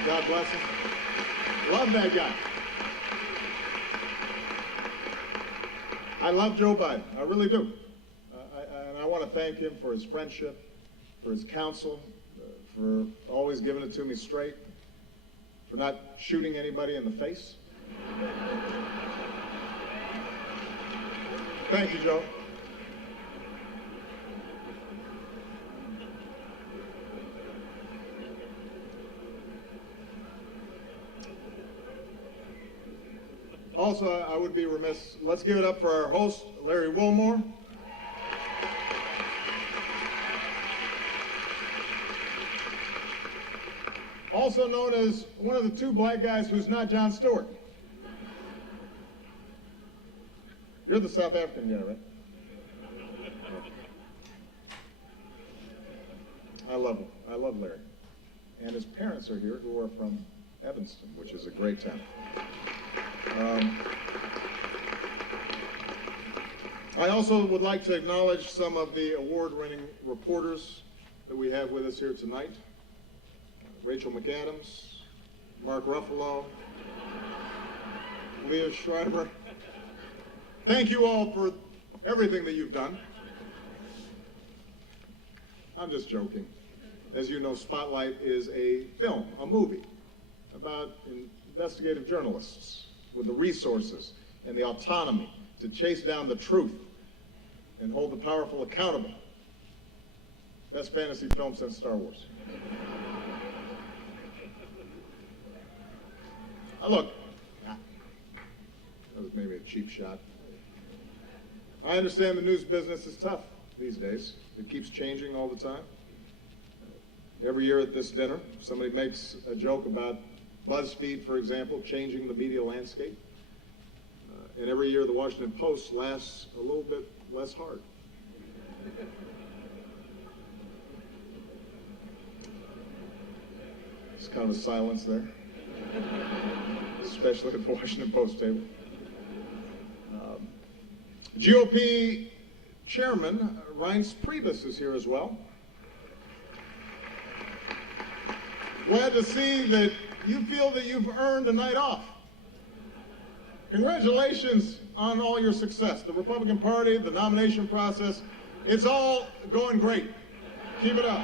God bless him. Love that guy. I love Joe Biden. I really do. And I want to thank him for his friendship, for his counsel, for always giving it to me straight, for not shooting anybody in the face. Thank you, Joe. Also, I would be remiss, let's give it up for our host, Larry Wilmore. Also known as one of the two black guys who's not Jon Stewart. You're the South African guy, right? I love him. I love Larry. And his parents are here, who are from Evanston, which is a great town. I also would like to acknowledge some of the award-winning reporters that we have with us here tonight. Rachel McAdams, Mark Ruffalo, Leah Schreiber. Thank you all for everything that you've done. I'm just joking. As you know, Spotlight is a film, a movie, about investigative journalists with the resources and the autonomy to chase down the truth and hold the powerful accountable. Best fantasy film since Star Wars. Look, that was maybe a cheap shot. I understand the news business is tough these days. It keeps changing all the time. Every year at this dinner, somebody makes a joke about BuzzFeed, for example, changing the media landscape. And every year the Washington Post laughs a little bit less hard. There's kind of a silence there, especially at the Washington Post table. GOP Chairman Reince Priebus is here as well. Glad to see that you feel that you've earned a night off. Congratulations on all your success. The Republican Party, the nomination process, it's all going great. Keep it up.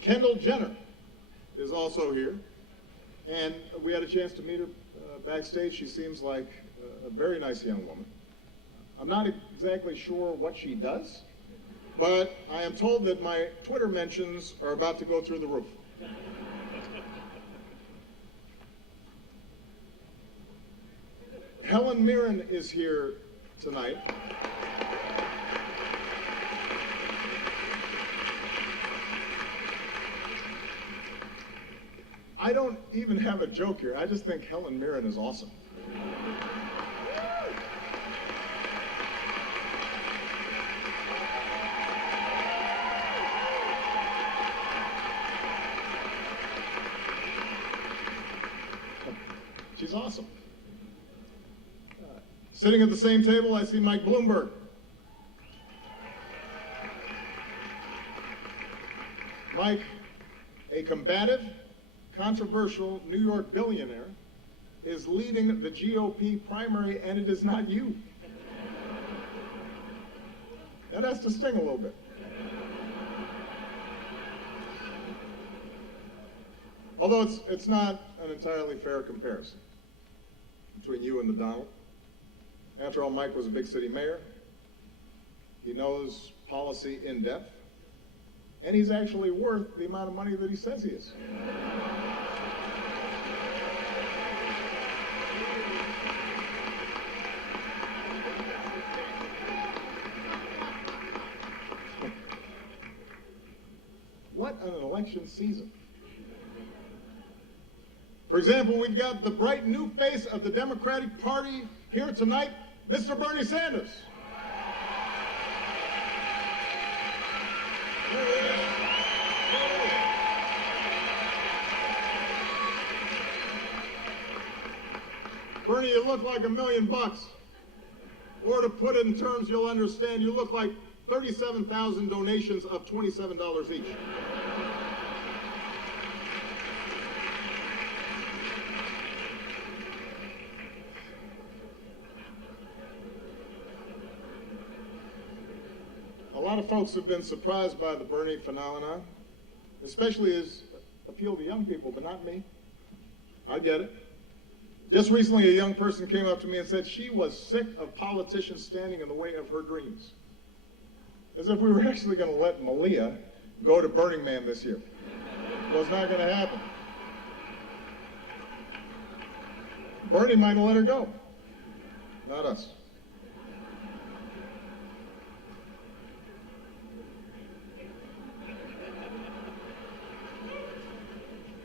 Kendall Jenner is also here, and we had a chance to meet her backstage. She seems like a very nice young woman. I'm not exactly sure what she does, but I am told that my Twitter mentions are about to go through the roof. Helen Mirren is here tonight. I don't even have a joke here. I just think Helen Mirren is awesome. She's awesome. Sitting at the same table, I see Mike Bloomberg. Mike, a combative, controversial New York billionaire, is leading the GOP primary, and it is not you. That has to sting a little bit. Although it's not an entirely fair comparison between you and the Donald. After all, Mike was a big city mayor. He knows policy in depth. And he's actually worth the amount of money that he says he is. What an election season. For example, we've got the bright new face of the Democratic Party here tonight, Mr. Bernie Sanders. There he is. Bernie, you look like $1 million. Or to put it in terms you'll understand, you look like 37,000 donations of $27 each. A lot of folks have been surprised by the Bernie phenomenon, especially his appeal to young people, but not me. I get it. Just recently, a young person came up to me and said she was sick of politicians standing in the way of her dreams. As if we were actually going to let Malia go to Burning Man this year. It was not going to happen. Bernie might have let her go, not us.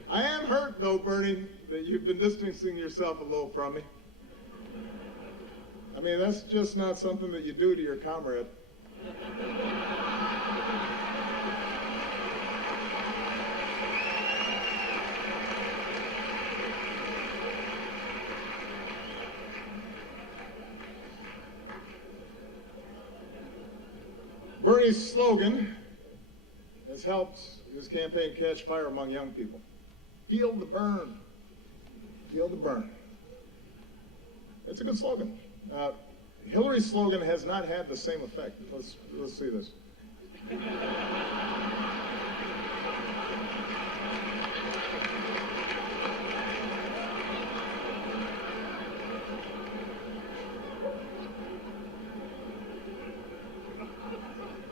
I am hurt, though, Bernie, that you've been distancing yourself a little from me. I mean, that's just not something that you do to your comrade. Bernie's slogan has helped his campaign catch fire among young people. Feel the burn. Feel the burn. It's a good slogan. Hillary's slogan has not had the same effect. Let's see this.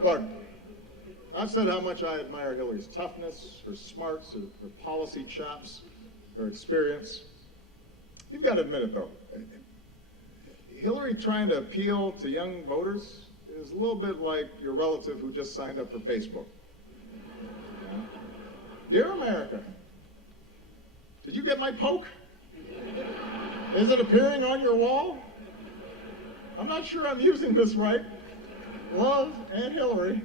Look, I've said how much I admire Hillary's toughness, her smarts, her policy chops, her experience. You've got to admit it, though. Hillary trying to appeal to young voters is a little bit like your relative who just signed up for Facebook. Yeah. Dear America, did you get my poke? Is it appearing on your wall? I'm not sure I'm using this right. Love, Aunt Hillary.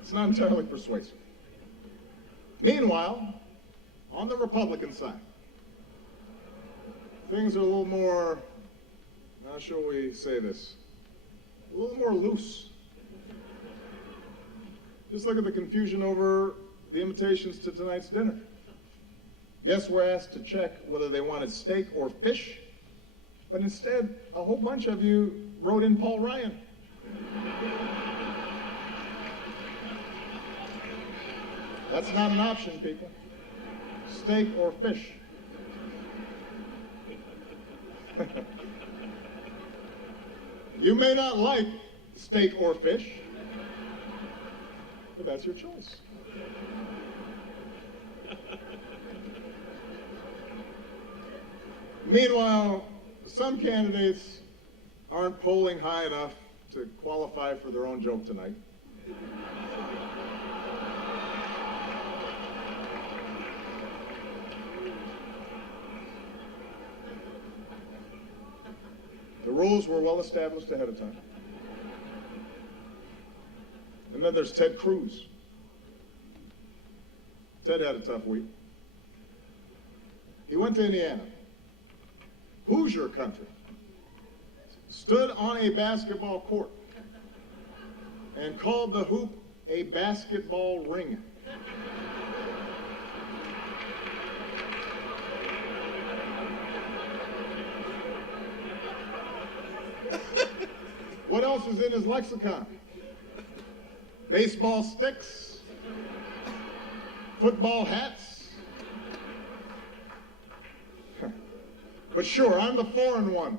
It's not entirely persuasive. Meanwhile, on the Republican side, things are a little more, how shall we say this, a little more loose. Just look at the confusion over the invitations to tonight's dinner. Guests were asked to check whether they wanted steak or fish, but instead, a whole bunch of you wrote in Paul Ryan. That's not an option, people. Steak or fish. You may not like steak or fish, but that's your choice. Meanwhile, some candidates aren't polling high enough to qualify for their own joke tonight. The rules were well established ahead of time. And then there's Ted Cruz. Ted had a tough week. He went to Indiana, Hoosier country, stood on a basketball court, and called the hoop a basketball ring. What else is in his lexicon? Baseball sticks? Football hats? But sure, I'm the foreign one.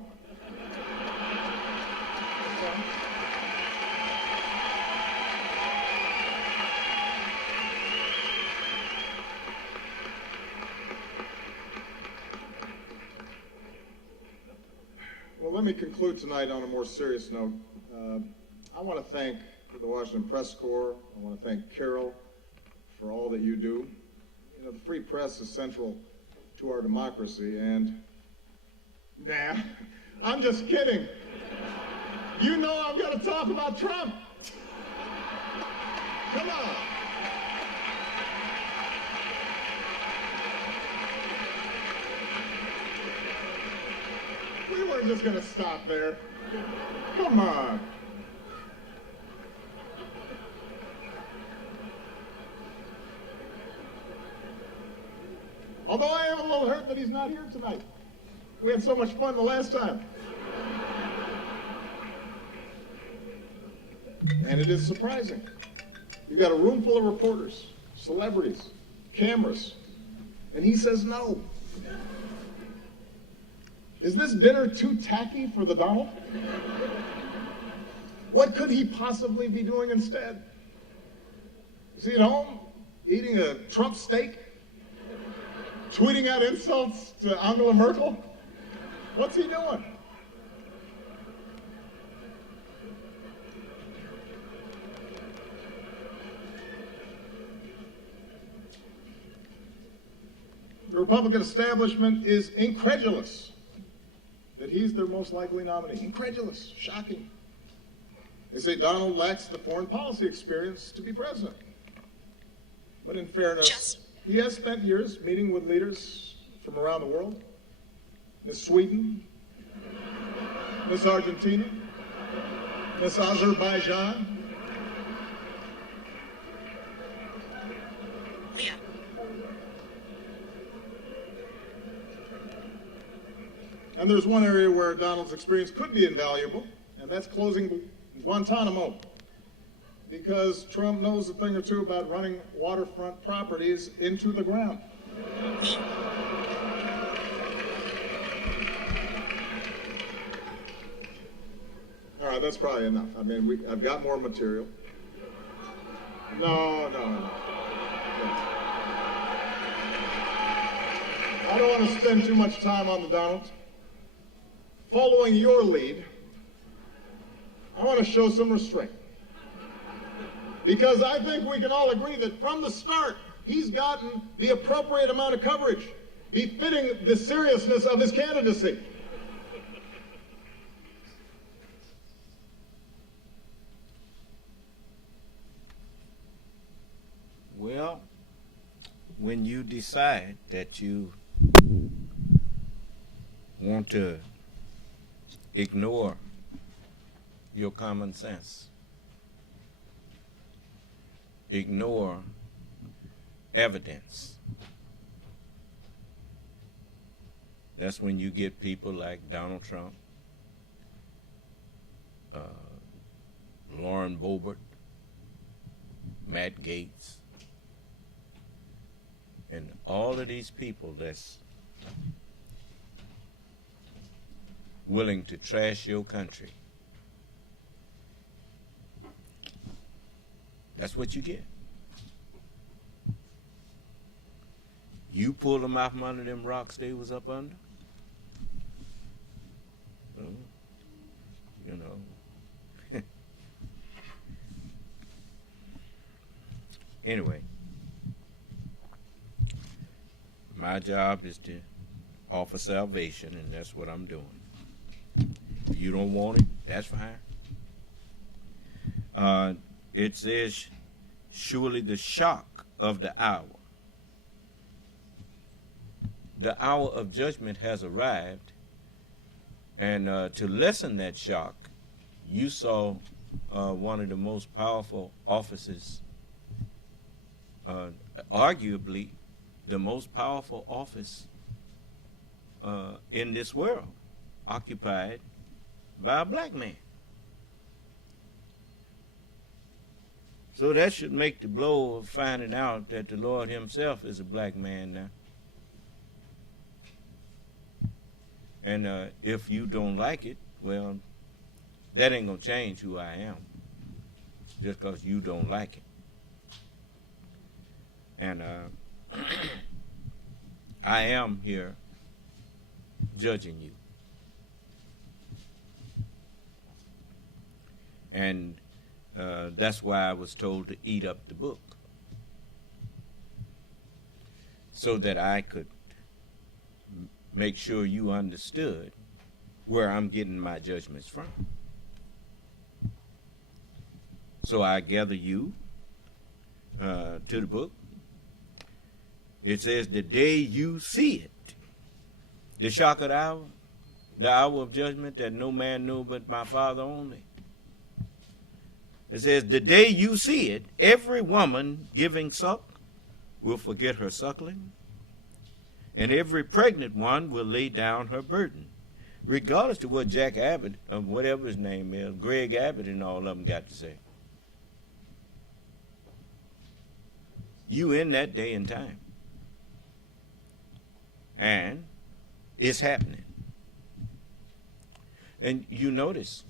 Well, let me conclude tonight on a more serious note. I want to thank the Washington Press Corps. I want to thank Carol for all that you do. You know, the free press is central to our democracy, and nah, I'm just kidding. You know I'm going to talk about Trump. Come on. We weren't just going to stop there. Come on. Although I am a little hurt that he's not here tonight. We had so much fun the last time. And it is surprising. You've got a room full of reporters, celebrities, cameras, and he says no. Is this dinner too tacky for the Donald? What could he possibly be doing instead? Is he at home eating a Trump steak? Tweeting out insults to Angela Merkel? What's he doing? The Republican establishment is incredulous that he's their most likely nominee. Incredulous, shocking. They say Donald lacks the foreign policy experience to be president. But in fairness, he has spent years meeting with leaders from around the world. Miss Sweden, Miss Argentina, Miss Azerbaijan. And there's one area where Donald's experience could be invaluable, and that's closing Guantanamo. Because Trump knows a thing or two about running waterfront properties into the ground. All right, that's probably enough. I mean, I've got more material. No. I don't want to spend too much time on the Donald. Following your lead, I want to show some restraint. Because I think we can all agree that from the start, he's gotten the appropriate amount of coverage, befitting the seriousness of his candidacy. Well, when you decide that you want to ignore your common sense, ignore evidence, that's when you get people like Donald Trump, Lauren Boebert, Matt Gaetz, and all of these people that's willing to trash your country. That's what you get. You pull them out from under them rocks they was up under. You know. Anyway, my job is to offer salvation, and that's what I'm doing. If you don't want it, that's fine. It says, surely the shock of the hour. The hour of judgment has arrived, and to lessen that shock, you saw one of the most powerful offices, arguably the most powerful office in this world, occupied by a black man. So that should make the blow of finding out that the Lord himself is a black man now. And if you don't like it, well, that ain't going to change who I am, just because you don't like it. And I am here judging you. And that's why I was told to eat up the book, so that I could make sure you understood where I'm getting my judgments from. So I gather you to the book. It says, the day you see it, the shock of the hour of judgment that no man knew but my Father only. It says, the day you see it, every woman giving suck will forget her suckling, and every pregnant one will lay down her burden. Regardless to what Jack Abbott, or whatever his name is, Greg Abbott and all of them got to say. You in that day and time. And it's happening. And you notice,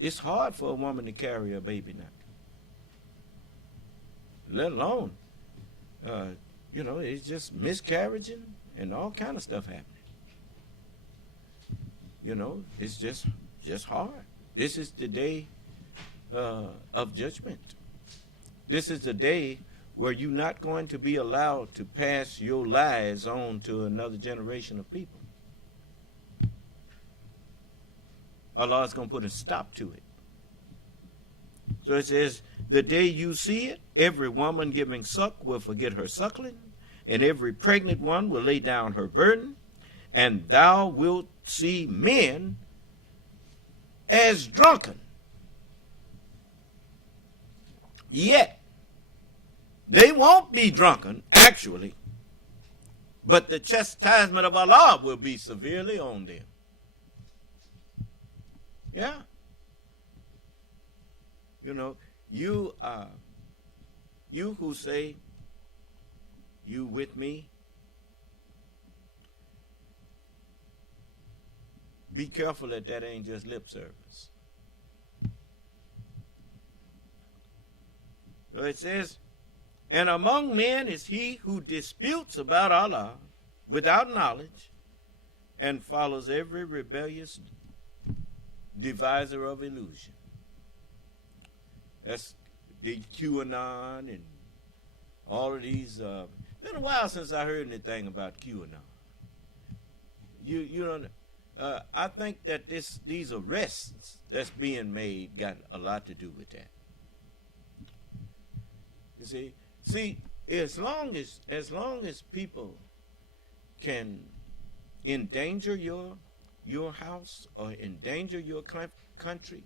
it's hard for a woman to carry a baby now. Let alone, it's just miscarriaging and all kind of stuff happening. It's just hard. This is the day of judgment. This is the day where you're not going to be allowed to pass your lies on to another generation of people. Allah is going to put a stop to it. So it says, the day you see it, every woman giving suck will forget her suckling, and every pregnant one will lay down her burden, and thou wilt see men as drunken. Yet, they won't be drunken, actually, but the chastisement of Allah will be severely on them. Yeah. You who say you with me, be careful that ain't just lip service. So it says, and among men is he who disputes about Allah without knowledge and follows every rebellious deviser of illusion. That's the QAnon and all of these. Been a while since I heard anything about QAnon. I think that these arrests that's being made got a lot to do with that. You see, as long as people can endanger your house or endanger your country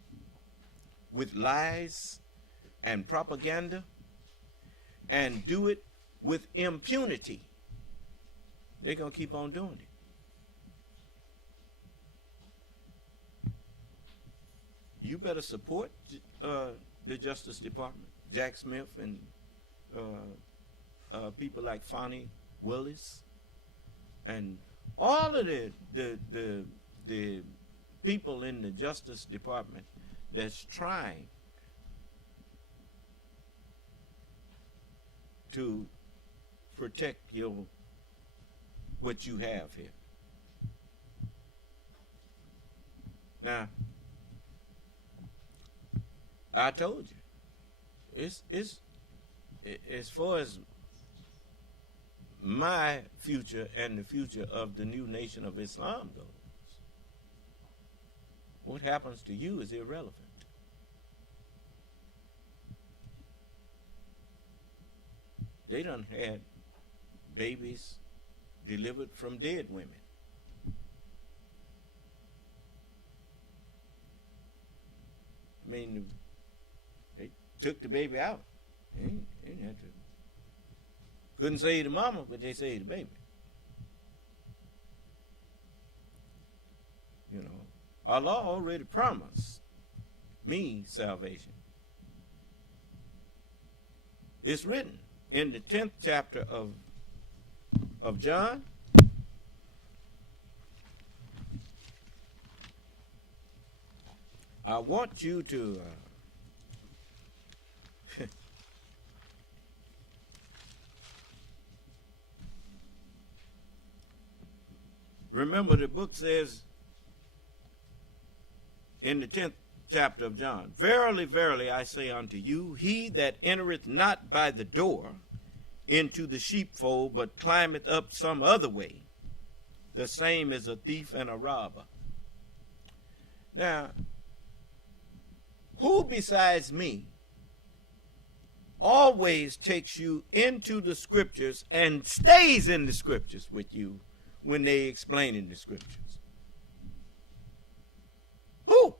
with lies and propaganda, and do it with impunity, they're going to keep on doing it. You better support the Justice Department, Jack Smith and people like Fonnie Willis, and all of the people in the Justice Department that's trying to protect what you have here. Now, I told you, it's as far as my future and the future of the new nation of Islam goes, what happens to you is irrelevant. They done had babies delivered from dead women. I mean, they took the baby out. They didn't have to. Couldn't save the mama, but they saved the baby. Allah already promised me salvation. It's written in the 10th chapter of John. I want you to remember the book says in the 10th chapter of John, verily, verily, I say unto you, he that entereth not by the door into the sheepfold, but climbeth up some other way, the same is a thief and a robber. Now, who besides me always takes you into the scriptures and stays in the scriptures with you when they explain in the scriptures? Who?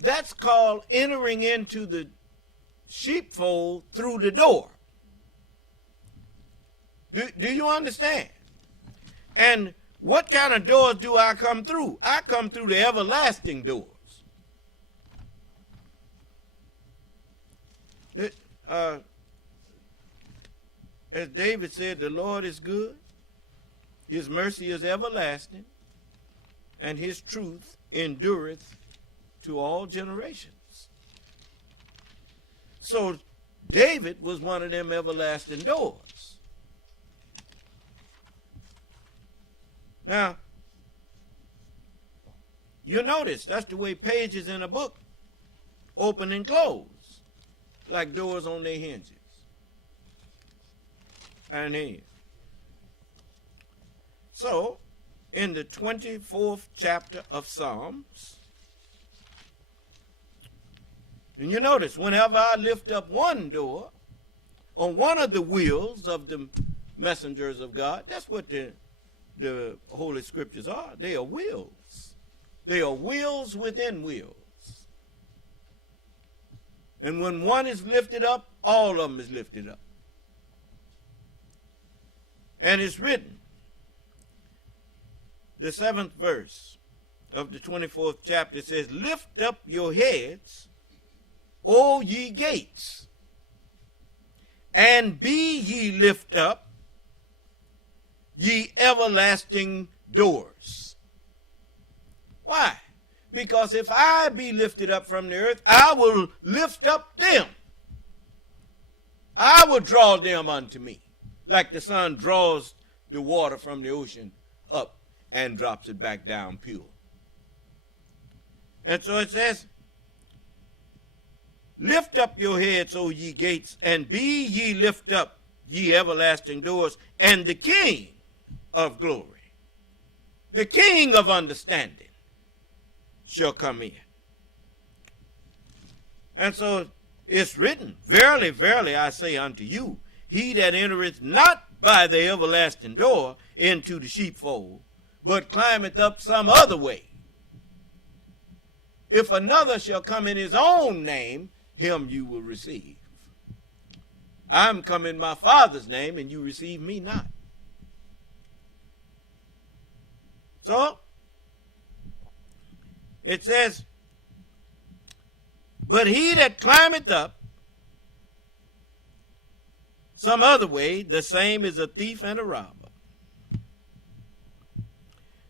That's called entering into the sheepfold through the door. Do you understand? And what kind of doors do I come through? I come through the everlasting doors. As David said, the Lord is good, his mercy is everlasting, and his truth endureth to all generations. So David was one of them everlasting doors. Now, you notice that's the way pages in a book open and close, like doors on their hinges. And here. So, in the 24th chapter of Psalms, and you notice whenever I lift up one door on one of the wheels of the messengers of God, that's what the Holy Scriptures are. They are wheels. They are wheels within wheels. And when one is lifted up, all of them is lifted up. And it's written, the 7th verse of the 24th chapter says, lift up your heads, O ye gates, and be ye lift up, ye everlasting doors. Why? Because if I be lifted up from the earth, I will lift up them. I will draw them unto me, like the sun draws the water from the ocean up and drops it back down pure. And so it says, lift up your heads, O ye gates, and be ye lift up, ye everlasting doors, and the King of glory, the King of understanding, shall come in. And so it's written, verily, verily, I say unto you, he that entereth not by the everlasting door into the sheepfold, but climbeth up some other way. If another shall come in his own name, him you will receive. I'm come in my Father's name, and you receive me not. So, it says, but he that climbeth up some other way, the same is a thief and a robber.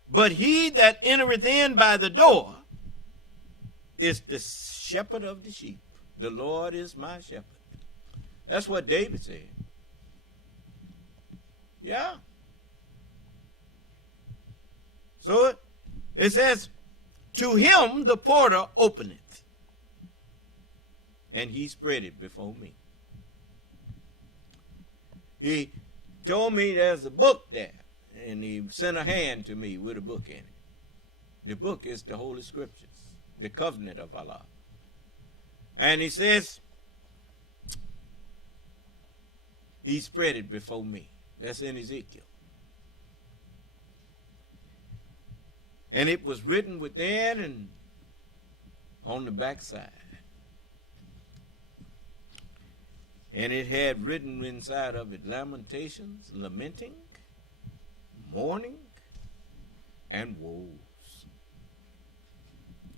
But he that entereth in by the door is the shepherd of the sheep. The Lord is my shepherd. That's what David said. Yeah. So it says, to him the porter openeth, and he spread it before me. He told me there's a book there, and he sent a hand to me with a book in it. The book is the Holy Scriptures, the covenant of Allah. And he says, he spread it before me. That's in Ezekiel. And it was written within and on the backside. And it had written inside of it lamentations, lamenting, mourning, and woes.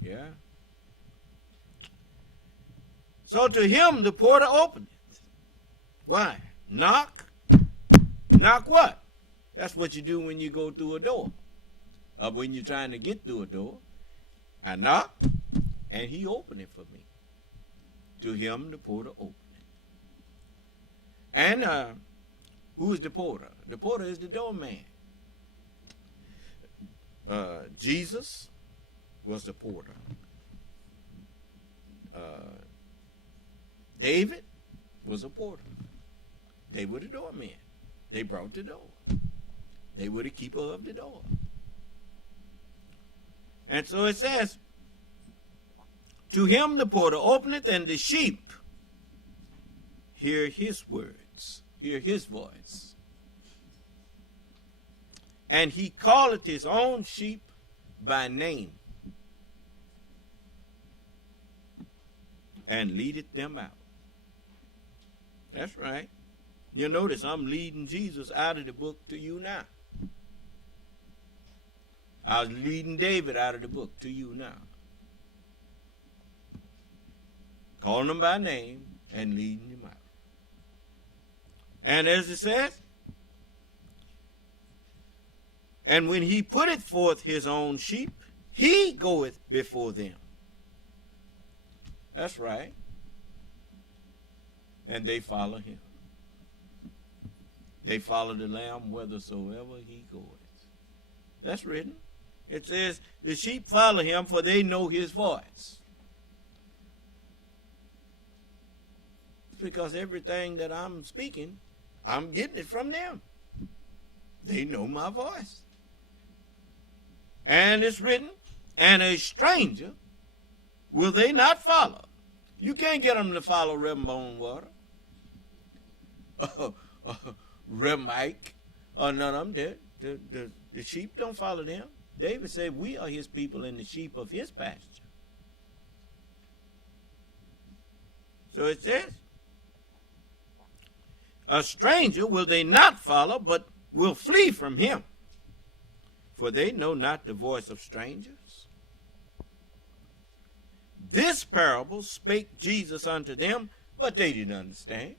Yeah. So to him the porter opened it. Why? Knock. Knock what? That's what you do when you go through a door. Or when you're trying to get through a door. I knocked, and he opened it for me. To him the porter opened it. And who is the porter? The porter is the doorman. Jesus was the porter. David was a porter. They were the doormen. They brought the door. They were the keeper of the door. And so it says, to him the porter openeth, and the sheep hear his words, hear his voice. And he calleth his own sheep by name, and leadeth them out. That's right. You notice I'm leading Jesus out of the book to you now. I was leading David out of the book to you now. Calling them by name and leading them out. And as it says, and when he putteth forth his own sheep, he goeth before them. That's right. And they follow him. They follow the Lamb whithersoever he goeth. That's written. It says, the sheep follow him, for they know his voice. It's because everything that I'm speaking, I'm getting it from them. They know my voice. And it's written, and a stranger will they not follow. You can't get them to follow Reverend Bonewater. Reverend Mike, or none of them. The sheep don't follow them. David said, we are his people and the sheep of his pasture. So it says, a stranger will they not follow, but will flee from him. For they know not the voice of strangers. This parable spake Jesus unto them, but they didn't understand.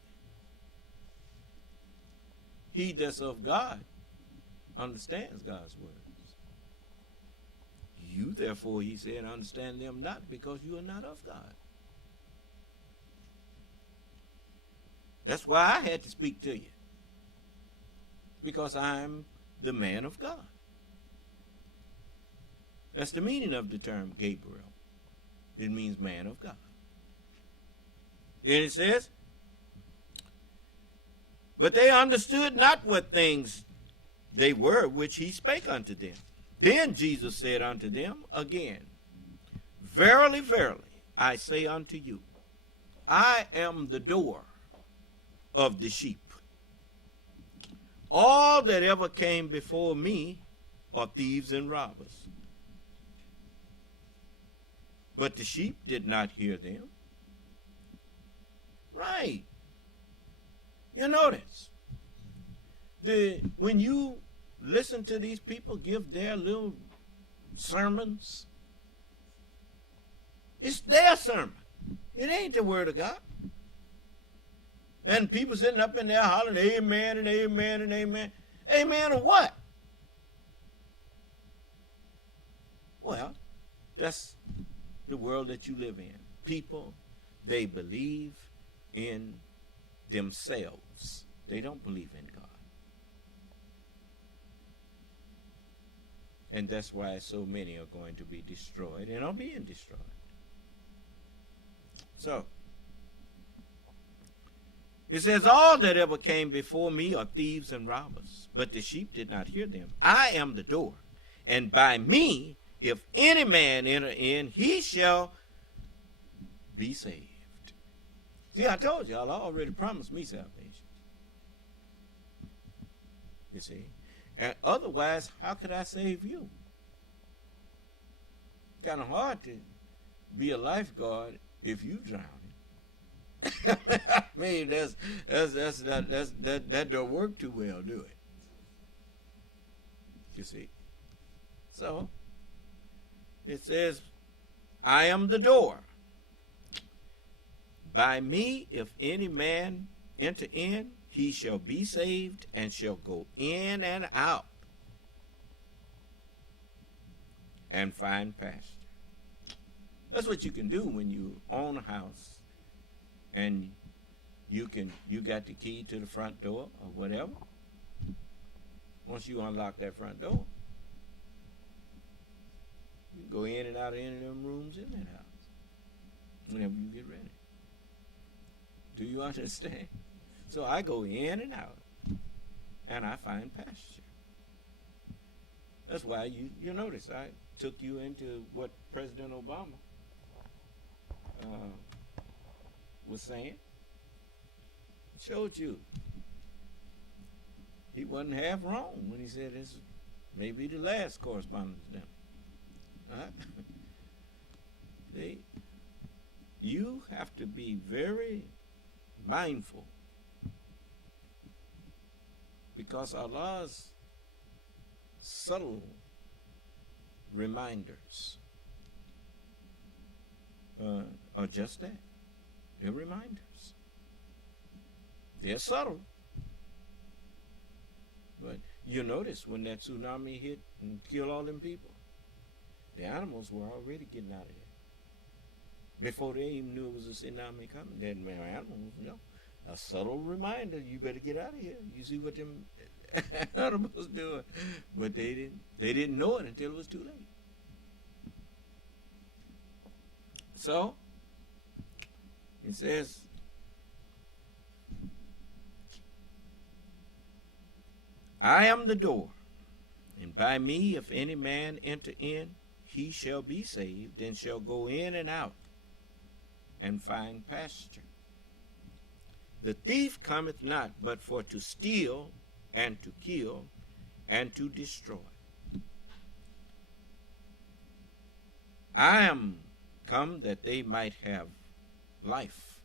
He that's of God understands God's words. You, therefore, he said, understand them not, because you are not of God. That's why I had to speak to you. Because I'm the man of God. That's the meaning of the term Gabriel. It means man of God. Then it says, but they understood not what things they were which he spake unto them. Then Jesus said unto them again, verily, verily, I say unto you, I am the door of the sheep. All that ever came before me are thieves and robbers. But the sheep did not hear them. Right. You notice, when you listen to these people give their little sermons, it's their sermon. It ain't the word of God. And people sitting up in there hollering, amen and amen and amen. Amen or what? Well, that's the world that you live in. People, they believe in themselves. They don't believe in God. And that's why so many are going to be destroyed and are being destroyed. So, it says, all that ever came before me are thieves and robbers, but the sheep did not hear them. I am the door, and by me, if any man enter in, he shall be saved. See, I told y'all, I already promised me salvation. You see? And otherwise, how could I save you? Kind of hard to be a lifeguard if you drowning. I mean, that don't work too well, do it? You see? So, it says, I am the door. By me, if any man enter in, he shall be saved and shall go in and out and find pasture. That's what you can do when you own a house and you got the key to the front door or whatever. Once you unlock that front door, you can go in and out of any of them rooms in that house whenever you get ready. Do you understand? So I go in and out and I find pasture. That's why you notice I took you into what President Obama was saying. Showed you. He wasn't half wrong when he said this may be the last correspondence dinner. See, you have to be very mindful because Allah's subtle reminders are just that. They're reminders. They're subtle. But you notice when that tsunami hit and killed all them people, the animals were already getting out of there. Before they even knew it was a tsunami coming, the animals, a subtle reminder, you better get out of here. You see what them animals doing. But they didn't know it until it was too late. So, it says, I am the door, and by me if any man enter in, he shall be saved, and shall go in and out, and find pasture. The thief cometh not, but for to steal, and to kill, and to destroy. I am come that they might have life,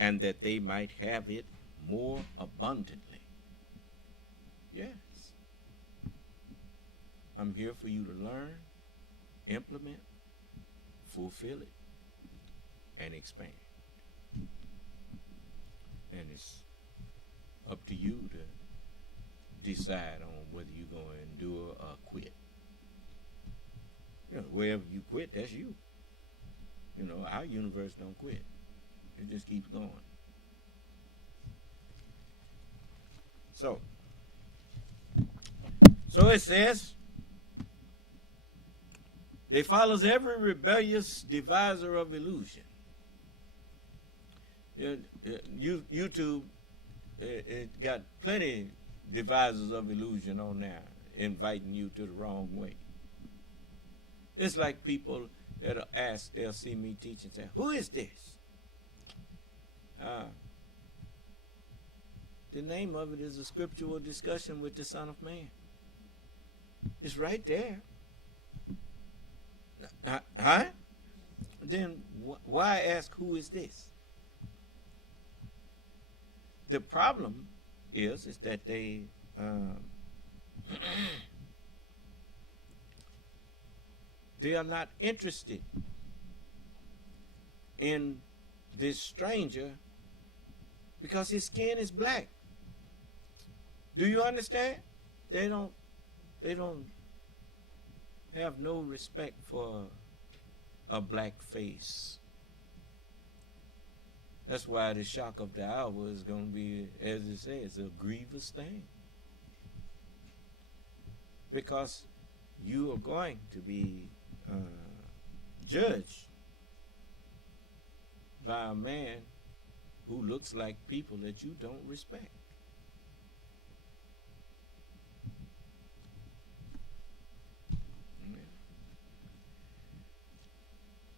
and that they might have it more abundantly. Yes. I'm here for you to learn, implement, fulfill it, and expand. And it's up to you to decide on whether you're going to endure or quit. Wherever you quit, that's you. Our universe don't quit. It just keeps going. So it says, they follows every rebellious deviser of illusion. YouTube, it got plenty devisers of illusion on there, inviting you to the wrong way. It's like people that'll ask, they'll see me teach and say, who is this? The name of it is a scriptural discussion with the Son of Man. It's right there. Huh? Then why ask who is this? The problem is that they they are not interested in this stranger because his skin is black. Do you understand? They don't have no respect for a black face. That's why the shock of the hour is going to be, as it says, a grievous thing. Because you are going to be judged by a man who looks like people that you don't respect.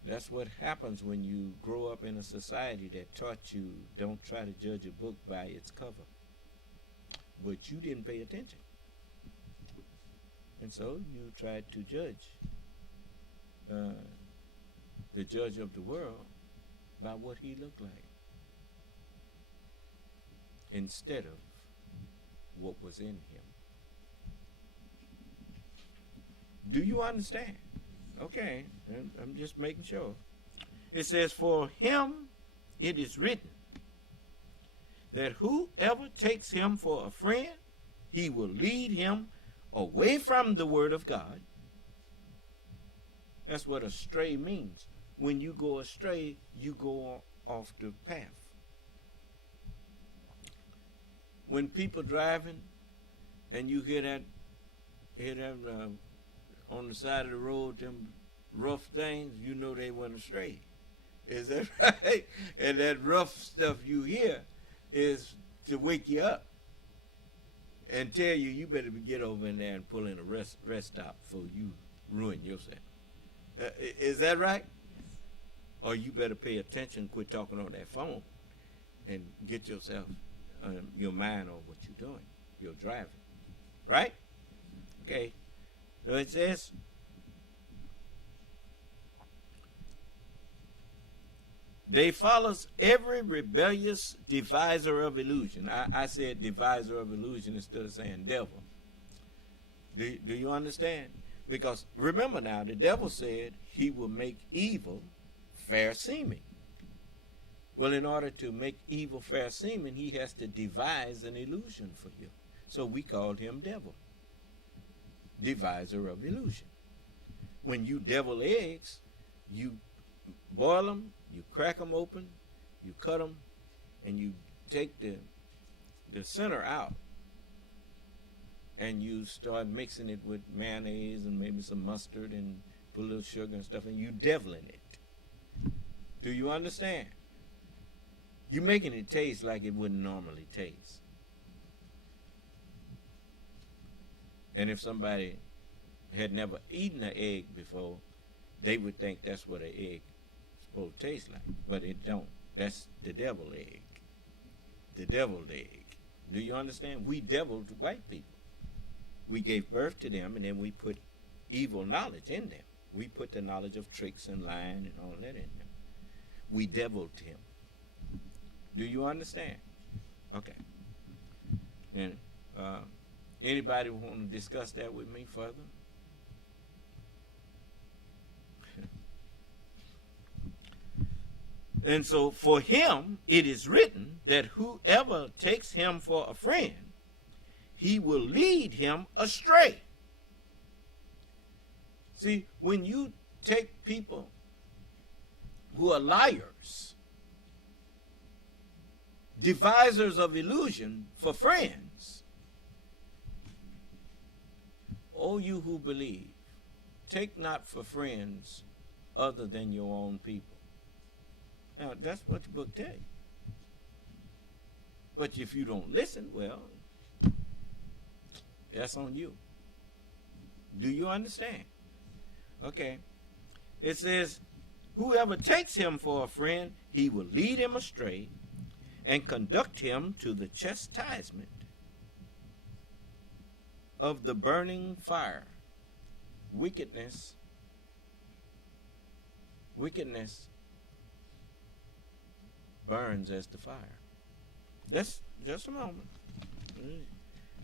That's what happens when you grow up in a society that taught you don't try to judge a book by its cover. But you didn't pay attention. And so you tried to judge the judge of the world by what he looked like instead of what was in him. Do you understand? Okay, I'm just making sure. It says, for him it is written that whoever takes him for a friend, he will lead him away from the word of God. That's what astray means. When you go astray, you go off the path. When people driving and you hear that on the side of the road, them rough things, you know they went astray. Is that right? And that rough stuff you hear is to wake you up and tell you, you better get over in there and pull in a rest stop before you ruin yourself. Is that right? Or you better pay attention, quit talking on that phone, and get yourself, your mind on what you're doing. You're driving. Right? Okay. So it says, they follows every rebellious deviser of illusion. I said deviser of illusion instead of saying devil. Do you understand? Because remember now, the devil said he will make evil fair seeming. Well, in order to make evil fair seeming, he has to devise an illusion for you. So we called him devil, deviser of illusion. When you devil eggs, you boil them, you crack them open, you cut them, and you take the center out, and you start mixing it with mayonnaise and maybe some mustard and put a little sugar and stuff, and you deviling it. Do you understand? You're making it taste like it wouldn't normally taste. And if somebody had never eaten an egg before, they would think that's what an egg is supposed to taste like. But it don't. That's the devil egg. The deviled egg. Do you understand? We deviled white people. We gave birth to them, and then we put evil knowledge in them. We put the knowledge of tricks and lying and all that in them. We deviled him. Do you understand? Okay. And anybody want to discuss that with me further? And so for him it is written that whoever takes him for a friend, he will lead him astray. See, when you take people who are liars, devisers of illusion for friends, O you who believe, take not for friends other than your own people. Now, that's what the book tells you. But if you don't listen, well, that's on you. Do you understand? Okay. It says, whoever takes him for a friend, he will lead him astray and conduct him to the chastisement of the burning fire. Wickedness burns as the fire. That's just a moment.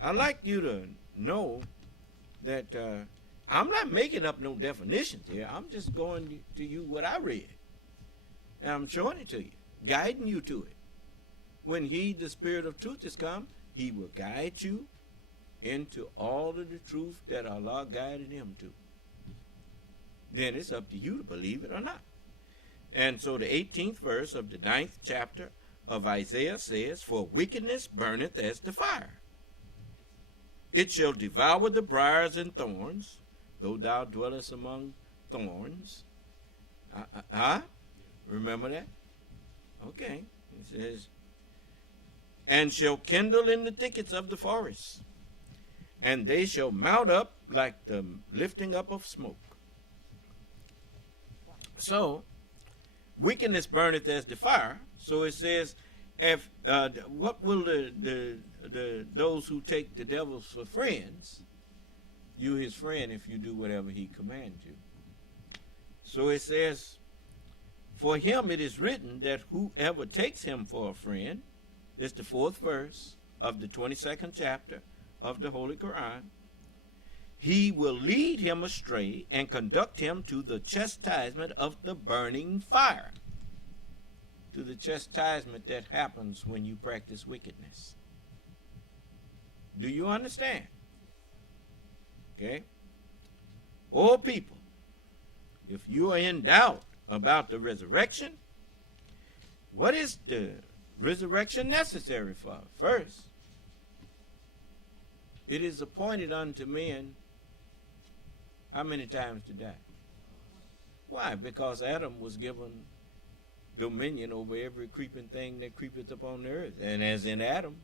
I'd like you to know that I'm not making up no definitions here. I'm just going to you what I read. And I'm showing it to you, guiding you to it. When he, the Spirit of truth, is come, he will guide you into all of the truth that Allah guided him to. Then it's up to you to believe it or not. And so the 18th verse of the 9th chapter of Isaiah says, for wickedness burneth as the fire. It shall devour the briars and thorns, though thou dwellest among thorns. Remember that? Okay. It says, and shall kindle in the thickets of the forest, and they shall mount up like the lifting up of smoke. So, wickedness burneth as the fire. So it says, if what will those who take the devils for friends, you his friend if you do whatever he commands you. So it says, for him it is written that whoever takes him for a friend, this is the 4th verse of the 22nd chapter of the Holy Quran, he will lead him astray and conduct him to the chastisement of the burning fire. To the chastisement that happens when you practice wickedness. Do you understand? Okay? Oh, people, if you are in doubt about the resurrection, what is the resurrection necessary for? First, it is appointed unto men how many times to die? Why? Because Adam was given dominion over every creeping thing that creepeth upon the earth. And as in Adam,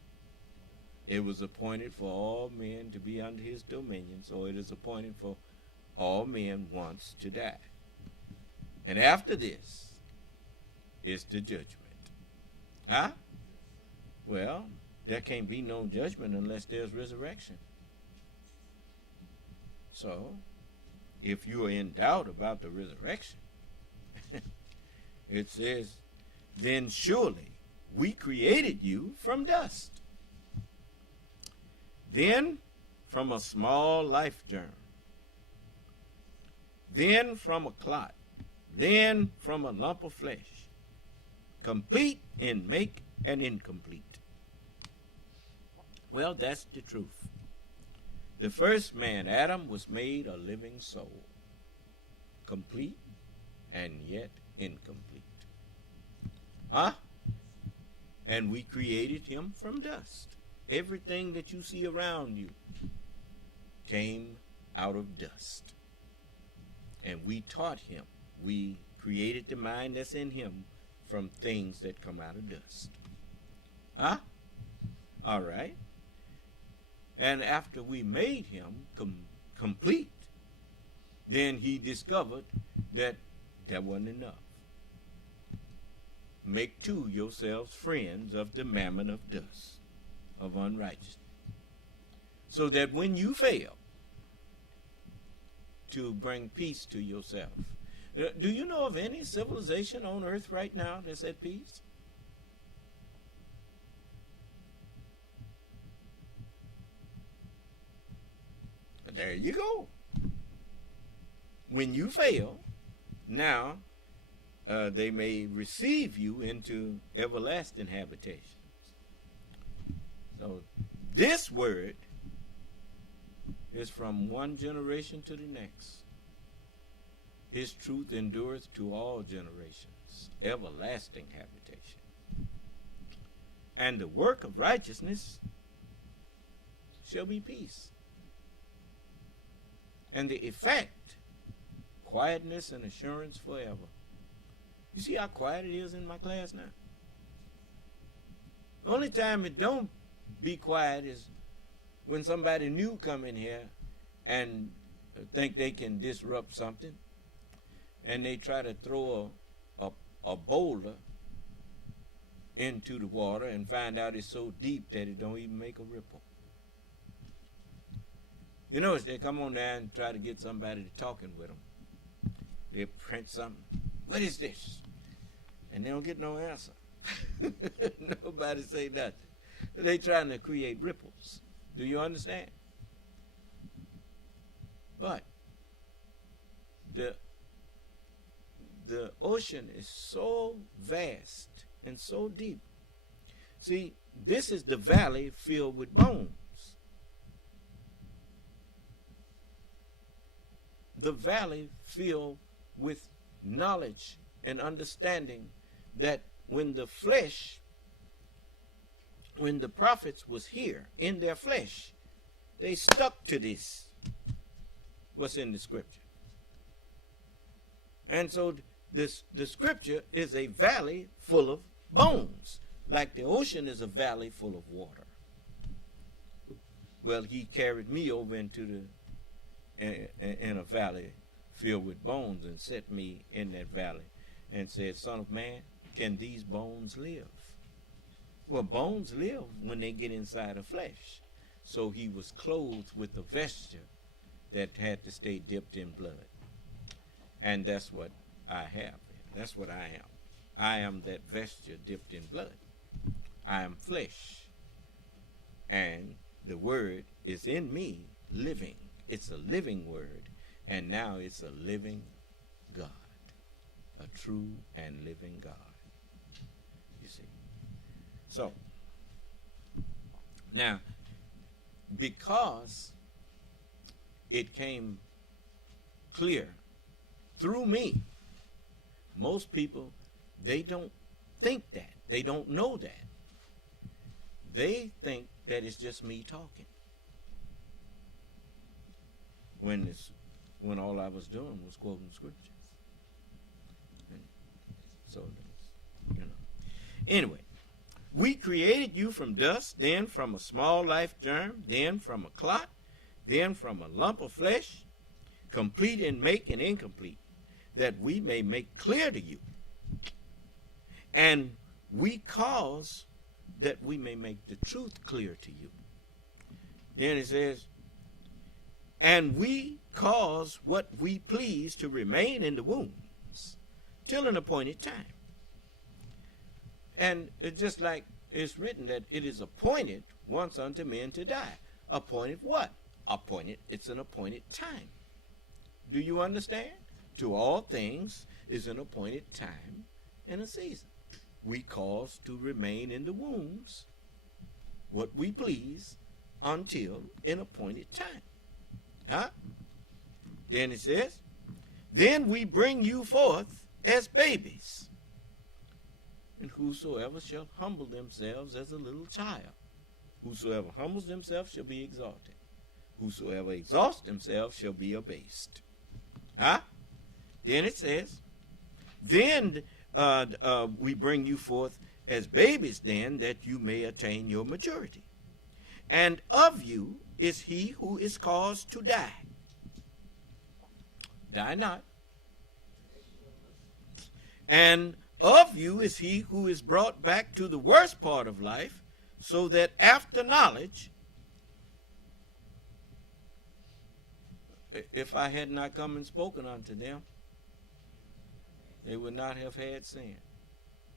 it was appointed for all men to be under his dominion, so it is appointed for all men once to die. And after this is the judgment. Huh? Well, there can't be no judgment unless there's resurrection. So, if you are in doubt about the resurrection, it says, then surely we created you from dust. Then from a small life germ. Then from a clot. Then from a lump of flesh. Complete in make and incomplete. Well, that's the truth. The first man, Adam, was made a living soul. Complete and yet incomplete. Huh? And we created him from dust. Everything that you see around you came out of dust. And we taught him. We created the mind that's in him from things that come out of dust. Huh? All right. And after we made him complete, then he discovered that that wasn't enough. Make to yourselves friends of the mammon of dust, of unrighteousness, so that when you fail to bring peace to yourself. Do you know of any civilization on earth right now that's at peace? There you go. When you fail, now they may receive you into everlasting habitations. So this word is from one generation to the next. His truth endureth to all generations, everlasting habitation. And the work of righteousness shall be peace. And the effect, quietness and assurance forever. You see how quiet it is in my class now? The only time it don't be quiet is when somebody new come in here and think they can disrupt something, and they try to throw a boulder into the water and find out it's so deep that it don't even make a ripple. You notice they come on there and try to get somebody to talking with them. They print something. What is this? And they don't get no answer. Nobody say nothing. They trying to create ripples. Do you understand? But the ocean is so vast and so deep. See, this is the valley filled with bones. The valley filled with knowledge and understanding that when the prophets was here in their flesh, they stuck to this, what's in the scripture. And so the scripture is a valley full of bones, like the ocean is a valley full of water. Well, he carried me over into in a valley filled with bones and set me in that valley and said, Son of man, can these bones live? Well, bones live when they get inside of flesh. So he was clothed with a vesture that had to stay dipped in blood. And that's what I have. That's what I am. I am that vesture dipped in blood. I am flesh. And the word is in me living it's a living word, and now it's a living God, a true and living God. You see. So, now, because it came clear through me, most people, they don't think that. They don't know that. They think that it's just me talking. When all I was doing was quoting scriptures. And so, you know. Anyway, we created you from dust, then from a small life germ, then from a clot, then from a lump of flesh, complete in make and incomplete, that we may make clear to you. And we cause that we may make the truth clear to you. Then it says, and we cause what we please to remain in the wombs till an appointed time. And it's just like it's written that it is appointed once unto men to die. Appointed what? Appointed, it's an appointed time. Do you understand? To all things is an appointed time and a season. We cause to remain in the wombs what we please until an appointed time. Huh? Then it says, then we bring you forth as babies. And whosoever shall humble themselves as a little child, whosoever humbles themselves shall be exalted. Whosoever exalts themselves shall be abased. Huh? Then it says, then we bring you forth as babies then, that you may attain your maturity. And of you is he who is caused to die. Die not. And of you is he who is brought back to the worst part of life, so that after knowledge, if I had not come and spoken unto them, they would not have had sin.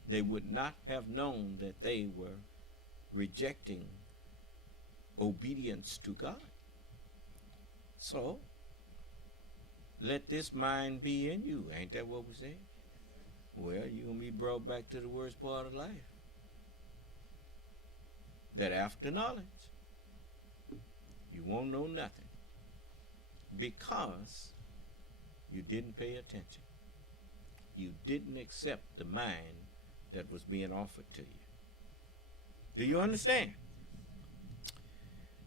They would not have known that they were rejecting obedience to God. So, let this mind be in you. Ain't that what we say? Well, you're going to be brought back to the worst part of life. That after knowledge, you won't know nothing. Because you didn't pay attention. You didn't accept the mind that was being offered to you. Do you understand?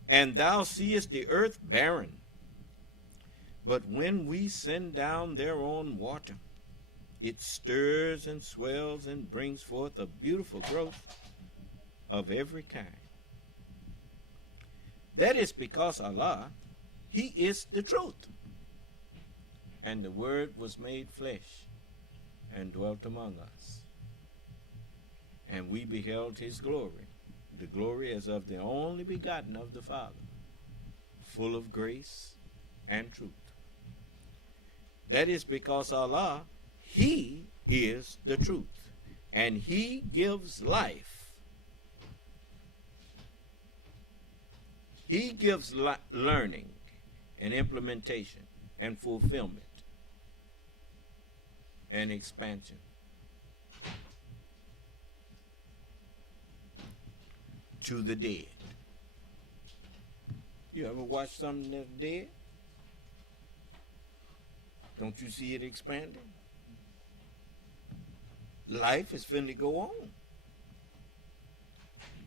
And thou seest the earth barren. But when we send down thereon water, it stirs and swells and brings forth a beautiful growth of every kind. That is because Allah, He is the truth. And the Word was made flesh and dwelt among us. And we beheld His glory, the glory as of the only begotten of the Father, full of grace and truth. That is because Allah, He is the truth, and He gives life. He gives learning and implementation and fulfillment and expansion. To the dead. You ever watch something that's dead? Don't you see it expanding? Life is finna go on.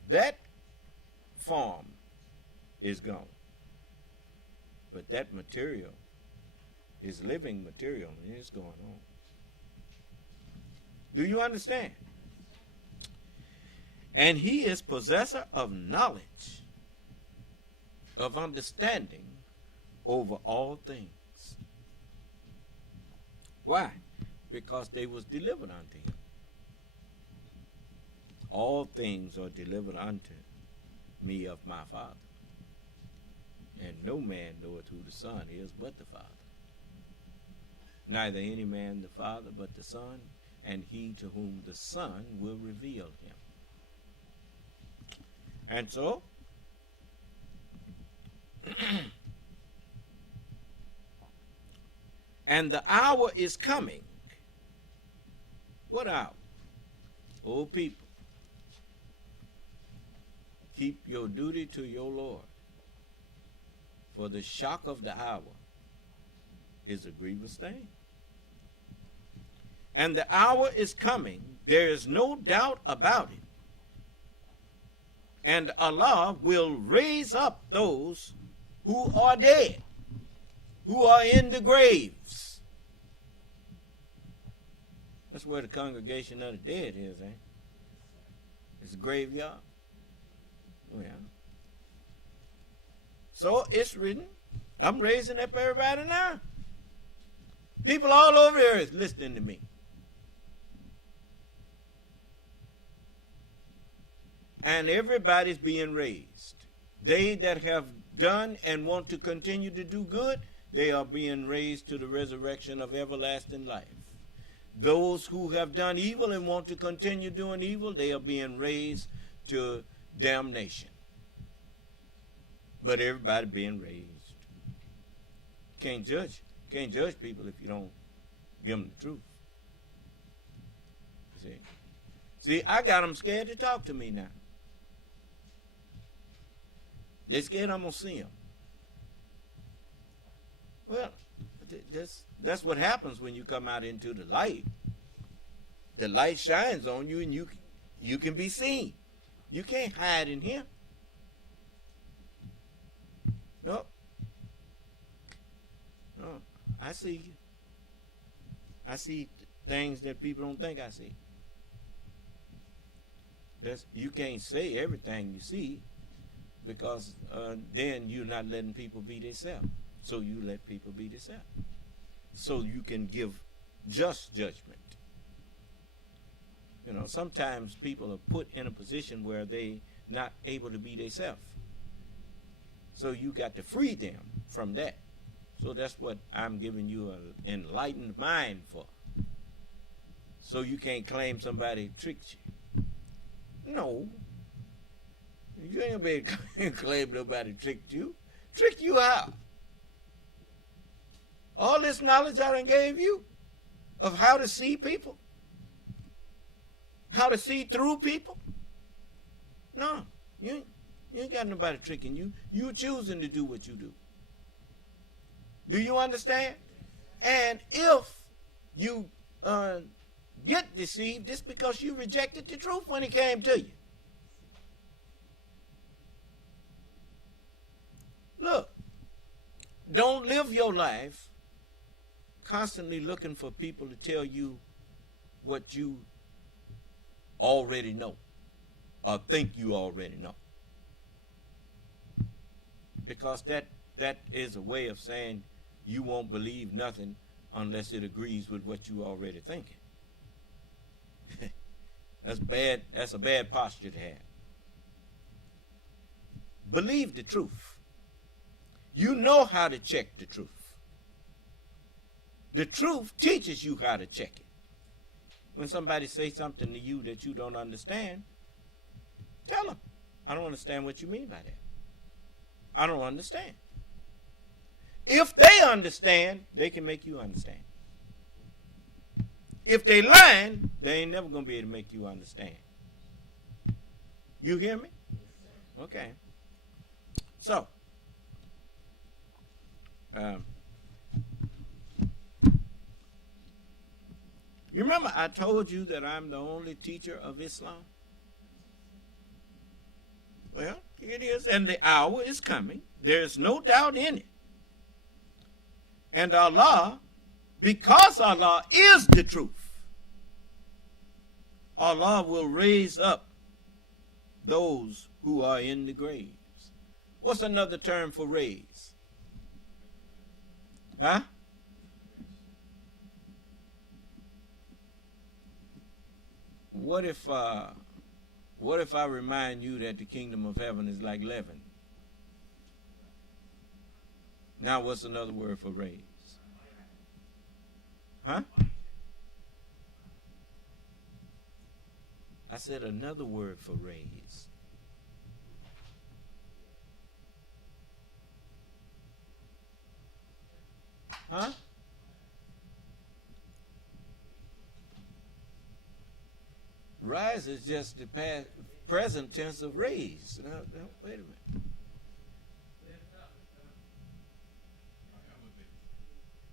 That form is gone. But that material is living material, and it's going on. Do you understand? And He is possessor of knowledge, of understanding over all things. Why? Because they was delivered unto Him. All things are delivered unto me of my Father. And no man knoweth who the Son is but the Father. Neither any man the Father but the Son, and he to whom the Son will reveal Him. And so, And the hour is coming. What hour? Oh, people, keep your duty to your Lord, for the shock of the hour is a grievous thing. And the hour is coming, there is no doubt about it. And Allah will raise up those who are dead, who are in the graves. That's where the congregation of the dead is, eh? It's a graveyard. Oh, yeah. So it's written. I'm raising up everybody now. People all over the earth listening to me. And everybody's being raised. They that have done and want to continue to do good, they are being raised to the resurrection of everlasting life. Those who have done evil and want to continue doing evil, they are being raised to damnation. But everybody being raised. Can't judge people if you don't give them the truth. See, I got them scared to talk to me now. They're scared I'm going to see them. Well, that's what happens when you come out into the light. The light shines on you and you can be seen. You can't hide in here. No. No, I see you. I see things that people don't think I see. You can't say everything you see, because then you're not letting people be themselves. So you let people be themselves. So you can give just judgment. You know, sometimes people are put in a position where they not able to be themselves. So you got to free them from that. So that's what I'm giving you an enlightened mind for. So you can't claim somebody tricked you. No. You ain't gonna be able to claim nobody tricked you. Tricked you how? All this knowledge I done gave you of how to see people, how to see through people. No, you ain't got nobody tricking you. You choosing to do what you do. Do you understand? And if you get deceived, it's because you rejected the truth when it came to you. Look, don't live your life constantly looking for people to tell you what you already know or think you already know. Because that is a way of saying you won't believe nothing unless it agrees with what you already thinking. That's bad. That's a bad posture to have. Believe the truth. You know how to check the truth. The truth teaches you how to check it. When somebody says something to you that you don't understand, tell them, I don't understand what you mean by that. I don't understand. If they understand, they can make you understand. If they lying, they ain't never going to be able to make you understand. You hear me? Okay. So, you remember I told you that I'm the only teacher of Islam? Well, here it is, and the hour is coming. There's no doubt in it. And Allah, because Allah is the truth, Allah will raise up those who are in the graves. What's another term for raise? Huh? What if I remind you that the kingdom of heaven is like leaven? Now what's another word for raise? Huh? I said another word for raise. Huh? rise is just the present tense of raise. Now, wait a minute.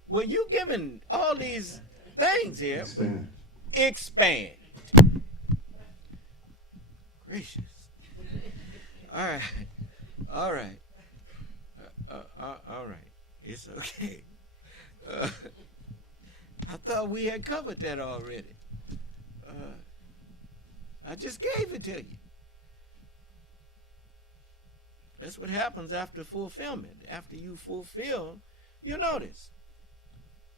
Well, you giving all these things here. Expand. Gracious. All right. All right. All right. It's okay. I thought we had covered that already. I just gave it to you. That's what happens after fulfillment. After you fulfill, you notice.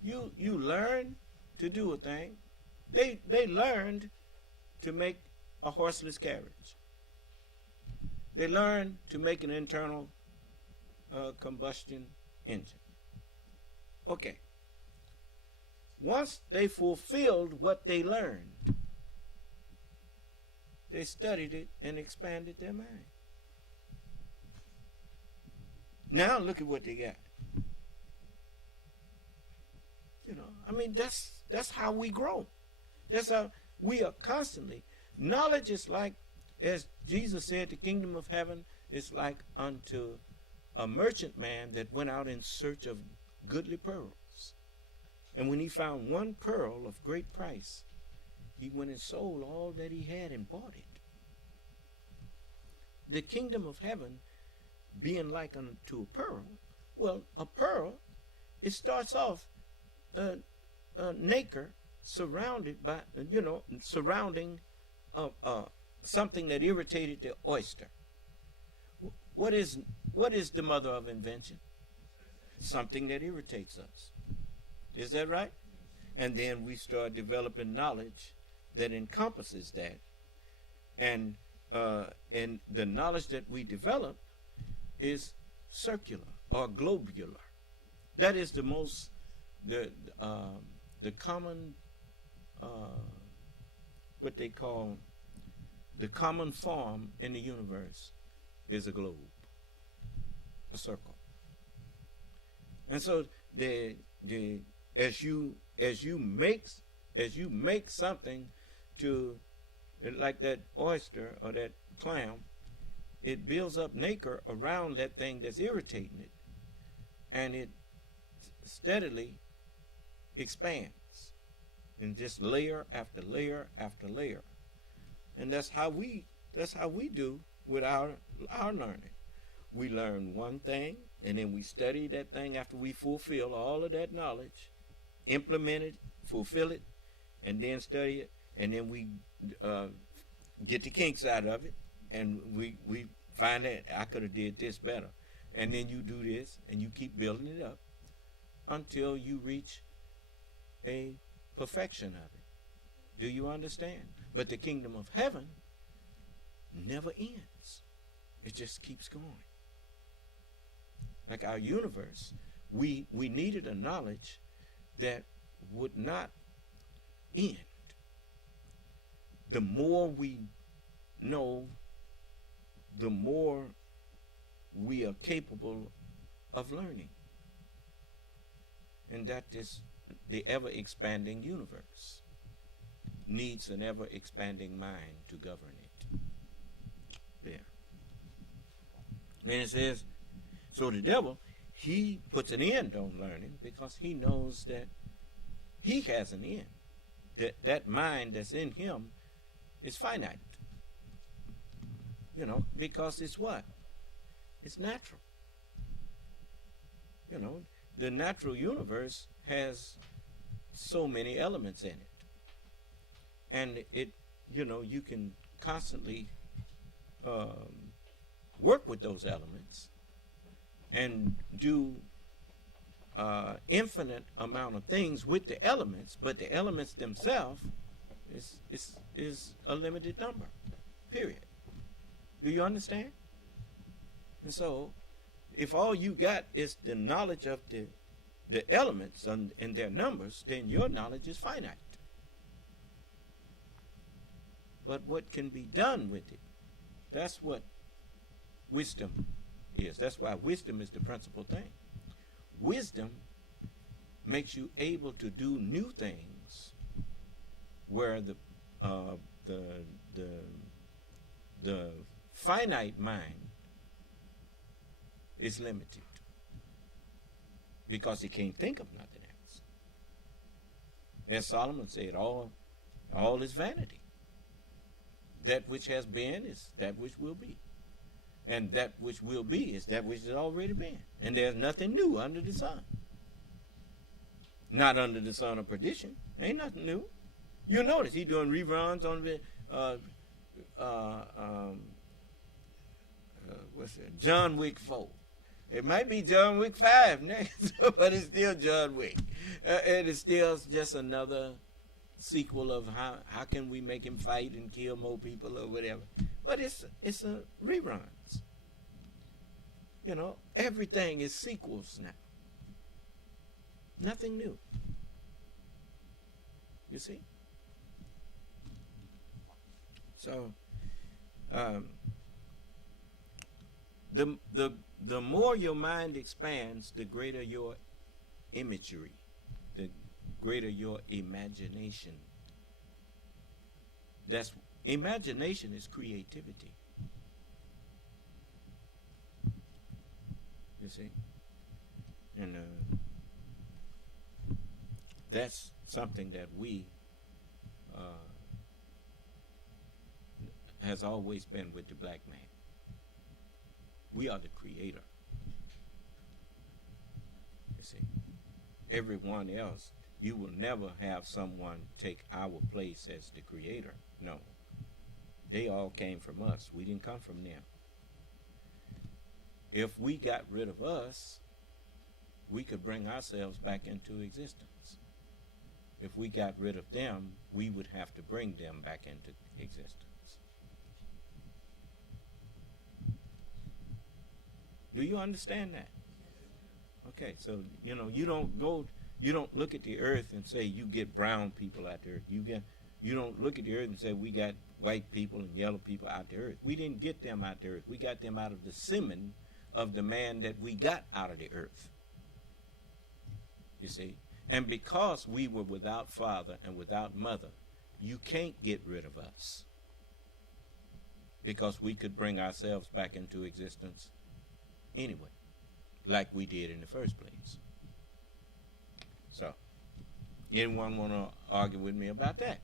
You learn to do a thing. They learned to make a horseless carriage. They learned to make an internal combustion engine. Okay. Once they fulfilled what they learned, they studied it and expanded their mind. Now look at what they got. You know, I mean, that's how we grow. That's how we are constantly. Knowledge is like, as Jesus said, the kingdom of heaven is like unto a merchant man that went out in search of goodly pearls. And when he found one pearl of great price, he went and sold all that he had and bought it. The kingdom of heaven being like unto a pearl, well, a pearl, it starts off a nacre surrounded by, surrounding something that irritated the oyster. What is the mother of invention? Something that irritates us. Is that right? And then we start developing knowledge that encompasses that. And the knowledge that we develop is circular or globular. That is the most, the common, what they call, the common form in the universe is a globe, a circle. And so as you make something to, like that oyster or that clam, it builds up nacre around that thing that's irritating it, and it steadily expands in just layer after layer after layer. And that's how we do with our learning. We learn one thing, and then we study that thing after we fulfill all of that knowledge, implement it, fulfill it, and then study it, and then we get the kinks out of it, and we find that I could have did this better. And then you do this, and you keep building it up until you reach a perfection of it. Do you understand? But the kingdom of heaven never ends. It just keeps going. Like our universe, we needed a knowledge that would not end. The more we know, the more we are capable of learning. And that is the ever-expanding universe needs an ever-expanding mind to govern it. There. And it says, so the devil, he puts an end on learning because he knows that he has an end. That mind that's in him is finite. You know, because it's what? It's natural. You know, the natural universe has so many elements in it. And it, you know, you can constantly work with those elements and do infinite amount of things with the elements, but the elements themselves is a limited number, period. Do you understand? And so, if all you got is the knowledge of the elements and their numbers, then your knowledge is finite. But what can be done with it, that's what wisdom is. That's why wisdom is the principal thing. Wisdom makes you able to do new things where the the finite mind is limited because he can't think of nothing else. As Solomon said, all is vanity. That which has been is that which will be. And that which will be is that which has already been. And there's nothing new under the sun. Not under the sun of perdition. Ain't nothing new. You notice he's doing reruns on the what's that? John Wick 4. It might be John Wick 5 next, but it's still John Wick. And it's still just another sequel of how can we make him fight and kill more people or whatever. But it's a reruns. You know, everything is sequels now. Nothing new. You see? So the more your mind expands, the greater your imagery, the greater your imagination. Imagination is creativity. You see? And that's something that we has always been with the black man. We are the creator. You see? Everyone else, you will never have someone take our place as the creator. No. They all came from us. We didn't come from them. If we got rid of us, we could bring ourselves back into existence. If we got rid of them, we would have to bring them back into existence. Do you understand that? Okay, so you don't look at the earth and say you get brown people out there. You don't look at the earth and say we got white people and yellow people out the earth. We didn't get them out the earth. We got them out of the semen of the man that we got out of the earth. You see? And because we were without father and without mother, you can't get rid of us. Because we could bring ourselves back into existence anyway, like we did in the first place. So, anyone want to argue with me about that?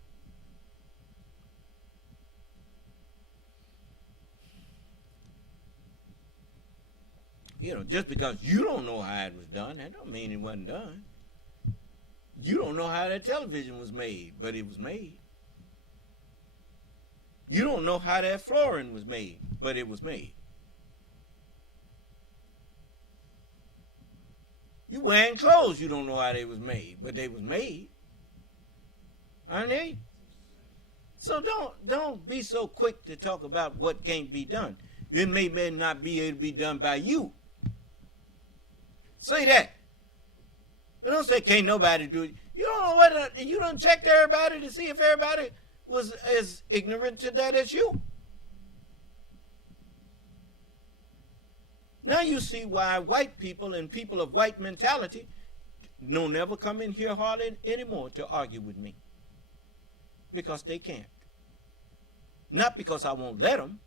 You know, just because you don't know how it was done, that don't mean it wasn't done. You don't know how that television was made, but it was made. You don't know how that flooring was made, but it was made. You wearing clothes, you don't know how they was made, but they was made. Aren't they? So don't be so quick to talk about what can't be done. It may not be able to be done by you. Say that. But don't say can't nobody do it. You don't know whether you don't check everybody to see if everybody was as ignorant to that as you. Now you see why white people and people of white mentality don't never come in here hardly anymore to argue with me. Because they can't. Not because I won't let them,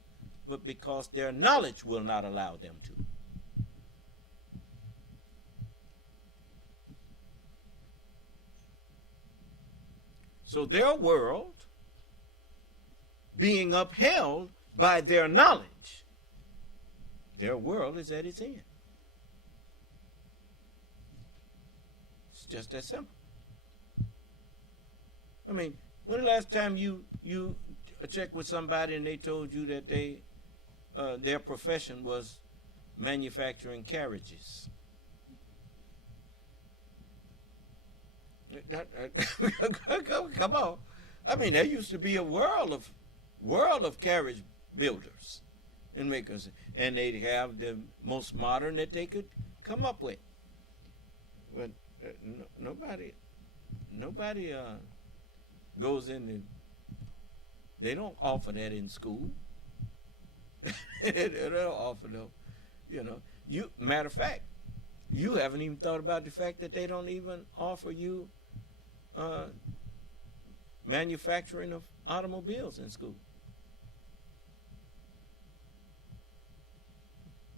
but because their knowledge will not allow them to. So their world being upheld by their knowledge, their world is at its end. It's just that simple. I mean, when the last time you checked with somebody and they told you that their profession was manufacturing carriages? Come on. I mean, there used to be a world of carriage builders and makers, and they'd have the most modern that they could come up with. But nobody goes in. They don't offer that in school. They don't offer no. You know, matter of fact, you haven't even thought about the fact that they don't even offer you manufacturing of automobiles in school.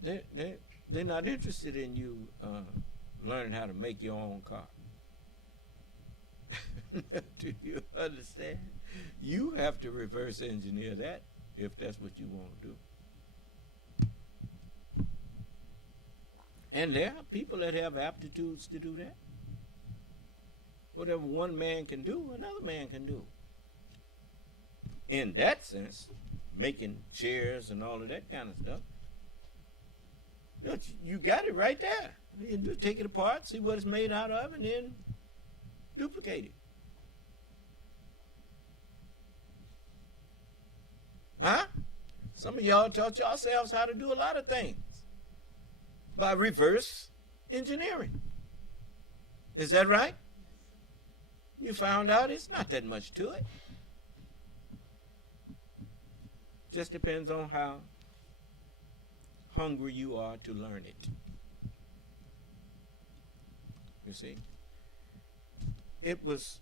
They're not interested in you learning how to make your own car. Do you understand? You have to reverse engineer that if that's what you want to do. And there are people that have aptitudes to do that. Whatever one man can do, another man can do. In that sense, making chairs and all of that kind of stuff. You got it right there. You just take it apart, see what it's made out of, and then duplicate it. Huh? Some of y'all taught yourselves how to do a lot of things by reverse engineering. Is that right? You found out it's not that much to it. Just depends on how hungry you are to learn it. You see? It was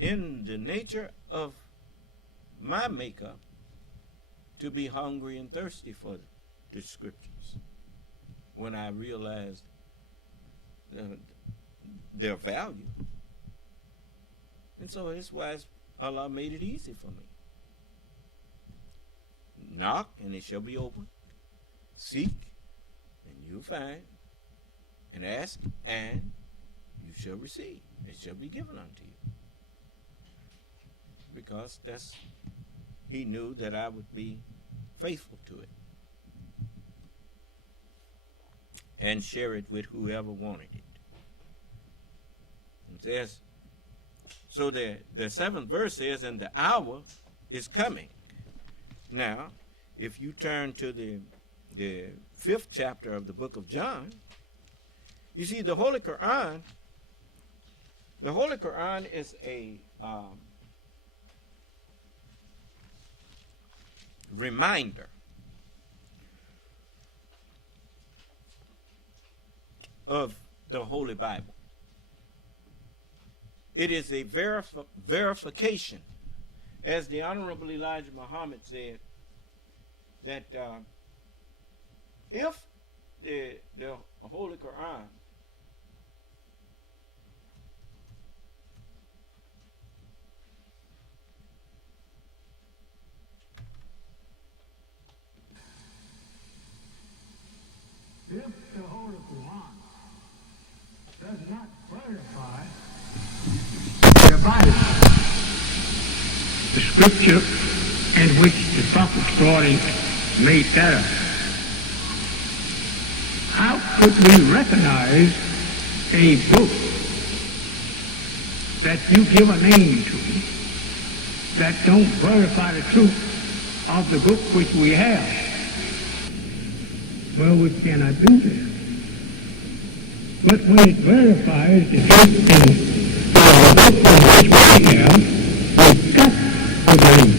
in the nature of my makeup to be hungry and thirsty for the scriptures when I realized their value. And so that's why Allah made it easy for me. Knock, and it shall be opened. Seek, and you'll find. And ask, and you shall receive. It shall be given unto you. Because he knew that I would be faithful to it and share it with whoever wanted it. It says, so the 7th verse says, and the hour is coming. Now, if you turn to the 5th chapter of the book of John, you see the Holy Quran is a reminder of the Holy Bible. It is a verification, as the Honorable Elijah Muhammad said, that if the Holy Quran does not verify the Bible, the scripture in which the prophets brought in made error, how could we recognize a book that you give a name to that don't verify the truth of the book which we have? Well, we cannot do that. But when it verifies the truth in the book in which we have, we've got to believe.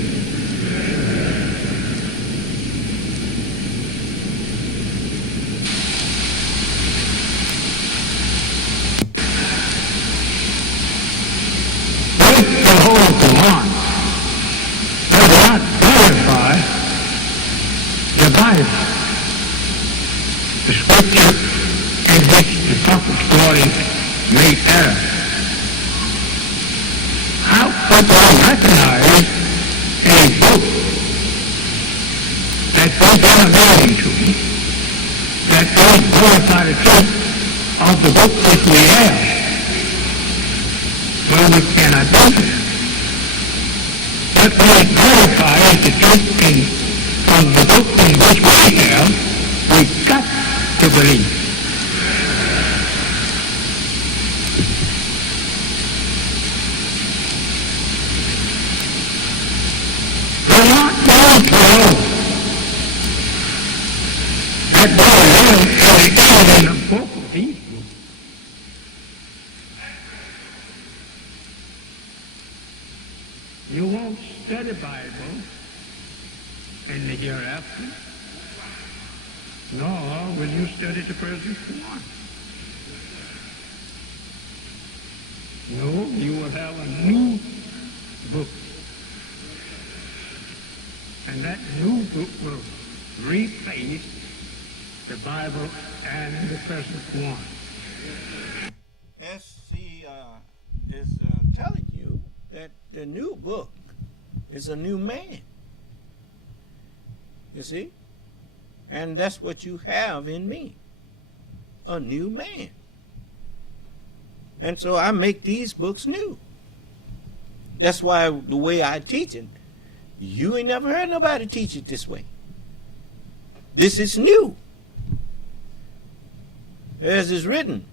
If the whole Quran does not verify the Bible, the scripture in which the prophets brought in made error, how could we recognize a book that we give a name to that don't verify the truth of the book which we have? Well, we cannot do that. But when it verifies the truth of the book in which we have, we've got to believe. We're not going to know that we live in the book of these books. You won't study Bible in the hereafter, nor will you study the present one. No, you will have a new book And that new book will replace the Bible and the present one. SC is telling you that the new book is a new man. You see? And that's what you have in me. A new man. And so I make these books new. That's why the way I teach it, you ain't never heard nobody teach it this way. This is new. As is written,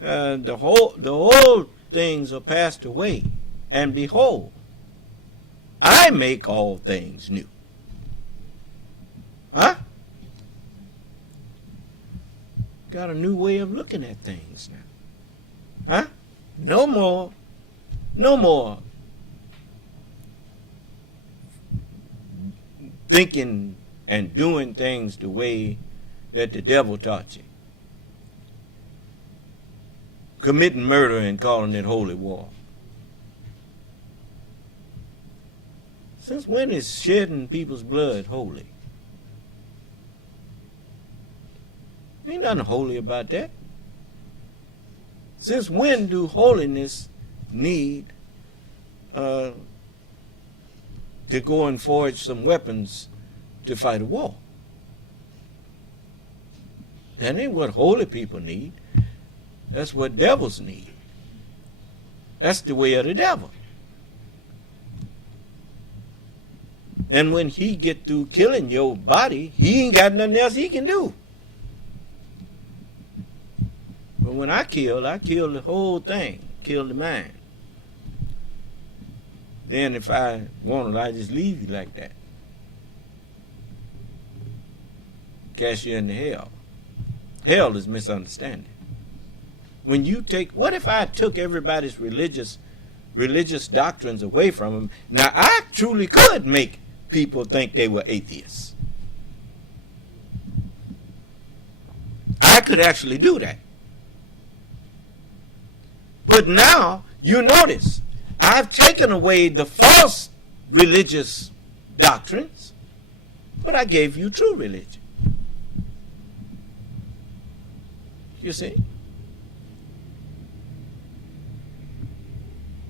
the old things are passed away, and behold, I make all things new. Huh? Got a new way of looking at things now. Huh? No more thinking and doing things the way that the devil taught you. Committing murder and calling it holy war. Since when is shedding people's blood holy? Ain't nothing holy about that. Since when do holiness need to go and forge some weapons to fight a war? That ain't what holy people need. That's what devils need. That's the way of the devil. And when he get through killing your body, he ain't got nothing else he can do. But when I kill the whole thing, kill the mind. Then if I want it, I just leave you like that. Cast you into hell. Hell is misunderstanding. When you take, what if I took everybody's religious doctrines away from them? Now I truly could make people think they were atheists. I could actually do that. But now, you notice, I've taken away the false religious doctrines, but I gave you true religion. You see?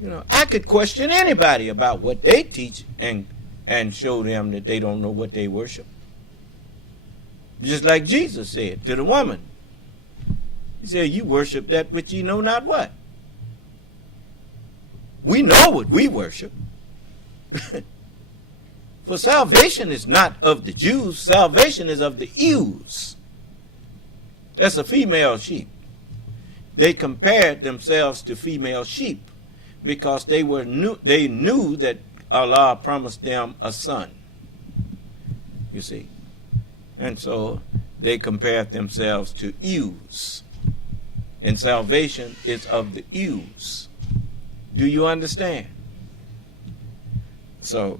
You know, I could question anybody about what they teach and show them that they don't know what they worship. Just like Jesus said to the woman. He said, you worship that which ye know not what. We know what we worship. For salvation is not of the Jews. Salvation is of the ewes. That's a female sheep. They compared themselves to female sheep because they knew that Allah promised them a son. You see. And so they compared themselves to ewes. And salvation is of the ewes. Do you understand? So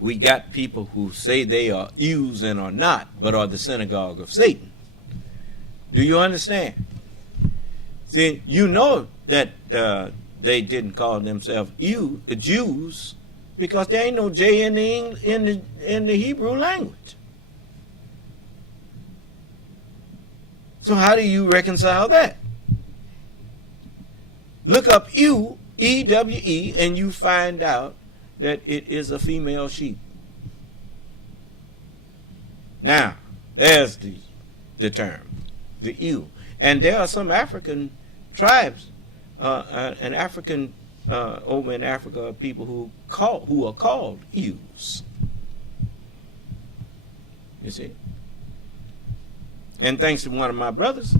we got people who say they are ewes and are not, but are the synagogue of Satan. Do you understand? See, you know that they didn't call themselves Jews because there ain't no J in the Hebrew language. So how do you reconcile that? Look up ewe, E-W-E, and you find out that it is a female sheep. Now, there's the term, the ewe. And there are some African tribes, over in Africa, people who are called ewes. You see? And thanks to one of my brothers,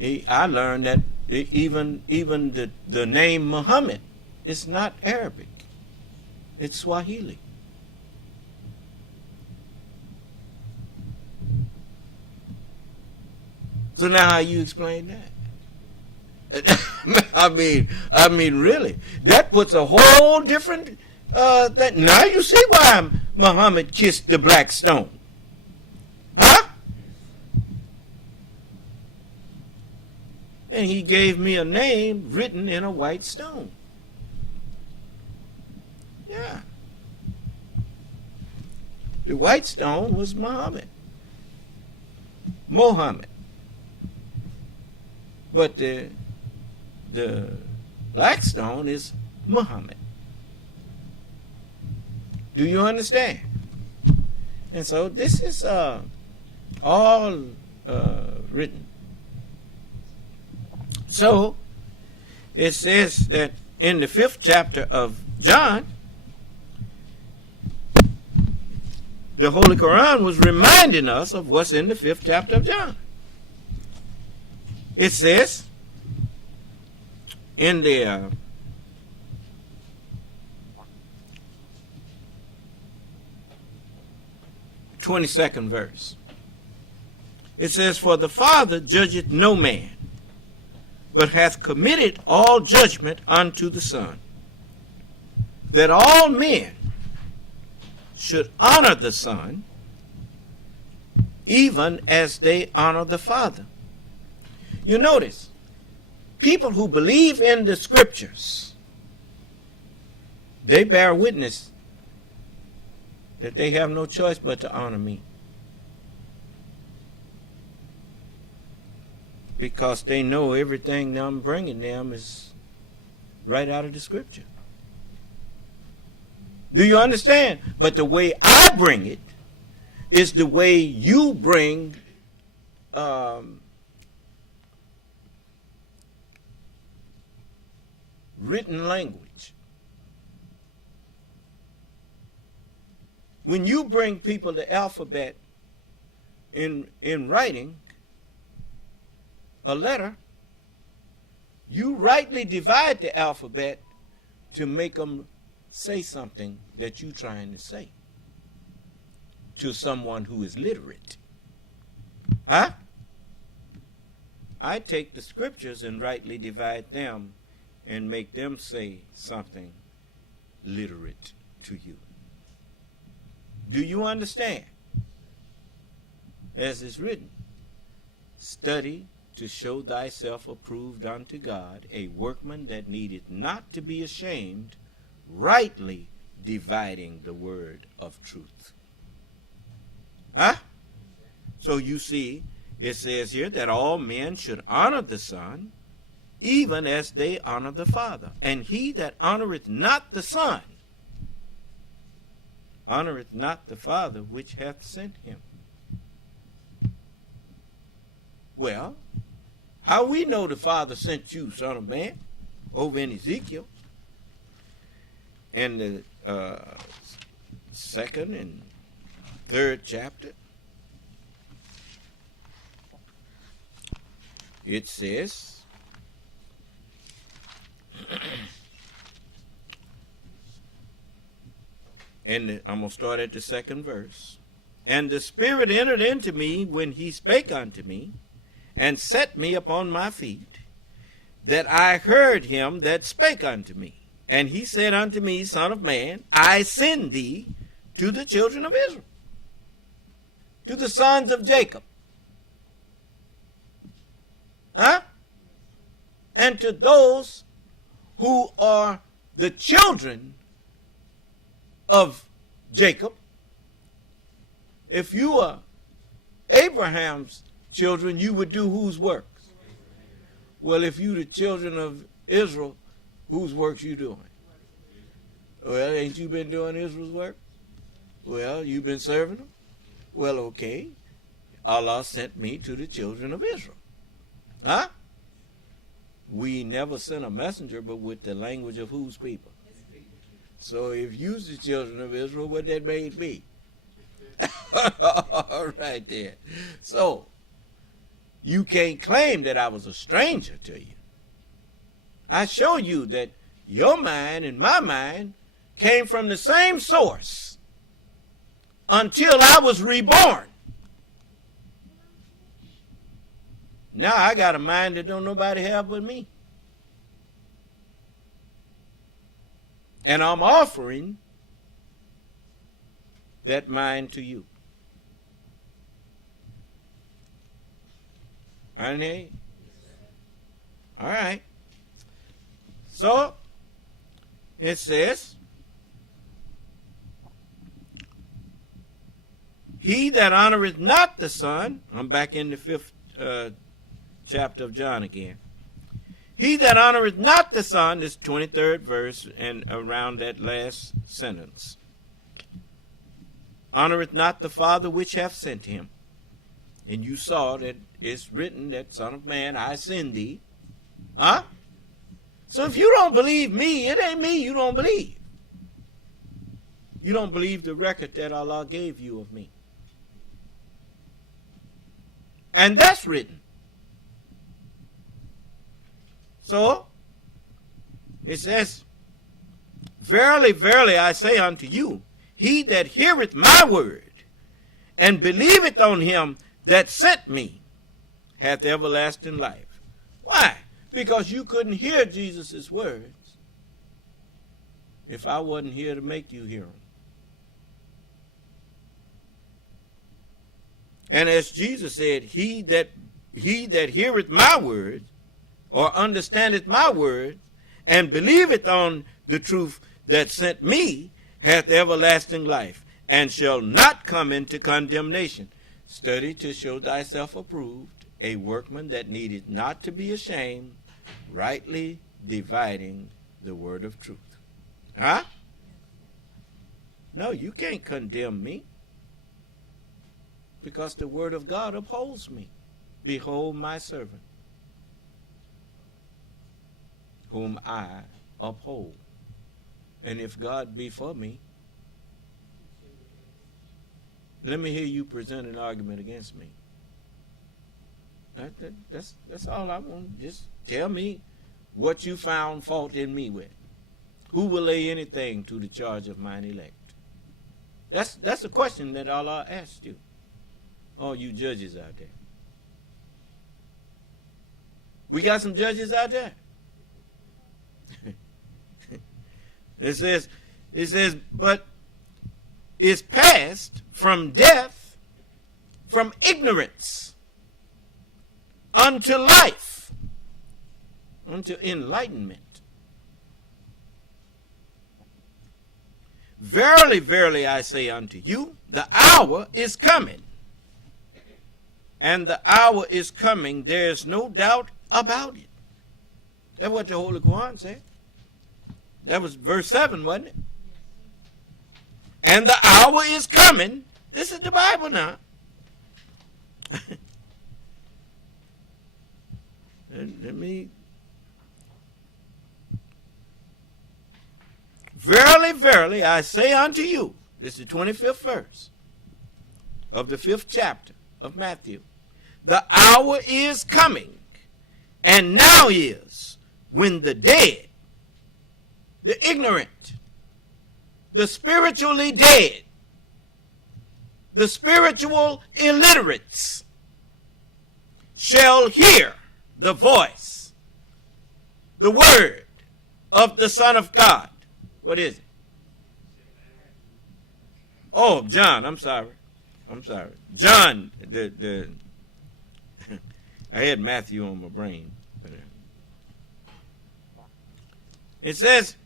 I learned that even the name Muhammad is not Arabic. It's Swahili. So now how you explain that? I mean, really, that puts a whole different. That now you see why Muhammad kissed the black stone, huh? And he gave me a name written in a white stone. Yeah. The white stone was Muhammad. Mohammed. But the black stone is Muhammad. Do you understand? And so this is all written. So it says that in the 5th chapter of John, the Holy Quran was reminding us of what's in the 5th chapter of John. It says in the 22nd verse, it says, "For the Father judgeth no man, but hath committed all judgment unto the Son, that all men should honor the Son, even as they honor the Father." You notice, people who believe in the Scriptures, they bear witness that they have no choice but to honor me, because they know everything that I'm bringing them is right out of the Scripture. Do you understand? But the way I bring it is the way you bring written language. When you bring people the alphabet in writing a letter, you rightly divide the alphabet to make them say something that you're trying to say to someone who is literate. Huh? I take the Scriptures and rightly divide them and make them say something literate to you. Do you understand? As is written, "Study to show thyself approved unto God, a workman that needeth not to be ashamed, rightly dividing the word of truth." Huh? So you see, it says here that all men should honor the Son, even as they honor the Father. And he that honoreth not the Son honoreth not the Father which hath sent him. Well, how we know the Father sent you, Son of Man? Over in Ezekiel, in the 2nd and 3rd chapter, it says, and I'm going to start at the 2nd verse. "And the Spirit entered into me when he spake unto me, and set me upon my feet, that I heard him that spake unto me. And he said unto me, Son of man, I send thee to the children of Israel, to the sons of Jacob." Huh? "And to those who are the children of Jacob." If you are Abraham's children, you would do whose works? Well, if you the children of Israel, whose works you doing? Well, ain't you been doing Israel's work? Well, you've been serving them? Well, okay. Allah sent me to the children of Israel. Huh? We never sent a messenger but with the language of whose people? So if you's the children of Israel, what that made me? All right there. So you can't claim that I was a stranger to you. I show you that your mind and my mind came from the same source until I was reborn. Now I got a mind that don't nobody have but me. And I'm offering that mind to you. Honey? All right. So, it says, He that honoreth not the Son, I'm back in the 5th chapter of John again. He that honoreth not the Son, this 23rd verse and around that last sentence, honoreth not the Father which hath sent him. And you saw that it's written that, Son of Man, I send thee. Huh? So if you don't believe me, it ain't me you don't believe. You don't believe the record that Allah gave you of me. And that's written. So, it says, Verily, verily, I say unto you, he that heareth my word, and believeth on him that sent me, hath everlasting life. Why? Because you couldn't hear Jesus' words if I wasn't here to make you hear them. And as Jesus said, he that heareth my word, or understandeth my word, and believeth on the truth that sent me, hath everlasting life, and shall not come into condemnation. Study to show thyself approved, a workman that needeth not to be ashamed, rightly dividing the word of truth. Huh? No, you can't condemn me, because the word of God upholds me. Behold my servant, whom I uphold. And if God be for me, let me hear you present an argument against me. That's all I want. Just tell me what you found fault in me with. Who will lay anything to the charge of mine elect? That's a question that Allah asked you. All you judges out there. We got some judges out there. It says, but is passed from death, from ignorance, unto life, unto enlightenment. Verily, verily, I say unto you, the hour is coming. And the hour is coming, there is no doubt about it. That's what the Holy Quran said. That was verse 7, wasn't it? And the hour is coming. This is the Bible now. Let me. Verily, verily, I say unto you, this is the 25th verse of the 5th chapter of Matthew. The hour is coming, and now is, when the dead, the ignorant, the spiritually dead, the spiritual illiterates shall hear the voice, the word of the Son of God. What is it? Oh, John, I'm sorry. John, I had Matthew on my brain. It says,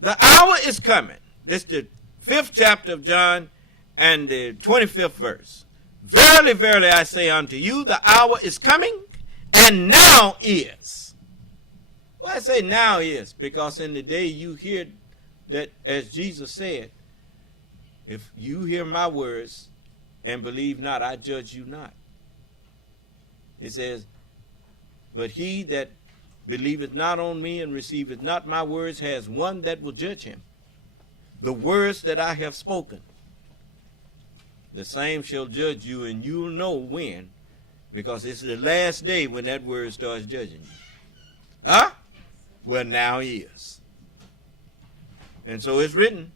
the hour is coming. This is the 5th chapter of John and the 25th verse. Verily, verily, I say unto you, the hour is coming, and now is. Well, I say now is, because in the day you hear that, as Jesus said, if you hear my words and believe not, I judge you not. It says, but he that believeth not on me and receiveth not my words has one that will judge him. The words that I have spoken, the same shall judge you, and you'll know when, because it's the last day when that word starts judging you. Huh? Well, now he is. And so it's written,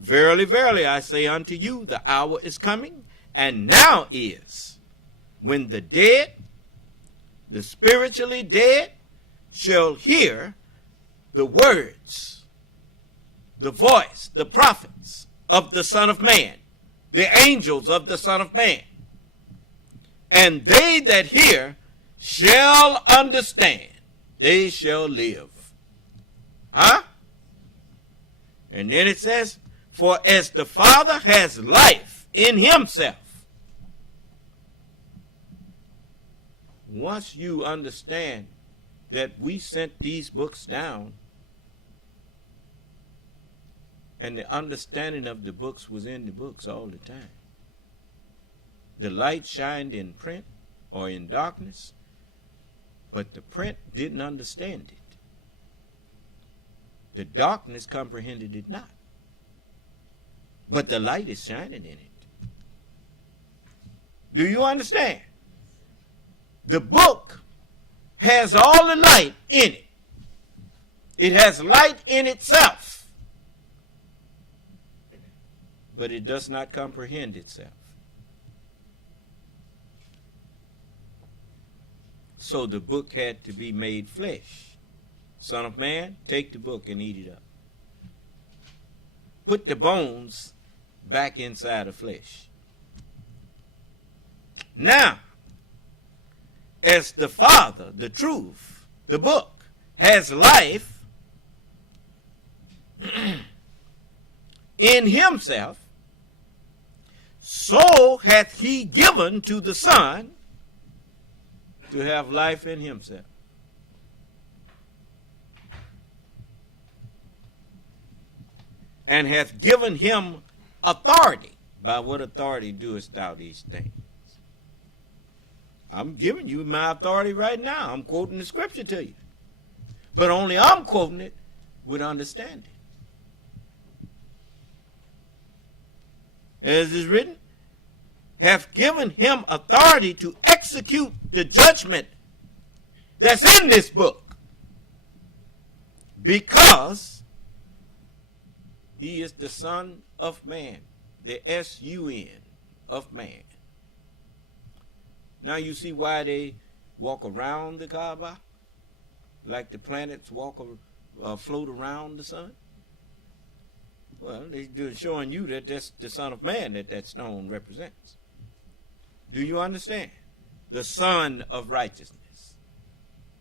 verily, verily, I say unto you, the hour is coming, and now is, when the dead, the spiritually dead, shall hear the words, the voice, the prophets of the Son of Man, the angels of the Son of Man. And they that hear shall understand, they shall live. Huh? And then it says, for as the Father has life in himself. Once you understand that we sent these books down, and the understanding of the books was in the books all the time. The light shined in print or in darkness, but the print didn't understand it. The darkness comprehended it not. But the light is shining in it. Do you understand? The book has all the light in it. It has light in itself. But it does not comprehend itself. So the book had to be made flesh. Son of man, take the book and eat it up. Put the bones back inside of flesh. Now, as the Father, the truth, the book, has life in himself, so hath he given to the Son to have life in himself. And hath given him authority. By what authority doest thou these things? I'm giving you my authority right now. I'm quoting the scripture to you. But only I'm quoting it with understanding. As is written, hath given him authority to execute the judgment that's in this book. Because he is the Son of Man, the S-U-N of man. Now you see why they walk around the Kaaba, like the planets float around the sun? Well, they're showing you that that's the Son of Man that stone represents. Do you understand? The Son of Righteousness.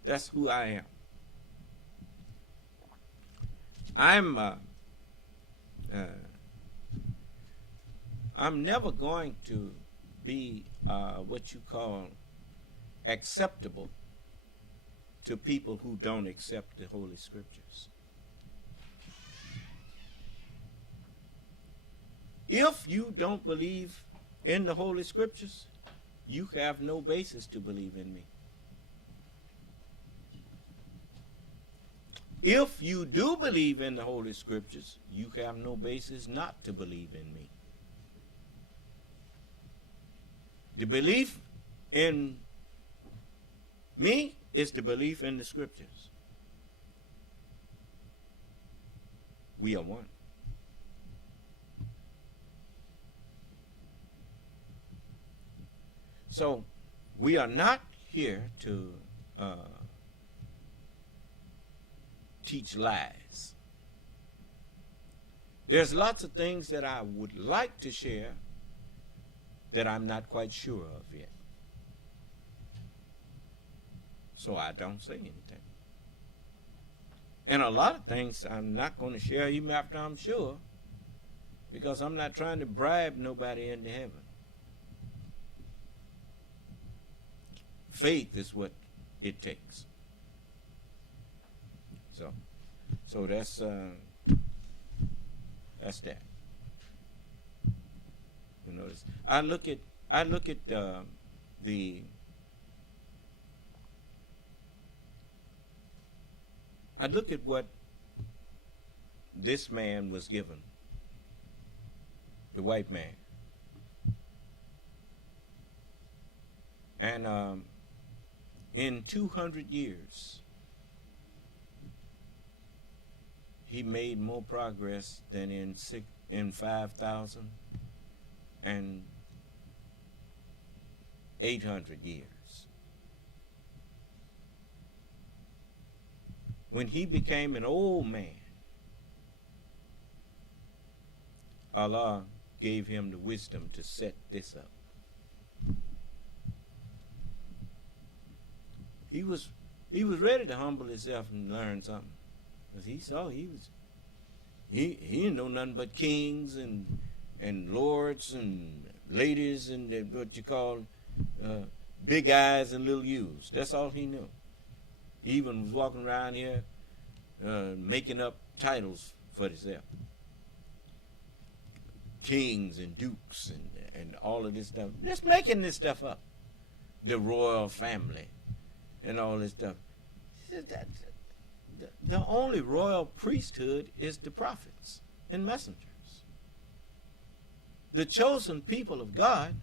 That's who I am. I'm never going to be what you call acceptable to people who don't accept the Holy Scriptures. If you don't believe in the Holy Scriptures, you have no basis to believe in me. If you do believe in the Holy Scriptures, you have no basis not to believe in me. The belief in me is the belief in the Scriptures. We are one. So we are not here to teach lies. There's lots of things that I would like to share that I'm not quite sure of yet. So I don't say anything. And a lot of things I'm not going to share even after I'm sure, because I'm not trying to bribe nobody into heaven. Faith is what it takes. So that's that. You notice, I look at what this man was given, the white man, and in 200 years, he made more progress than in 5,800 years. When he became an old man, Allah gave him the wisdom to set this up. He was ready to humble himself and learn something. Because he saw he didn't know nothing but kings and and lords and ladies and what you call big eyes and little U's. That's all he knew. He even was walking around here making up titles for himself. Kings and dukes and all of this stuff. Just making this stuff up. The royal family and all this stuff. The only royal priesthood is the prophets and messengers. The chosen people of God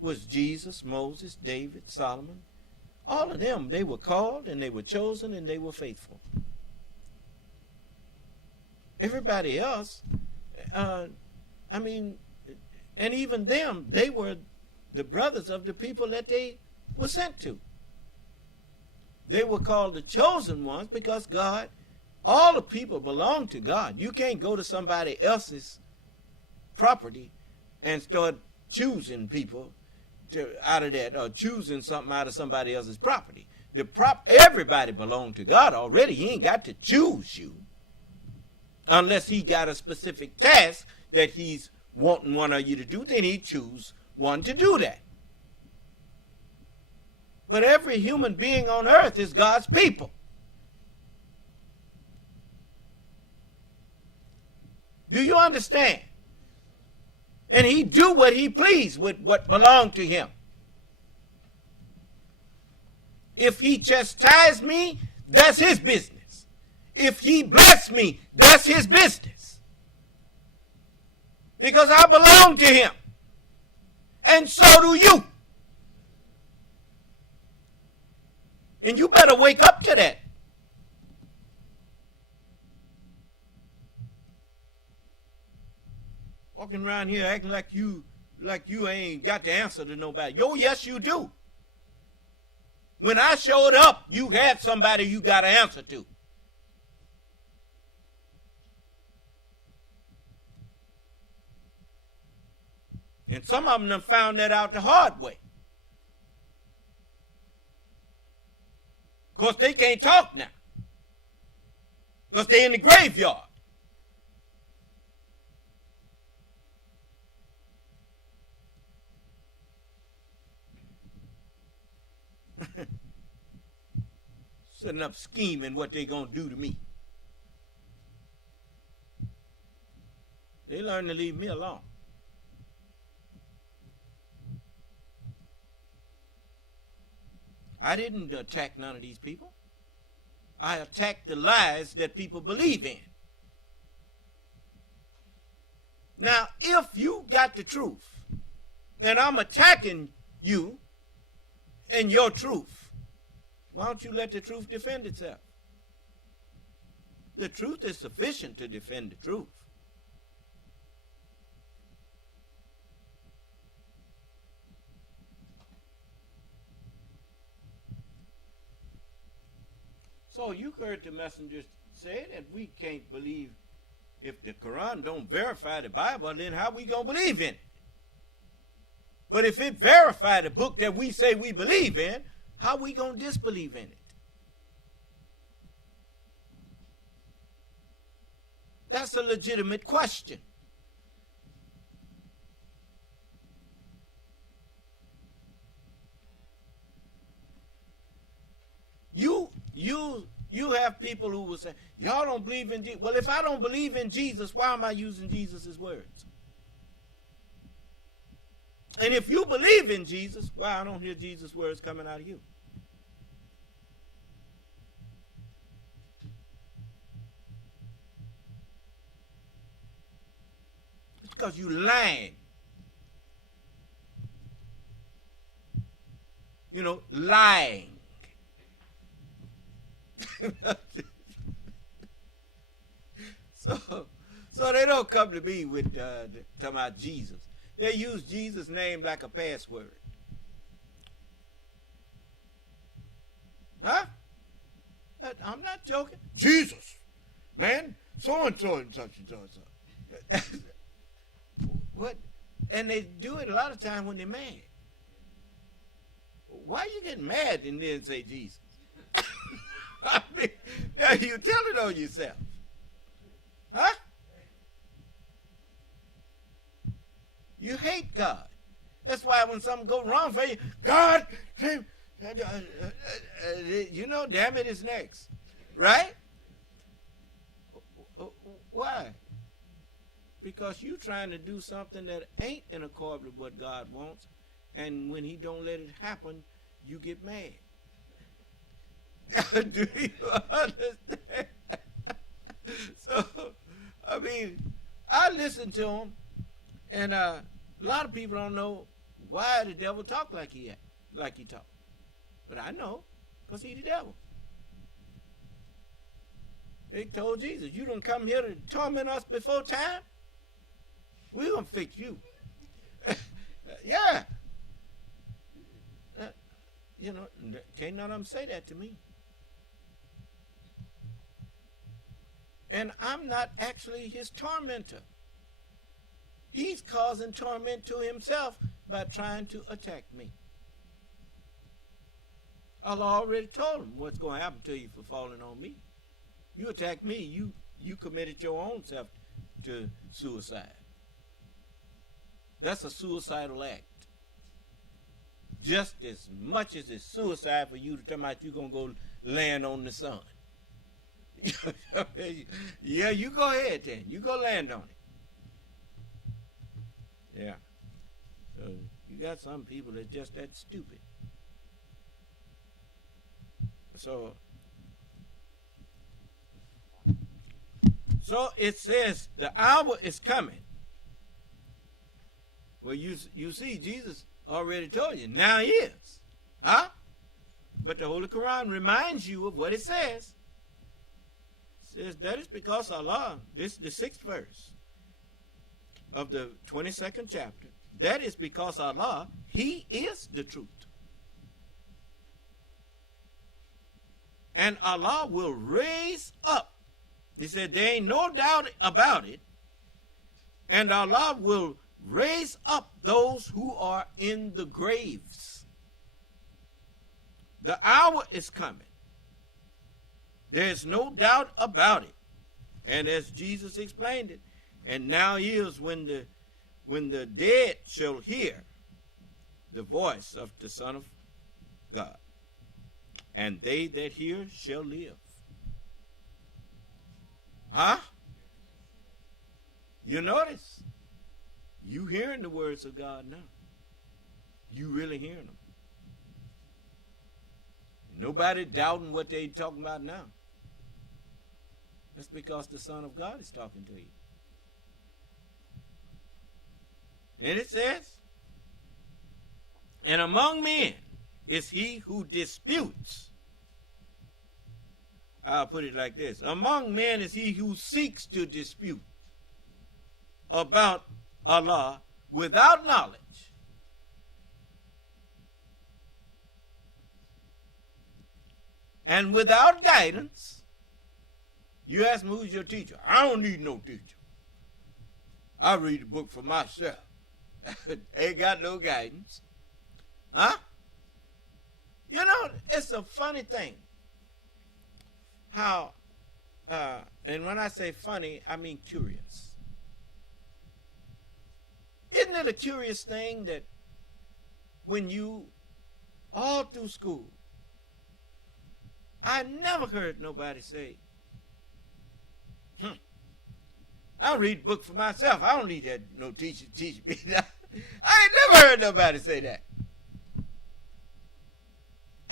was Jesus, Moses, David, Solomon. All of them, they were called and they were chosen and they were faithful. Everybody else, and even them, they were the brothers of the people that they were sent to. They were called the chosen ones because God, all the people belong to God. You can't go to somebody else's property and start choosing people out of that, or choosing something out of somebody else's property. Everybody belong to God already. He ain't got to choose you unless he got a specific task that he's wanting one of you to do. Then he choose one to do that. But every human being on earth is God's people. Do you understand? And he do what he please with what belonged to him. If he chastise me, that's his business. If he bless me, that's his business. Because I belong to him. And so do you. And you better wake up to that. Walking around here acting like you ain't got the answer to nobody. Yo, yes, you do. When I showed up, you had somebody you got to answer to. And some of them done found that out the hard way. Because they can't talk now. Because they're in the graveyard. Setting up scheming what they going to do to me. They learn to leave me alone. I didn't attack none of these people. I attacked the lies that people believe in. Now, if you got the truth, and I'm attacking you and your truth, why don't you let the truth defend itself? The truth is sufficient to defend the truth. So you heard the messenger say that we can't believe if the Quran don't verify the Bible, then how we gonna believe in it? But if it verify the book that we say we believe in, how we gonna disbelieve in it? That's a legitimate question. You have people who will say, y'all don't believe in Jesus. Well, if I don't believe in Jesus, why am I using Jesus' words? And if you believe in Jesus, why I don't hear Jesus' words coming out of you? It's because you lying. You know, lying. So they don't come to me with talking about Jesus. They use Jesus' name like a password. Huh? I'm not joking. Jesus, man, so-and-so and such and so and so. What? And they do it a lot of times when they're mad. Why you getting mad and then say Jesus? I mean, now you tell it on yourself. Huh? You hate God. That's why when something goes wrong for you, God, you know, damn it is next. Right? Why? Because you trying to do something that ain't in accord with what God wants, and when he don't let it happen, you get mad. Do you understand? So, I mean, I listen to him, and a lot of people don't know why the devil talk like he talk. But I know, because he's the devil. They told Jesus, you don't come here to torment us before time? We're going to fix you. Yeah. You know, can't none of them say that to me. And I'm not actually his tormentor. He's causing torment to himself by trying to attack me. Allah already told him what's going to happen to you for falling on me. You attack me, you committed your own self to suicide. That's a suicidal act. Just as much as it's suicide for you to tell me you're going to go land on the sun. Yeah, you go ahead then. You go land on it. Yeah. So you got some people that's just that stupid. So it says the hour is coming. Well, you see, Jesus already told you. Now he is. Huh? But the Holy Quran reminds you of what it says. It says that is because Allah, this is the 6th verse of the 22nd chapter. That is because Allah, he is the truth. And Allah will raise up. He said there ain't no doubt about it. And Allah will raise up those who are in the graves. The hour is coming. There's no doubt about it. And as Jesus explained it, and now is when the dead shall hear the voice of the Son of God, and they that hear shall live. Huh? You notice? You hearing the words of God now. You really hearing them. Nobody doubting what they talking about now. That's because the Son of God is talking to you. And it says, and among men is he who disputes. I'll put it like this. Among men is he who seeks to dispute about Allah without knowledge. And without guidance. You ask me who's your teacher. I don't need no teacher. I read the book for myself. Ain't got no guidance. Huh? You know, it's a funny thing. How, and when I say funny, I mean curious. Isn't it a curious thing that when you, all through school, I never heard nobody say, I read the book for myself. I don't need that no teacher teach me. I ain't never heard nobody say that.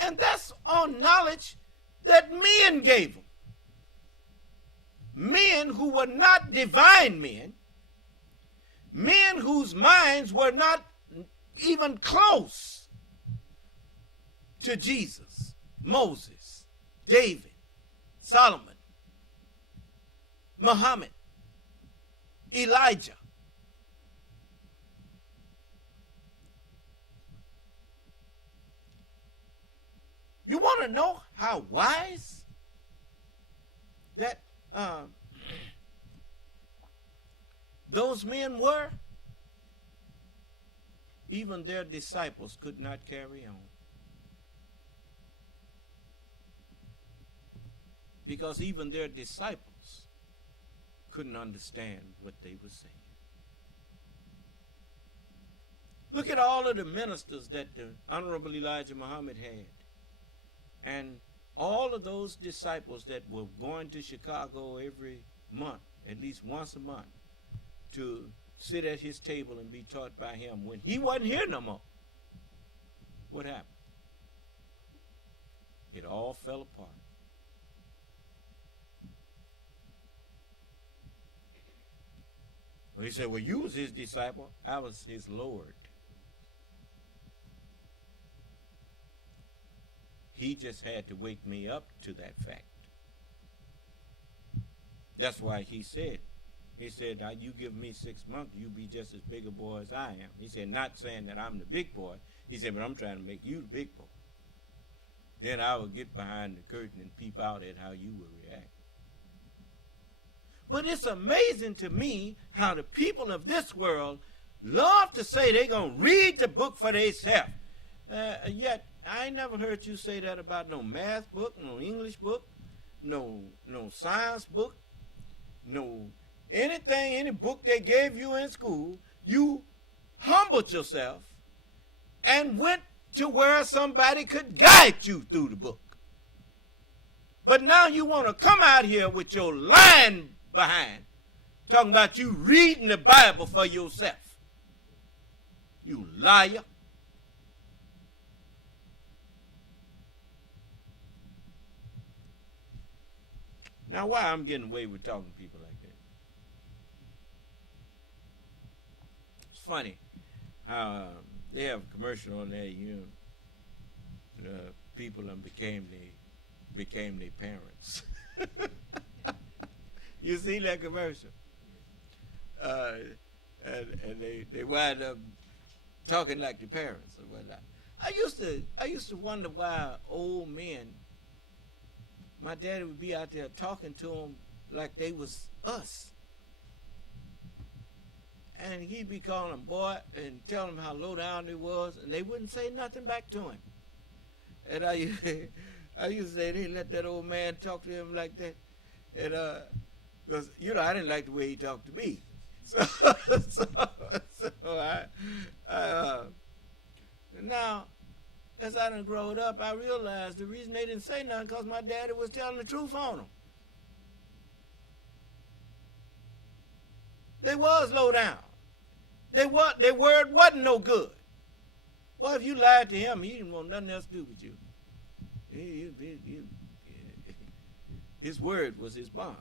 And that's on knowledge that men gave them. Men who were not divine men. Men whose minds were not even close to Jesus, Moses, David, Solomon, Muhammad, Elijah. You want to know how wise that those men were? Even their disciples could not carry on. Because even their disciples couldn't understand what they were saying. Look at all of the ministers that the Honorable Elijah Muhammad had. And all of those disciples that were going to Chicago every month, at least once a month, to sit at his table and be taught by him when he wasn't here no more. What happened? It all fell apart. Well, he said, well, you was his disciple. I was his Lord. He just had to wake me up to that fact. That's why he said, now you give me 6 months, you be just as big a boy as I am. He said, not saying that I'm the big boy. He said, but I'm trying to make you the big boy. Then I would get behind the curtain and peep out at how you would react. But it's amazing to me how the people of this world love to say they're going to read the book for themselves. Yet, I ain't never heard you say that about no math book, no English book, no science book, no anything, any book they gave you in school. You humbled yourself and went to where somebody could guide you through the book. But now you want to come out here with your lying behind, talking about you reading the Bible for yourself. You liar. Now, why I'm getting away with talking to people like that? It's funny how they have a commercial on there, the people became their parents. You see that commercial? And they wind up talking like their parents or whatnot. I used to wonder why old men, my daddy would be out there talking to them like they was us. And he'd be calling them boy and telling them how low down they was, and they wouldn't say nothing back to him. And I used to say, they let that old man talk to him like that. And because, I didn't like the way he talked to me. So now, as I done growed up, I realized the reason they didn't say nothing because my daddy was telling the truth on them. They was low down. Their word wasn't no good. Well, if you lied to him, he didn't want nothing else to do with you. His word was his bond.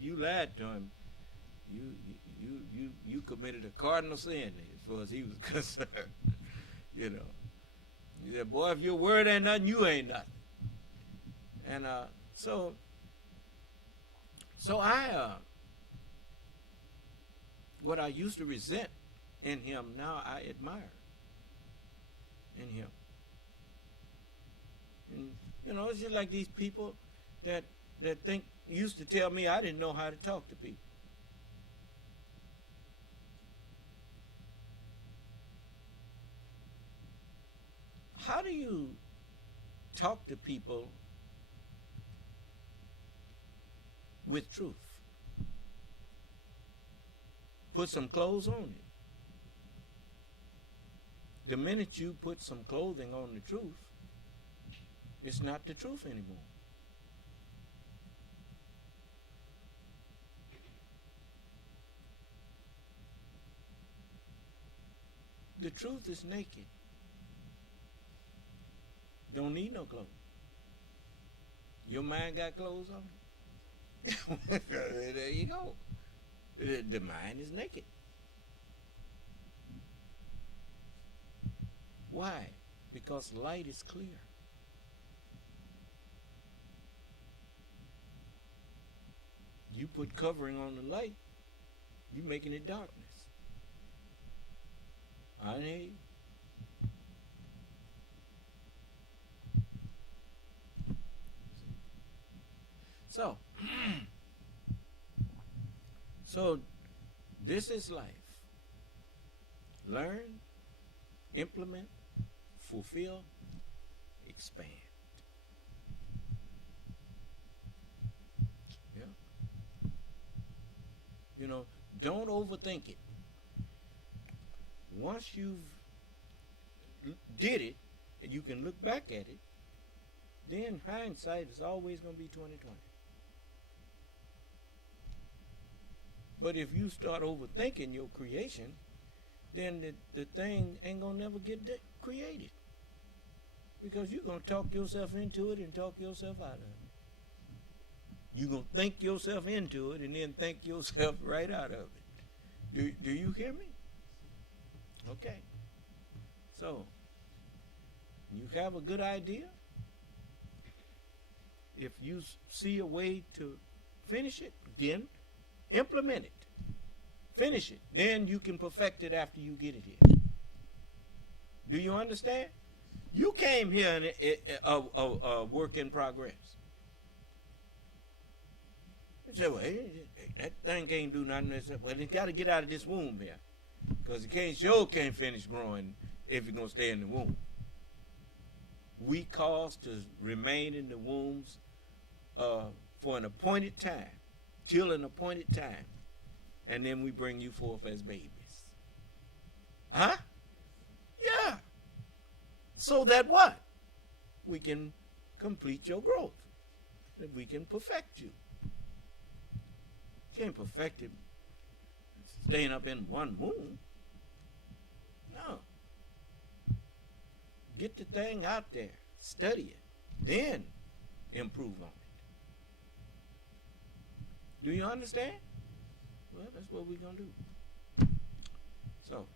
You lied to him. You committed a cardinal sin as far as he was concerned. He said, boy, if your word ain't nothing, you ain't nothing. And so I what I used to resent in him, now I admire in him. And it's just like these people that think, used to tell me I didn't know how to talk to people. How do you talk to people with truth? Put some clothes on it. The minute you put some clothing on the truth, it's not the truth anymore. The truth is naked. Don't need no clothes. Your mind got clothes on? There you go. The mind is naked. Why? Because light is clear. You put covering on the light, you're making it darkness. I hear you. So this is life. Learn, implement, fulfill, expand. Yeah. Don't overthink it. once you've did it, and you can look back at it, then hindsight is always going to be 20/20. But if you start overthinking your creation, then the thing ain't going to never get created. Because you're going to talk yourself into it and talk yourself out of it. You're going to think yourself into it and then think yourself right out of it. Do you hear me? Okay. So, you have a good idea. If you see a way to finish it, then implement it. Finish it. Then you can perfect it after you get it here. Do you understand? You came here in a work in progress. You say, well, that thing can't do nothing. Well, it's got to get out of this womb here. Because it can't finish growing if it's going to stay in the womb. We caused to remain in the wombs for an appointed time, till an appointed time, and then we bring you forth as babies. Huh? Yeah. So that what? We can complete your growth. That we can perfect you. You can't perfect it staying up in one womb. No. Get the thing out there. Study it. Then improve on it. Do you understand? Well, that's what we're going to do. So,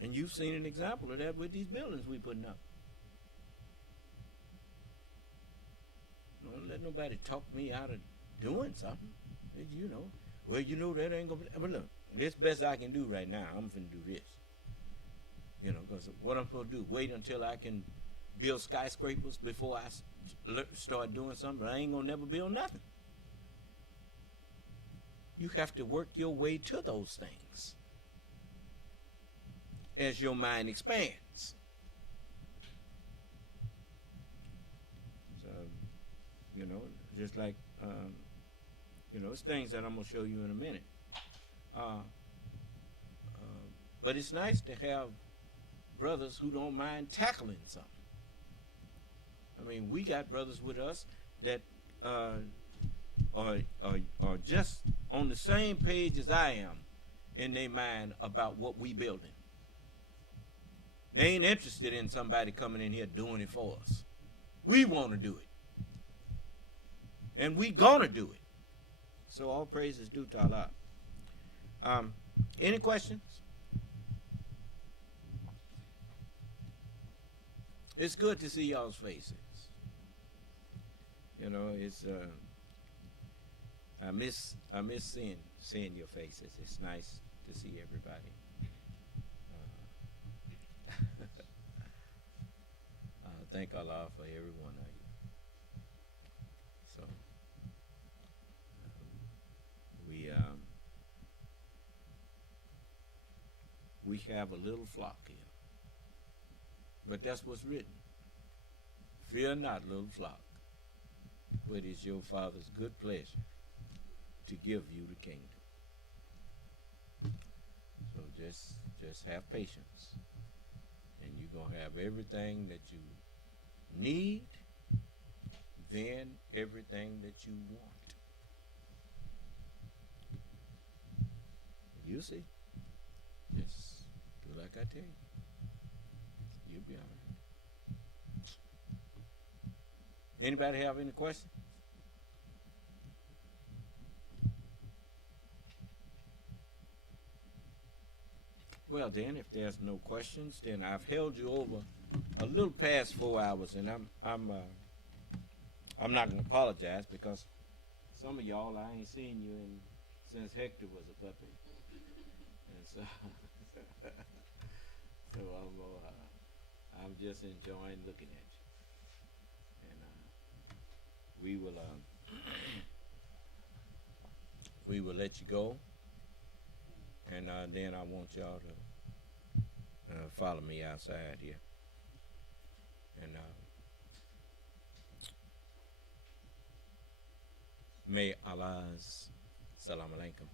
and you've seen an example of that with these buildings we're putting up. Don't let nobody talk me out of doing something. You know, well, you know that ain't going to be. But look, this best I can do right now. I'm finna do this. You know, because what I'm supposed to do, wait until I can build skyscrapers before I start doing something. I ain't going to never build nothing. You have to work your way to those things as your mind expands. So, you know, just like, you know, it's things that I'm going to show you in a minute. But it's nice to have brothers who don't mind tackling something. I mean, we got brothers with us that are just on the same page as I am in their mind about what we building. They ain't interested in somebody coming in here doing it for us. We want to do it. And we gonna do it. So all praise is due to Allah. Any questions? It's good to see y'all's faces. You know, it's I miss seeing your faces. It's nice to see everybody. Thank Allah for every one of you. So we have a little flock here. But that's what's written. Fear not, little flock, but it's your Father's good pleasure to give you the kingdom. So just have patience, and you're going to have everything that you need, then everything that you want. You see, just do like I tell you. You'll be all right. Anybody have any questions? Well then, if there's no questions, then I've held you over a little past 4 hours, and I'm not gonna apologize because some of y'all I ain't seen you since Hector was a puppy, and so so I'm just enjoying looking at you, and we will let you go, and then I want y'all to follow me outside here, and May Allah's salam alaikum